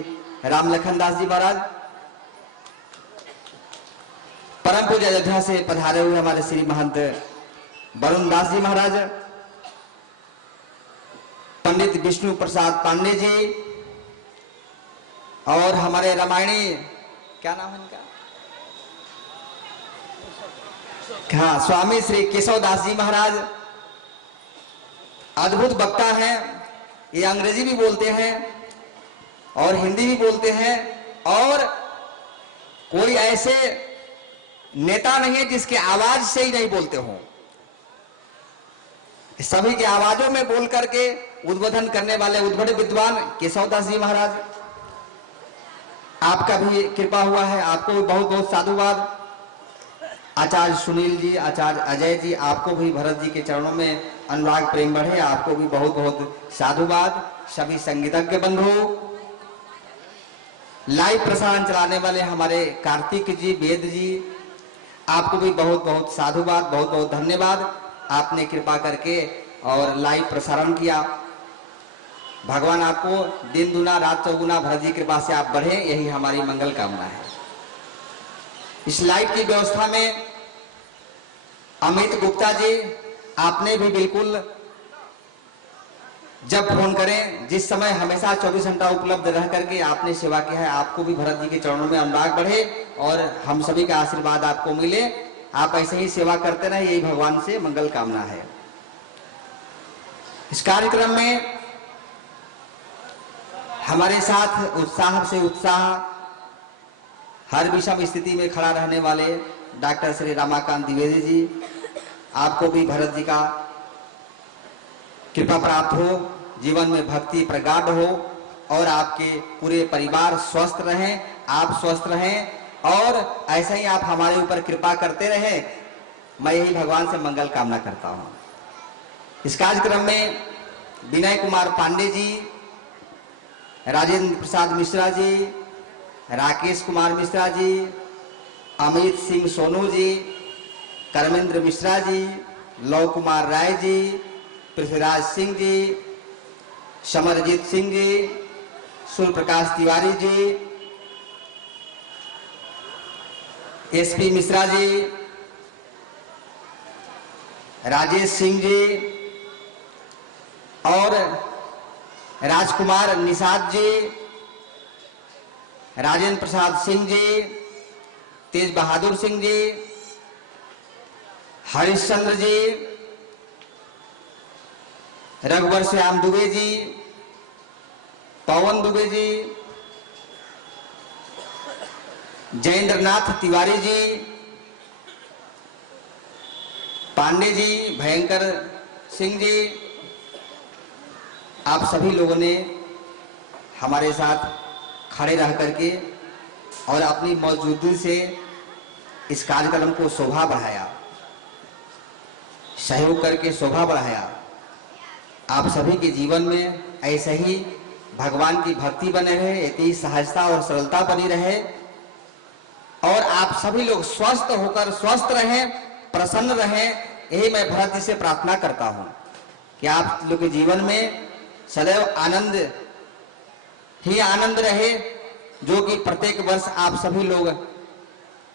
रामलखन दास जी महाराज, परम पूज्य अयोध्या से पधारे हुए हमारे श्री महंत वरुण दास जी महाराज, पंडित विष्णु प्रसाद पांडे जी और हमारे रामायणी, क्या नाम है इनका, हाँ स्वामी श्री केशव दास जी महाराज, अद्भुत वक्ता हैं। ये अंग्रेजी भी बोलते हैं और हिंदी भी बोलते हैं और कोई ऐसे नेता नहीं है जिसके आवाज से ही नहीं बोलते हों। सभी के आवाजों में बोल करके उद्बोधन करने वाले उद्भट विद्वान केशव दास जी महाराज, आपका भी कृपा हुआ है, आपको भी बहुत बहुत साधुवाद। आचार्य सुनील जी, आचार्य अजय जी, आपको भी भरत जी के चरणों में अनुराग प्रेम बढ़े, आपको भी बहुत बहुत साधुवाद। सभी संगीतज्ञ बंधु, लाइव प्रसारण चलाने वाले हमारे कार्तिक जी, वेद जी, आपको भी बहुत बहुत साधुवाद, बहुत बहुत धन्यवाद। आपने कृपा करके और लाइव प्रसारण किया। भगवान आपको दिन दुना रात चौगुना भरत जी कृपा से आप बढ़े, यही हमारी मंगल कामना है। इस लाइव की व्यवस्था में अमित गुप्ता जी, आपने भी बिल्कुल जब फोन करें जिस समय हमेशा 24 घंटा उपलब्ध रह करके आपने सेवा किया है। आपको भी भरत जी के चरणों में अनुराग बढ़े और हम सभी का आशीर्वाद आपको मिले। आप ऐसे ही सेवा करते रहे, यही भगवान से मंगल कामना है। इस कार्यक्रम में हमारे साथ उत्साह से उत्साह, हर विषम स्थिति में खड़ा रहने वाले डॉक्टर श्री रमाकांत द्विवेदी जी, आपको भी भरत जी का कृपा प्राप्त हो, जीवन में भक्ति प्रगाढ़ हो और आपके पूरे परिवार स्वस्थ रहें, आप स्वस्थ रहें और ऐसे ही आप हमारे ऊपर कृपा करते रहें। मैं यही भगवान से मंगल कामना करता हूं। इस कार्यक्रम में विनय कुमार पांडे जी, राजेंद्र प्रसाद मिश्रा जी, राकेश कुमार मिश्रा जी, अमित सिंह सोनू जी, कर्मेंद्र मिश्रा जी, लव कुमार राय जी, पृथ्वीराज सिंह जी, समरजीत सिंह जी, सूर्य प्रकाश तिवारी जी, एसपी मिश्रा जी, राजेश सिंह जी और राजकुमार निषाद जी, राजेंद्र प्रसाद सिंह जी, तेज बहादुर सिंह जी, हरिश्चंद्र जी, रघुवर श्याम दुबे जी, पवन दुबे जी, जयेंद्रनाथ तिवारी जी, पांडे जी, भयंकर सिंह जी, आप सभी लोगों ने हमारे साथ खड़े रह करके और अपनी मौजूदगी से इस कार्यक्रम को शोभा बढ़ाया, सहयोग करके शोभा बढ़ाया। आप सभी के जीवन में ऐसे ही भगवान की भक्ति बने रहे, इतनी सहजता और सरलता बनी रहे और आप सभी लोग स्वस्थ होकर स्वस्थ रहें, प्रसन्न रहें, यही मैं भरत जी से प्रार्थना करता हूं कि आप लोग के जीवन में सदैव आनंद ही आनंद रहे, जो कि प्रत्येक वर्ष आप सभी लोग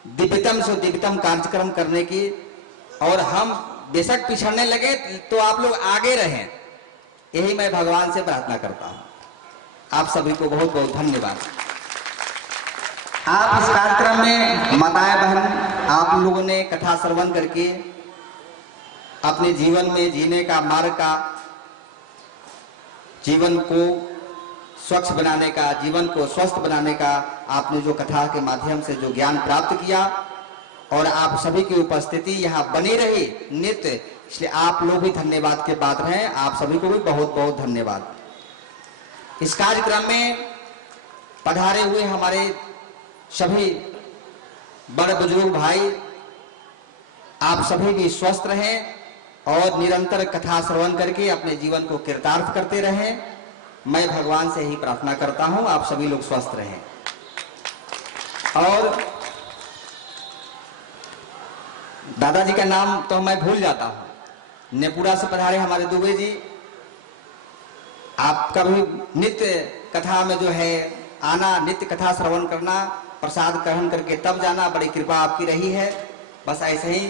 दिव्यतम से दिव्यतम कार्यक्रम करने की, और हम बेशक पिछड़ने लगे तो आप लोग आगे रहें, यही मैं भगवान से प्रार्थना करता हूं। आप सभी को बहुत बहुत धन्यवाद। आप इस कार्यक्रम में माताएं बहन आप लोगों ने कथा श्रवण करके अपने जीवन में जीने का मार्ग का, जीवन को स्वच्छ बनाने का, जीवन को स्वस्थ बनाने का आपने जो कथा के माध्यम से जो ज्ञान प्राप्त किया और आप सभी की उपस्थिति यहाँ बनी रही नित्य, इसलिए आप लोग भी धन्यवाद के पात्र हैं। आप सभी को भी बहुत बहुत धन्यवाद। इस कार्यक्रम में पधारे हुए हमारे सभी बड़े बुजुर्ग भाई, आप सभी भी स्वस्थ रहें और निरंतर कथा श्रवण करके अपने जीवन को कृतार्थ करते रहें। मैं भगवान से ही प्रार्थना करता हूं, आप सभी लोग स्वस्थ रहें। और दादाजी का नाम तो मैं भूल जाता हूं, नेपुरा से पधारे हमारे दुबे जी, आपका भी नित्य कथा में जो है आना, नित्य कथा श्रवण करना, प्रसाद ग्रहण करके तब जाना, बड़ी कृपा आपकी रही है। बस ऐसे ही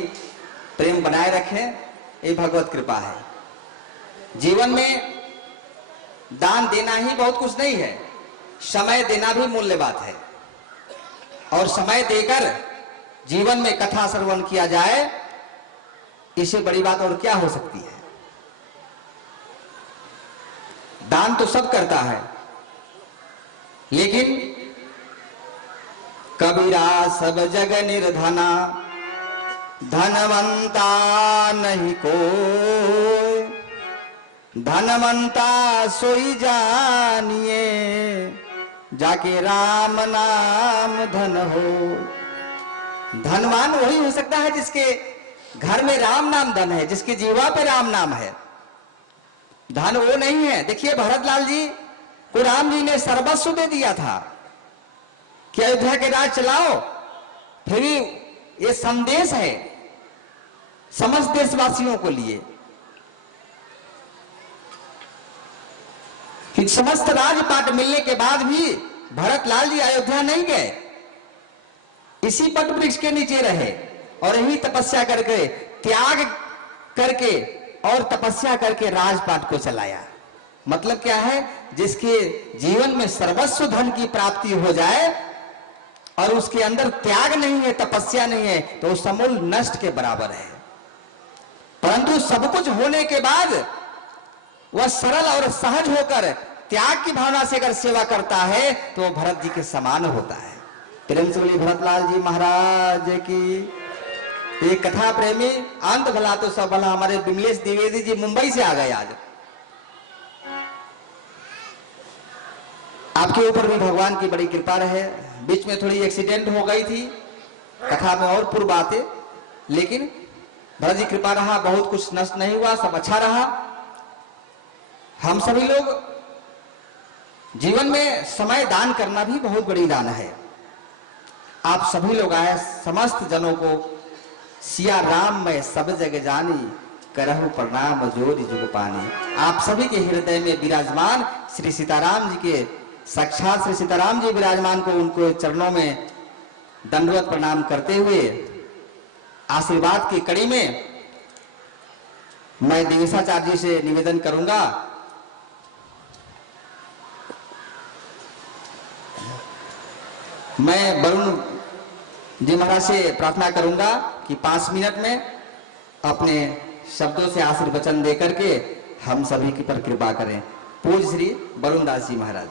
प्रेम बनाए रखें, ये भगवत कृपा है। जीवन में दान देना ही बहुत कुछ नहीं है, समय देना भी मूल्य बात है, और समय देकर जीवन में कथा श्रवण किया जाए, इससे बड़ी बात और क्या हो सकती है। दान तो सब करता है, लेकिन कबीरा सब जग निर्धना, धनवंता नहीं कोई, धनवंता सोई जानिए, जाके राम नाम धन हो। धनवान वही हो सकता है जिसके घर में राम नाम धन है, जिसके जीवा पे राम नाम है। धन वो नहीं है। देखिए भरतलाल जी को राम जी ने सर्वस्व दे दिया था कि अयोध्या के राज चलाओ। फिर ये संदेश है समस्त देशवासियों को लिए कि समस्त राजपाट मिलने के बाद भी भरतलाल जी अयोध्या नहीं गए, इसी पट वृक्ष के नीचे रहे और यही तपस्या करके, त्याग करके और तपस्या करके राजपाट को चलाया। मतलब क्या है, जिसके जीवन में सर्वस्व धन की प्राप्ति हो जाए और उसके अंदर त्याग नहीं है, तपस्या नहीं है, तो समूल नष्ट के बराबर है। परंतु सब कुछ होने के बाद वह सरल और सहज होकर त्याग की भावना से अगर सेवा करता है तो वह भरत जी के समान होता है। प्रेम से बोलिए भरतलाल जी महाराज की। एक कथा प्रेमी अंत भला तो सब भला। हमारे विमलेश द्विवेदी जी मुंबई से आ गए आज। आपके ऊपर भी भगवान की बड़ी कृपा रहे। बीच में थोड़ी एक्सीडेंट हो गई थी, कथा में और पूर्व बातें, लेकिन भरत जी कृपा रहा, बहुत कुछ नष्ट नहीं हुआ, सब अच्छा रहा। हम सभी लोग जीवन में समय दान करना भी बहुत बड़ी दान है। आप सभी लोग आए, समस्त जनों को सिया राम मैं सब जगह जानी, करहु प्रणाम जोरि जुग पानी। आप सभी के हृदय में विराजमान श्री सीताराम जी के, साक्षात श्री सीताराम जी विराजमान को, उनको चरणों में दंडवत प्रणाम करते हुए आशीर्वाद की कड़ी में मैं दिवेशाचार्य जी से निवेदन करूंगा, मैं वरुण जी महाराज से प्रार्थना करूंगा कि 5 मिनट में अपने शब्दों से आशीर्वचन देकर के हम सभी की पर कृपा करें। पूज्य श्री वरुण दास जी महाराज।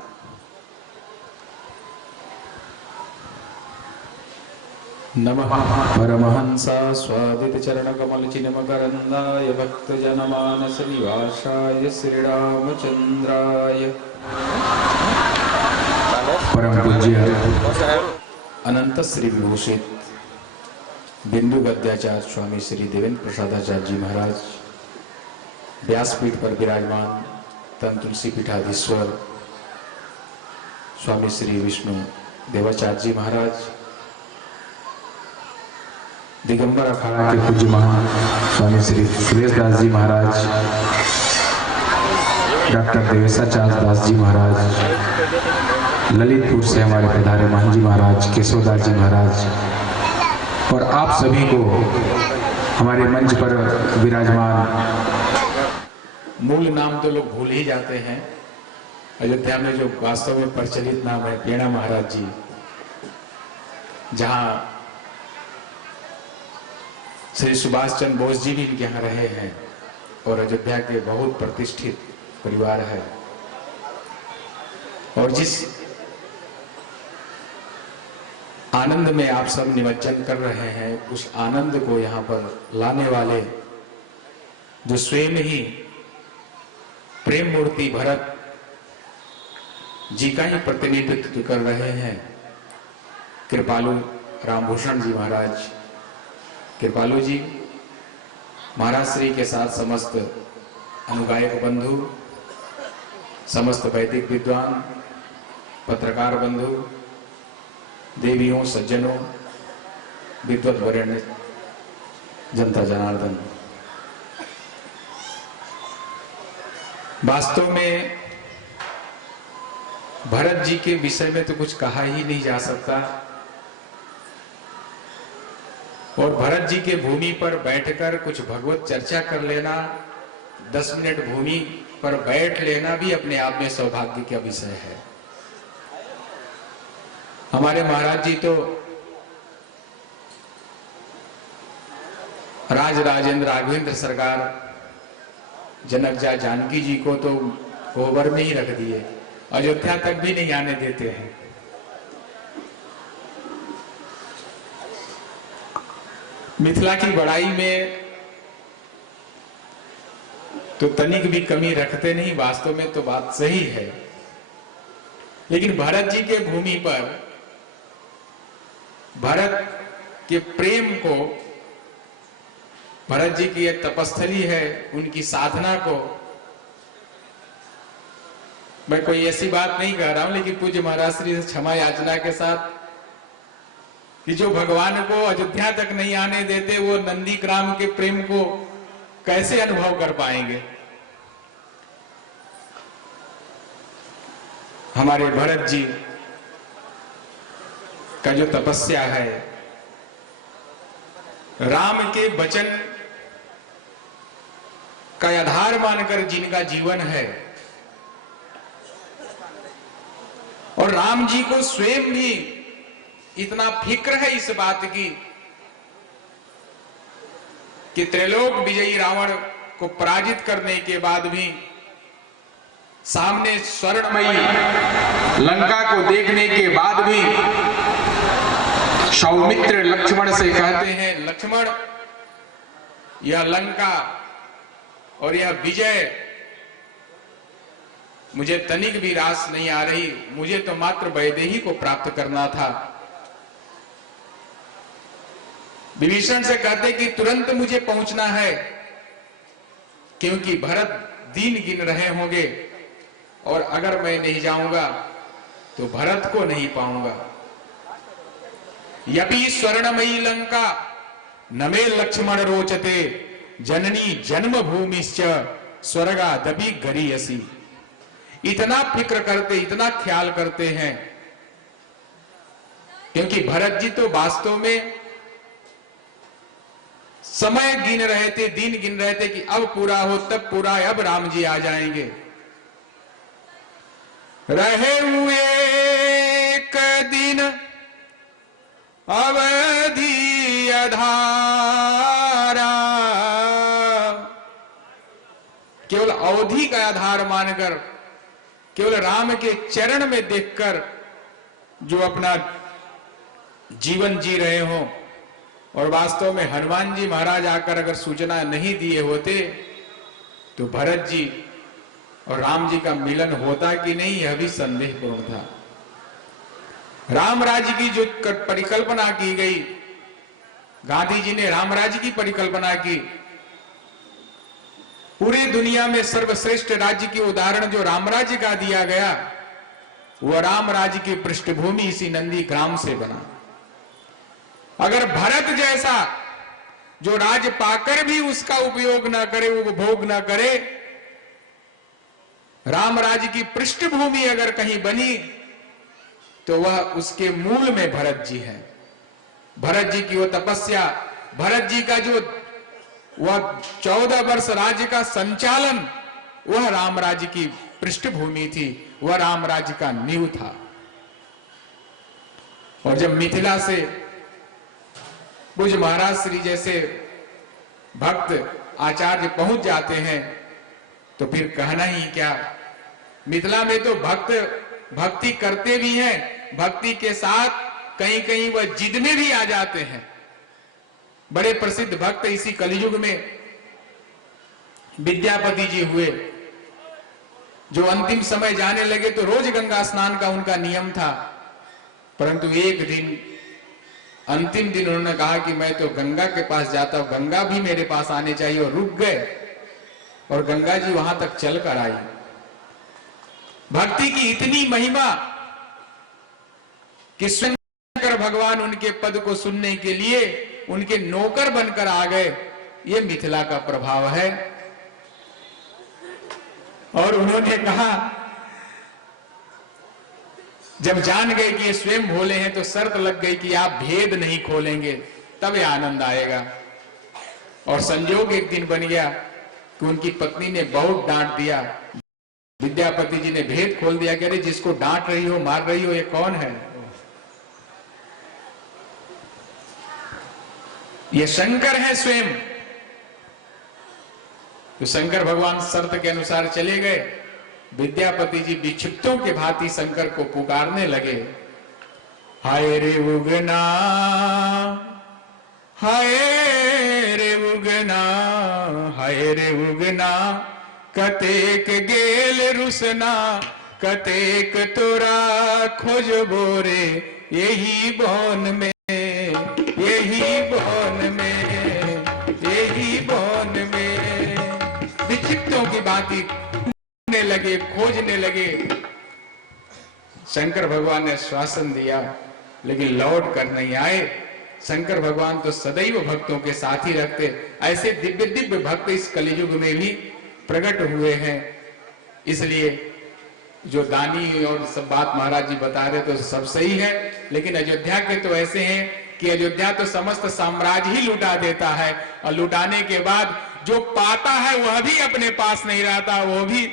नमः परमहंसा स्वादित चरण कमल चिन्मकरंदाय भक्तजनमानस निवासाय श्रीरामचंद्राय। परम पूज्य अनंत श्री विभूषित बिंदु गद्याचार्य स्वामी श्री देवेंद्र प्रसादाचार्य जी महाराज, व्यासपीठ पर विराजमान तन तुलसी पीठाधीश्वर स्वामी श्री विष्णु देवाचार्य जी महाराज, दिगंबर अखाड़ा के पूज्य महान स्वामी श्री सुरेश दास जी महाराज, डॉक्टर देवेशाचार्य दास जी महाराज, ललितपुर से हमारे पधारे महंत जी महाराज, केशवदास जी महाराज, और आप सभी को हमारे मंच पर विराजमान। मूल नाम तो लोग भूल ही जाते हैं। अयोध्या में जो वास्तव में प्रचलित नाम है पेड़ा महाराज जी, जहां श्री सुभाष चंद्र बोस जी भी इनके यहाँ रहे हैं और अयोध्या के बहुत प्रतिष्ठित परिवार है। और जिस आनंद में आप सब निमज्जन कर रहे हैं, उस आनंद को यहाँ पर लाने वाले जो स्वयं ही प्रेम मूर्ति भरत जी का ही प्रतिनिधित्व कर रहे हैं, कृपालु रामभूषण जी महाराज। कृपालु जी महाराज श्री के साथ समस्त अनुगायक बंधु, समस्त वैदिक विद्वान, पत्रकार बंधु, देवियों, सज्जनों, विद्वत वरेण्य, जनता जनार्दन, वास्तव में भरत जी के विषय में तो कुछ कहा ही नहीं जा सकता। और भरत जी के भूमि पर बैठकर कुछ भगवत चर्चा कर लेना, 10 मिनट भूमि पर बैठ लेना भी अपने आप में सौभाग्य का विषय है। हमारे महाराज जी तो राज राजेंद्र राघवेंद्र सरकार जनक जानकी जी को तो गोबर में ही रख दिए, अयोध्या तक भी नहीं आने देते हैं। मिथिला की बड़ाई में तो तनिक भी कमी रखते नहीं, वास्तव में तो बात सही है। लेकिन भरत जी के भूमि पर भरत के प्रेम को, भरत जी की एक तपस्थली है, उनकी साधना को, मैं कोई ऐसी बात नहीं कह रहा हूं, लेकिन पूज्य महाराज श्री से क्षमा याचना के साथ कि जो भगवान को अयोध्या तक नहीं आने देते, वो नंदीग्राम के प्रेम को कैसे अनुभव कर पाएंगे। हमारे भरत जी का जो तपस्या है, राम के वचन का आधार मानकर जिनका जीवन है, और राम जी को स्वयं भी इतना फिक्र है इस बात की कि त्रिलोक विजयी रावण को पराजित करने के बाद भी सामने स्वर्णमयी लंका को देखने के बाद भी सौमित्र लक्ष्मण से कहते हैं, लक्ष्मण, यह लंका और यह विजय मुझे तनिक भी रास नहीं आ रही, मुझे तो मात्र वैदेही को प्राप्त करना था। विभीषण से कहते कि तुरंत मुझे पहुंचना है, क्योंकि भरत दिन गिन रहे होंगे और अगर मैं नहीं जाऊंगा तो भरत को नहीं पाऊंगा। यपि स्वर्णमयी लंका न मे लक्ष्मण रोचते, जननी जन्म भूमिश्च स्वर्गादपि गरीयसी। इतना फिक्र करते, इतना ख्याल करते हैं, क्योंकि भरत जी तो वास्तव में समय गिन रहे थे, दिन गिन रहे थे कि अब पूरा हो तब पूरा, अब राम जी आ जाएंगे। रहे हुए एक दिन अवधि अधारा, केवल अवधि का आधार मानकर, केवल राम के चरण में देखकर जो अपना जीवन जी रहे हों, और वास्तव में हनुमान जी महाराज आकर अगर सूचना नहीं दिए होते तो भरत जी और राम जी का मिलन होता कि नहीं, यह भी संदेहपूर्ण था। राम राज्य की जो परिकल्पना की गई, गांधी जी ने राम राज्य की परिकल्पना की। पूरी दुनिया में सर्वश्रेष्ठ राज्य की उदाहरण जो राम राज्य का दिया गया, वह राम राज्य की पृष्ठभूमि इसी नंदी ग्राम से बना। अगर भरत जैसा जो राज पाकर भी उसका उपयोग ना करे, उपभोग ना करे, राम राज्य की पृष्ठभूमि अगर कहीं बनी तो वह उसके मूल में भरत जी है। भरत जी की वो तपस्या, भरत जी का जो वह 14 वर्ष राज्य का संचालन, वह राम राज्य की पृष्ठभूमि थी, वह राम राज्य का नींव था। और जब मिथिला से पूज्य महाराज श्री जैसे भक्त आचार्य पहुंच जाते हैं तो फिर कहना ही क्या। मिथिला में तो भक्त भक्ति करते भी हैं, भक्ति के साथ कहीं कहीं वह जिद में भी आ जाते हैं। बड़े प्रसिद्ध भक्त इसी कलयुग में विद्यापति जी हुए, जो अंतिम समय जाने लगे तो रोज गंगा स्नान का उनका नियम था, परंतु एक दिन अंतिम दिन उन्होंने कहा कि मैं तो गंगा के पास जाता हूं, गंगा भी मेरे पास आने चाहिए, और रुक गए और गंगा जी वहां तक चलकर आई। भक्ति की इतनी महिमा कि शंकर भगवान उनके पद को सुनने के लिए उनके नौकर बनकर आ गए। ये मिथिला का प्रभाव है। और उन्होंने कहा, जब जान गए कि ये स्वयं भोले हैं तो शर्त लग गई कि आप भेद नहीं खोलेंगे, तब ये आनंद आएगा। और संयोग एक दिन बन गया कि उनकी पत्नी ने बहुत डांट दिया। विद्यापति जी ने भेद खोल दिया कि अरे जिसको डांट रही हो, मार रही हो, ये कौन है? ये शंकर है स्वयं। तो शंकर भगवान शर्त के अनुसार चले गए। विद्यापति जी विक्षिप्तों के भांति शंकर को पुकारने लगे, हाय रे उगना, हाय रे उगना, हाय रे उगना, कतेक गेल रुसना, कतेक तोरा खोज बोरे, यही बौन में, यही बौन में, यही बौन में। विक्षिप्तों की भांति लगे, खोजने लगे। शंकर भगवान ने आश्वासन दिया, लेकिन लौट कर नहीं आए। शंकर भगवान तो सदैव भक्तों के साथ ही रखते। ऐसे दिव्य दिव्य भक्त इस कलियुग में भी प्रकट हुए हैं। इसलिए जो दानी और सब बात महाराज जी बता रहे तो सब सही है, लेकिन अयोध्या के तो ऐसे हैं कि अयोध्या तो समस्त साम्राज्य ही लुटा देता है, और लुटाने के बाद जो पाता है वह भी अपने पास नहीं रहता, वो भी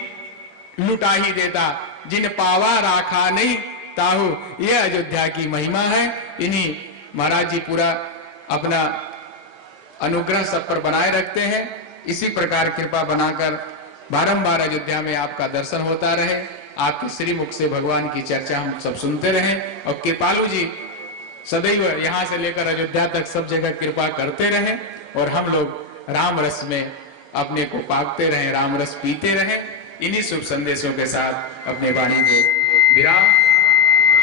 लुटा ही देता। जिन पावा राखा नहीं ताहू, यह अयोध्या की महिमा है। इन्हीं महाराज जी पूरा अपना अनुग्रह सब पर बनाए रखते हैं। इसी प्रकार कृपा बनाकर बारंबार अयोध्या में आपका दर्शन होता रहे, आपके श्रीमुख से भगवान की चर्चा हम सब सुनते रहें, और कृपालु जी सदैव यहाँ से लेकर अयोध्या तक सब जगह कृपा करते रहें, और हम लोग राम रस में अपने को पाकते रहें, राम रस पीते रहें। इन्हीं शुभ संदेशों के साथ अपने वाणी को विराम।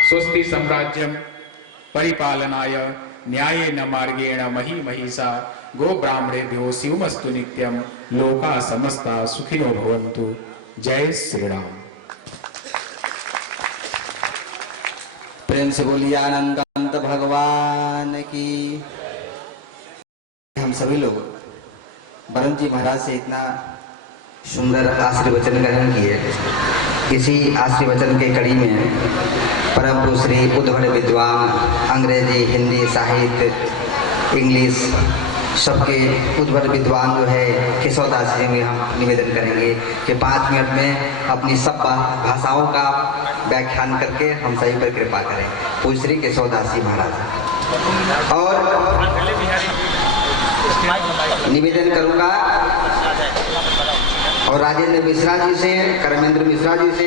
स्वस्ति साम्राज्यम परिपालनाय न्यायेन मार्गेण मही महिषा गो ब्राह्मणेभ्यो शिवमस्तु नित्यम लोका समस्ता सुखिनो भवन्तु। जय श्री राम। प्रेम से बोलिए आनंद भगवान की। हम सभी लोग बरन जी महाराज से इतना सुंदर आशीर्वचन ग्रहण किए। इसी आशीर्वचन के कड़ी में परम पुरुष श्री उद्धव विद्वान अंग्रेजी, हिंदी, साहित्य, इंग्लिश सबके उद्धव विद्वान जो है केशवदास जी में हम निवेदन करेंगे कि 5 मिनट में अपनी सब भाषाओं का व्याख्यान करके हम सभी पर कृपा करें। पूज्य श्री केशवदास जी महाराज। और निवेदन करूंगा और राजेंद्र मिश्रा जी से, कर्मेंद्र मिश्रा जी से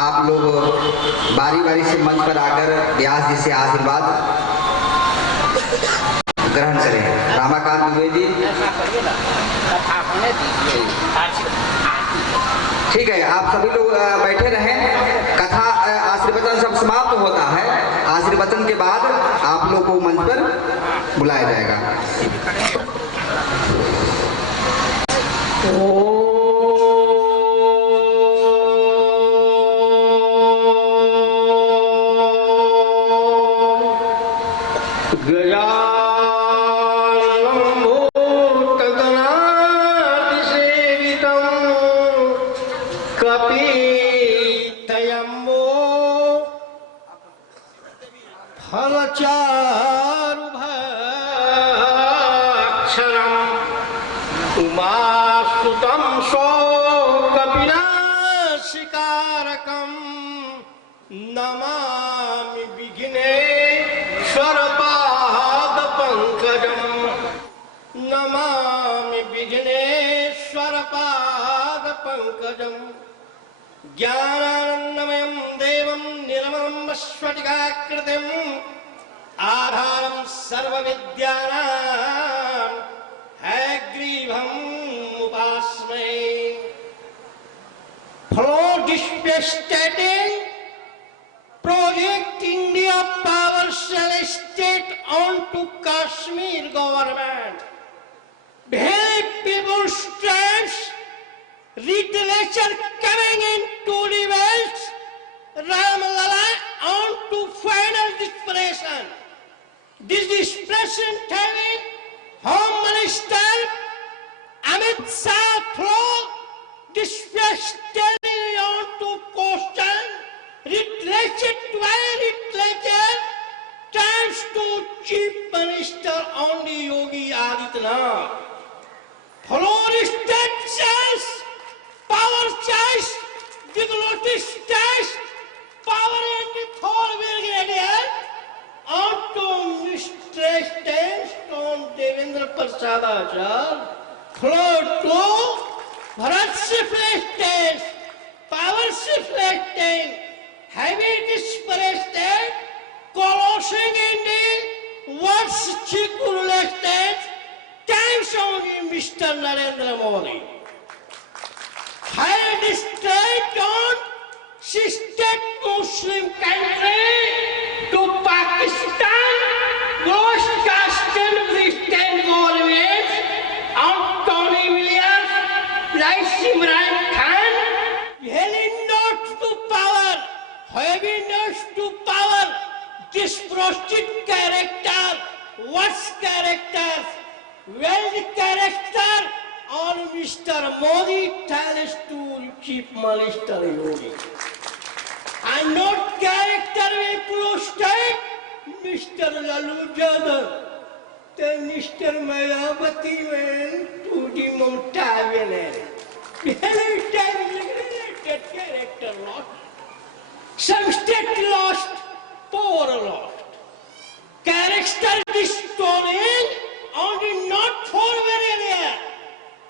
आप लोग बारी बारी से मंच पर आकर व्यास जी से आशीर्वाद ग्रहण करें। रामाकांत द्विवेदी, ठीक है, आप सभी लोग बैठे रहें। कथा आशीर्वचन सब समाप्त होता है। आशीर्वचन के बाद आप लोग को मंच पर बुलाया जाएगा। नमामि विघ्नेश्वर पाद पंकजम, नमामि विघ्नेश्वर पाद पंकजम। ज्ञानानंदमयं देवं निर्मलं स्फटिकाकृतिम् आधारं सर्वविद्यानां हयग्रीवम् उपास्महे। Floor dispatching Project India Power Cell State onto Kashmir government. Very people stripes, retaliation coming into the West, Ramalala onto final dispersion. This dispersion having Home Minister Amit Shah floor dispersion onto question. Retracted by retracted times to Chief Minister only Yogi Adityanath. Floor state choice, power choice, dignity choice, power and for brigadier onto Mr. Stone Devendra Prasad Acharya. Floor 2, Bharat Shifting, power shifting. Heavy dispersed, colossing in the words circulated, times only Mr. Narendra Modi. High district on state Muslim country to Pakistan, gross caste and Christian government, Anthony Williams, like Imran Khan, yelling not to power. Heaviness to power, disproportionate character, worse characters, well character, or Mr. Modi tells to Chief Minister Yogi. And not character will prostrate Mr. Lalu Yadav, then Mr. Mayavati went to the Mamta Avenue. That character lost. Some state lost, power lost. Character destroying only not 4 brigadier,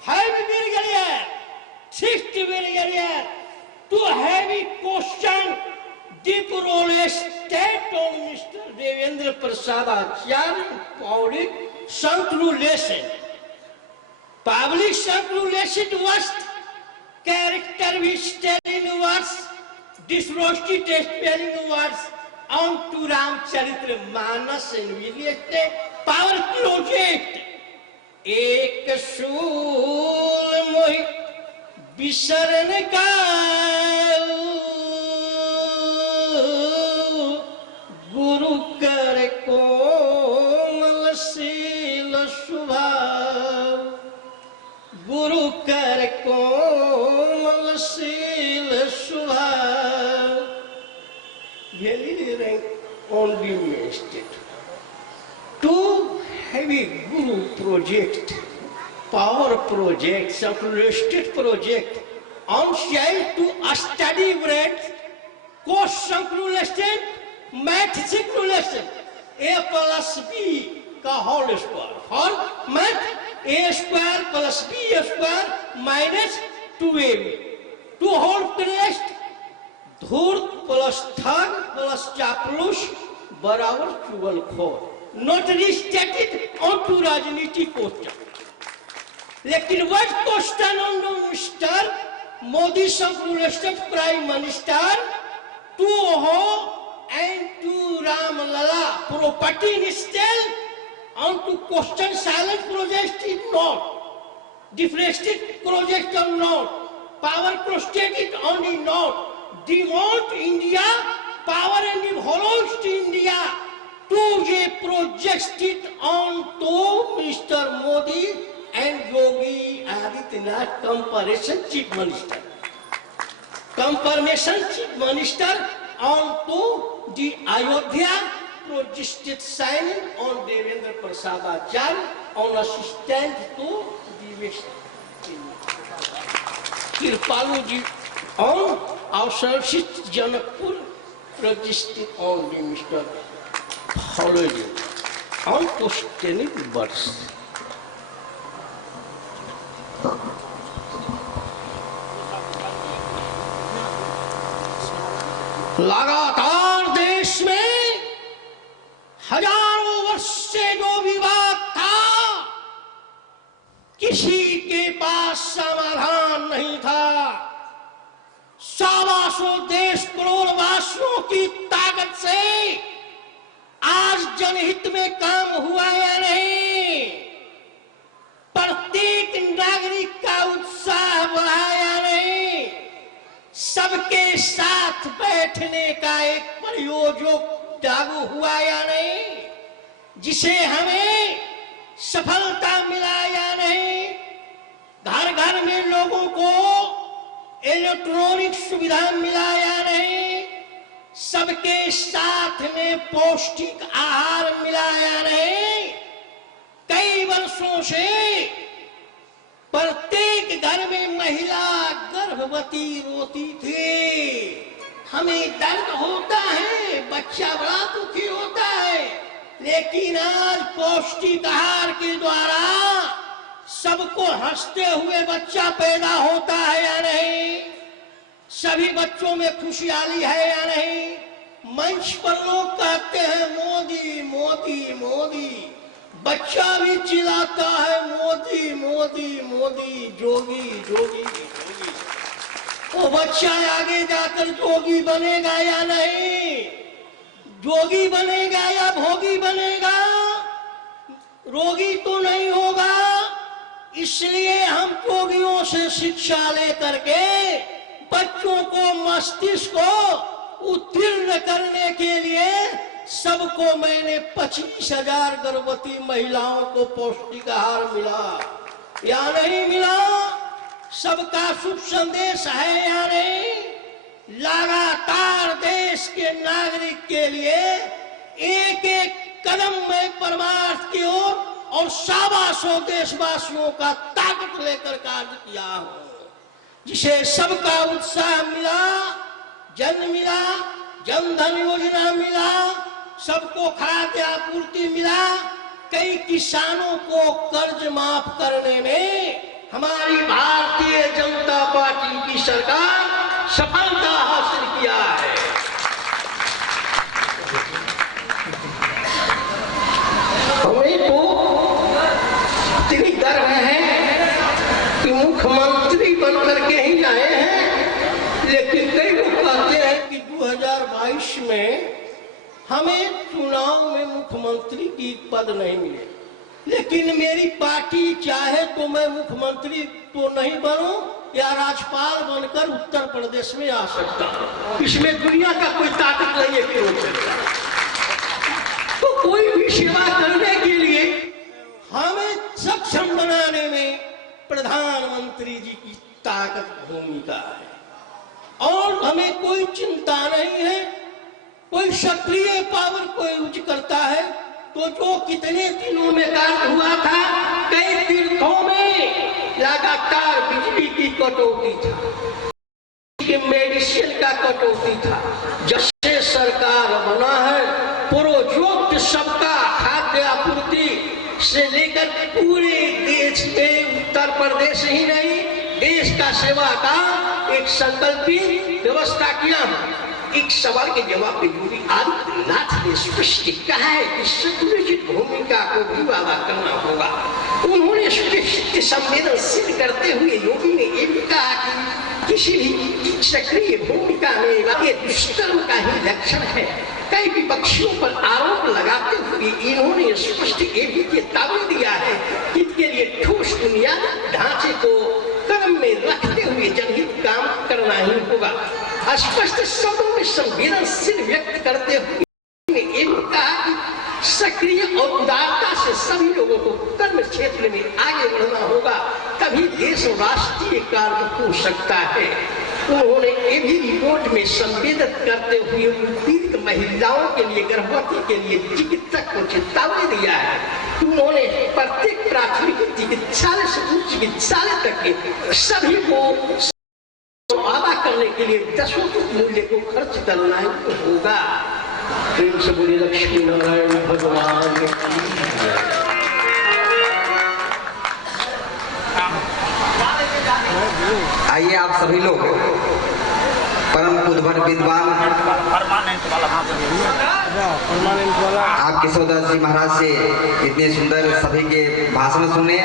5 brigadier, 6 brigadier. To heavy question, deep role state on Mr. Devendra Prasad Acharya, public circulation. Public circulation was character which telling was disroasted spelling words onto Ramcharitra Manas and Vidyate power project. Ek sool mohi bisaran ka guru kare komal sil subhav, guru kare komal sil subhav. Very rank only wasted. To heavy guru project, power project, circulated project, on child to a study bread, course circulation, math circulation, A plus B का whole square, for math A² plus B² minus 2AB. To whole crest, धूर्त plus ठग plus चापलूस बराबर चुगलखोर. Not restated onto राजनीति question. लेकिन what question on Mr. Modi suggested Prime Minister to ho and to Ram Lala property instead onto question silent project is not. Defrested project or not. Power prostrated only not. Demote India, power and devolved India to the projected on to Mr. Modi and Yogi Adityanath comparison chief minister. Confirmation chief minister on to the Ayodhya projected sign on Devendra Prasadacharya on assistant to the West. Kripalu ji on Avsarshit Janakpur registered on the Mr. Holiday on questioning births. लगातार देश में हजारों वर्ष से जो विवाद था, किसी के पास समाधान नहीं था. 125 देश करोड़वासियों की ताकत से आज जनहित में काम हुआ या नहीं, प्रत्येक नागरिक का उत्साह बढ़ा या नहीं, सबके साथ बैठने का एक प्रयोजक लागू हुआ या नहीं, जिसे हमें सफलता मिला या नहीं, घर घर में लोगों को इलेक्ट्रॉनिक सुविधा मिला या नहीं, सबके साथ में पौष्टिक आहार मिला या नहीं. कई वर्षों से प्रत्येक घर में महिला गर्भवती रोती थी. हमें दर्द होता है, बच्चा बड़ा दुखी होता है, लेकिन आज पौष्टिक आहार के द्वारा सबको हंसते हुए बच्चा पैदा होता है या नहीं, सभी बच्चों में खुशहाली है या नहीं. मंच पर लोग कहते हैं मोदी मोदी मोदी, बच्चा भी चिल्लाता है मोदी मोदी मोदी, जोगी जोगी जोगी. वो बच्चा आगे जाकर जोगी बनेगा या नहीं, जोगी बनेगा या भोगी बनेगा, रोगी तो नहीं होगा. इसलिए हम जोगियों से शिक्षा लेकर के बच्चों को मस्तिष्क को उत्तीर्ण करने के लिए सबको मैंने 25,000 गर्भवती महिलाओं को पौष्टिक आहार मिला या नहीं मिला, सबका शुभ संदेश है या नहीं. लगातार देश के नागरिक के लिए एक एक कदम में परमार्थ की ओर और 125 देशवासियों का ताकत लेकर कार्य किया हूं, जिसे सबका उत्साह मिला. जन मिला, जनधन योजना मिला, सबको खाद्य आपूर्ति मिला. कई किसानों को कर्ज माफ करने में हमारी भारतीय जनता पार्टी की सरकार सफलता हासिल किया है. हमें तो इतनी गर्व है कि मुख्यमंत्री बनकर के ही आए हैं, लेकिन कई लोग कहते हैं कि 2022 में हमें चुनाव में मुख्यमंत्री की पद नहीं मिले. लेकिन मेरी पार्टी चाहे तो मैं मुख्यमंत्री तो नहीं बनूं या राज्यपाल बनकर उत्तर प्रदेश में आ सकता हूं. इसमें दुनिया का कोई ताकत नहीं है कि रोक सकता. तो कोई भी सेवा करने के लिए हमें सक्षम बनाने में प्रधानमंत्री जी की ताकत भूमिका है और हमें कोई चिंता नहीं है. कोई सक्रिय पावर को यूज करता है तो जो कितने दिनों में कार्य हुआ था, कई तीर्थों में लगातार बिजली की कटौती था, मेडिसिन का कटौती था. जैसे सरकार बना है प्रोजोक्त सबका खाद्य आपूर्ति से लेकर पूरे देश में उत्तर प्रदेश ही नहीं देश का सेवा का एक संकल्पित व्यवस्था किया। एक सवाल के जवाब में योगी आदित्यनाथ ने स्पष्ट कहा है कि संकुचित भूमिका को भी वादा करना होगा। उन्होंने स्पष्ट संवेदनशील करते हुए योगी ने ये भी कहा कि किसी भी सक्रिय भूमिका में ये दुष्कर्म का ही लक्षण है। कई विपक्षियों पर आरोप लगाते हुए इन्होंने स्पष्ट ये भी चेतावनी दिया है कि इसके लिए ठोस बुनियादी ढांचे को कर्म में रखते हुए जनहित काम करना ही होगा। स्पष्ट शब्दों में संवेदनशील व्यक्त करते हुए ये कहा कि सक्रिय और उदारता से सभी लोगों को कर्म क्षेत्र में आगे बढ़ना होगा, तभी देश और राष्ट्रीय कार्य हो सकता है। उन्होंने ये भी रिपोर्ट में संवेदित करते हुए पीड़ित महिलाओं के लिए गर्भवती के लिए चिकित्सक को चेतावनी दिया है। उन्होंने प्रत्येक प्राथमिक चिकित्सालय से उच्च चिकित्सालय तक के सभी को अदा करने के लिए 10 मूल्य को खर्च करना होगा। प्रेम से बोलिए लक्ष्मी नारायण भगवान की जय। आइए आप सभी लोग परम उद्भट विद्वान आप केशवदास जी महाराज से इतने सुंदर सभी के भाषण सुने।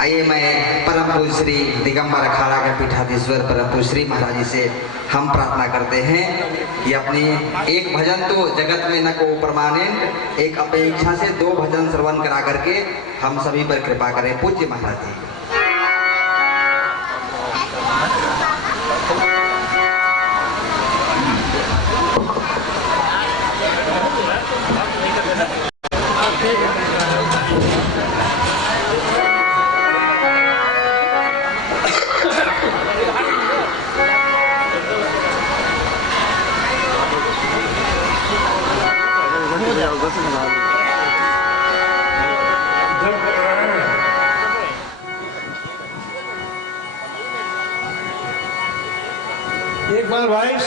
आइए मैं परम पूज्य श्री दिगंबर अखाड़ा के पीठाधीश्वर परम पूज्य श्री महाराज जी से हम प्रार्थना करते हैं कि अपनी एक भजन तो जगत में न को परमानेंट, एक अपेक्षा से 2 भजन श्रवण करा करके हम सभी पर कृपा करें। पूज्य महाराज जी। एक बार भाई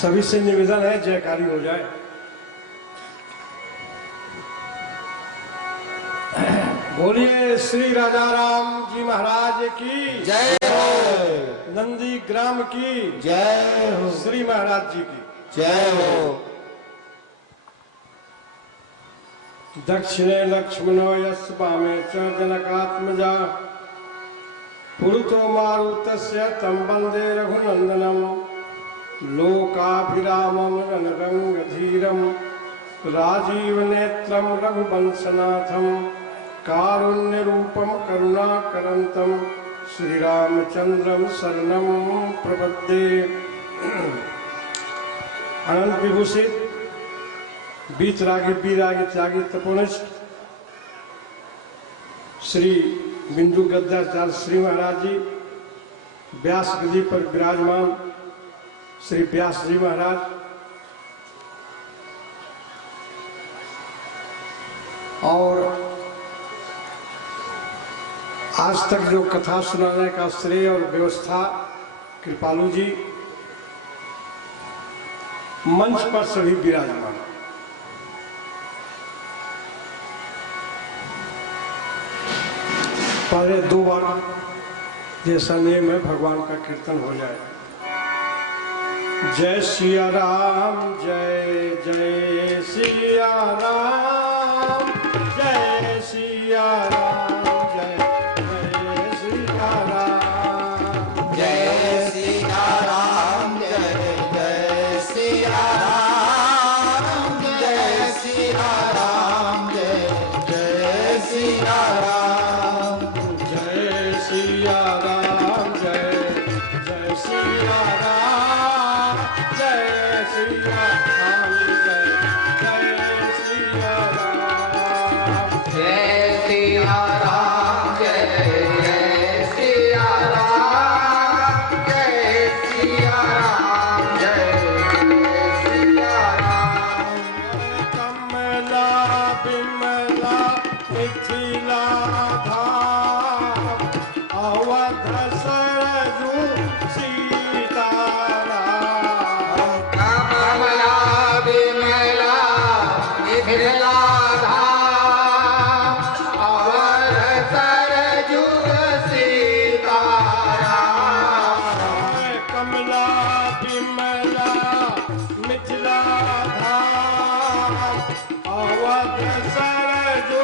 सभी से निवेदन है जयकारी हो जाए। बोलिए श्री राजा राम जी महाराज की जय हो। नंदी ग्राम की जय हो। श्री महाराज जी की जय हो। दक्षिणे लक्ष्मणो यस् वामे च जनकात्मजा पुरुतो मारुतस्य तं वन्दे रघुनन्दनं लोकाभिरामं रणरङ्गधीरं राजीवनेत्रं रघुवंशनाथं कारुण्यरूपं करुणाकरन्तं श्रीरामचन्द्रं शरणं प्रपद्ये। अनंत विभूषित बीतरागी बीरागी त्यागी तपोनिष्ठ श्री बिंदु गद्दाचार्य श्री महाराज जी, व्यास गद्दी पर विराजमान श्री व्यास जी महाराज, और आज तक जो कथा सुनाने का श्रेय और व्यवस्था कृपालु जी, मंच पर सभी विराजमान। पहले 2 बार जैसा नियम है भगवान का कीर्तन हो जाए। जय सिया राम जय जय सिया राम, जय सिया राम जय जय सिया राम, जय सिया राम जय जय सिया राम, जय सिया राम जय जय सिया राम, जय सिया राम जय जय सिया राम, जय सिया राम जय जय सिया राम, जय सिया राम जय जय सिया राम, जय सिया राम जय जय सिया राम, कमला बिमला मिथिला धाम, अवध सरजू सीताराम, कमला विमला मिथिला धाम, अवध सरजू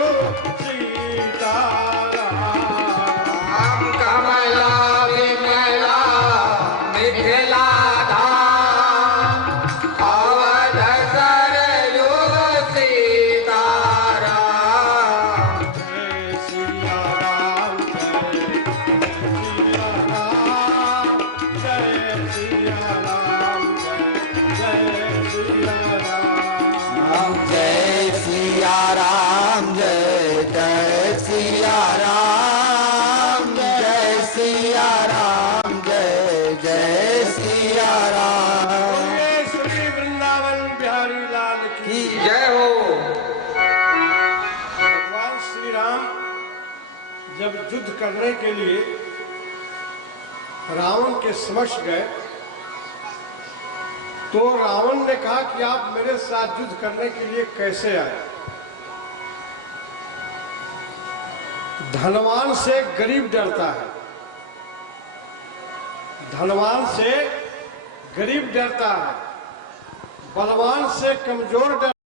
सीताराम कमला विमला मिथिला धाम अवध सरयू सीताराम जय सिया राम जय सिया राम जय सिया राम जय सिया राम जय सिया राम जय सिया राम जय सिया राम बोलिए श्री वृंदावन बिहारी लाल की की जय हो। भगवान श्री राम जब युद्ध करने के लिए रावण के समक्ष गए तो रावण ने कहा कि आप मेरे साथ युद्ध करने के लिए कैसे आए। धनवान से गरीब डरता है, धनवान से गरीब डरता है, बलवान से कमजोर डरता है।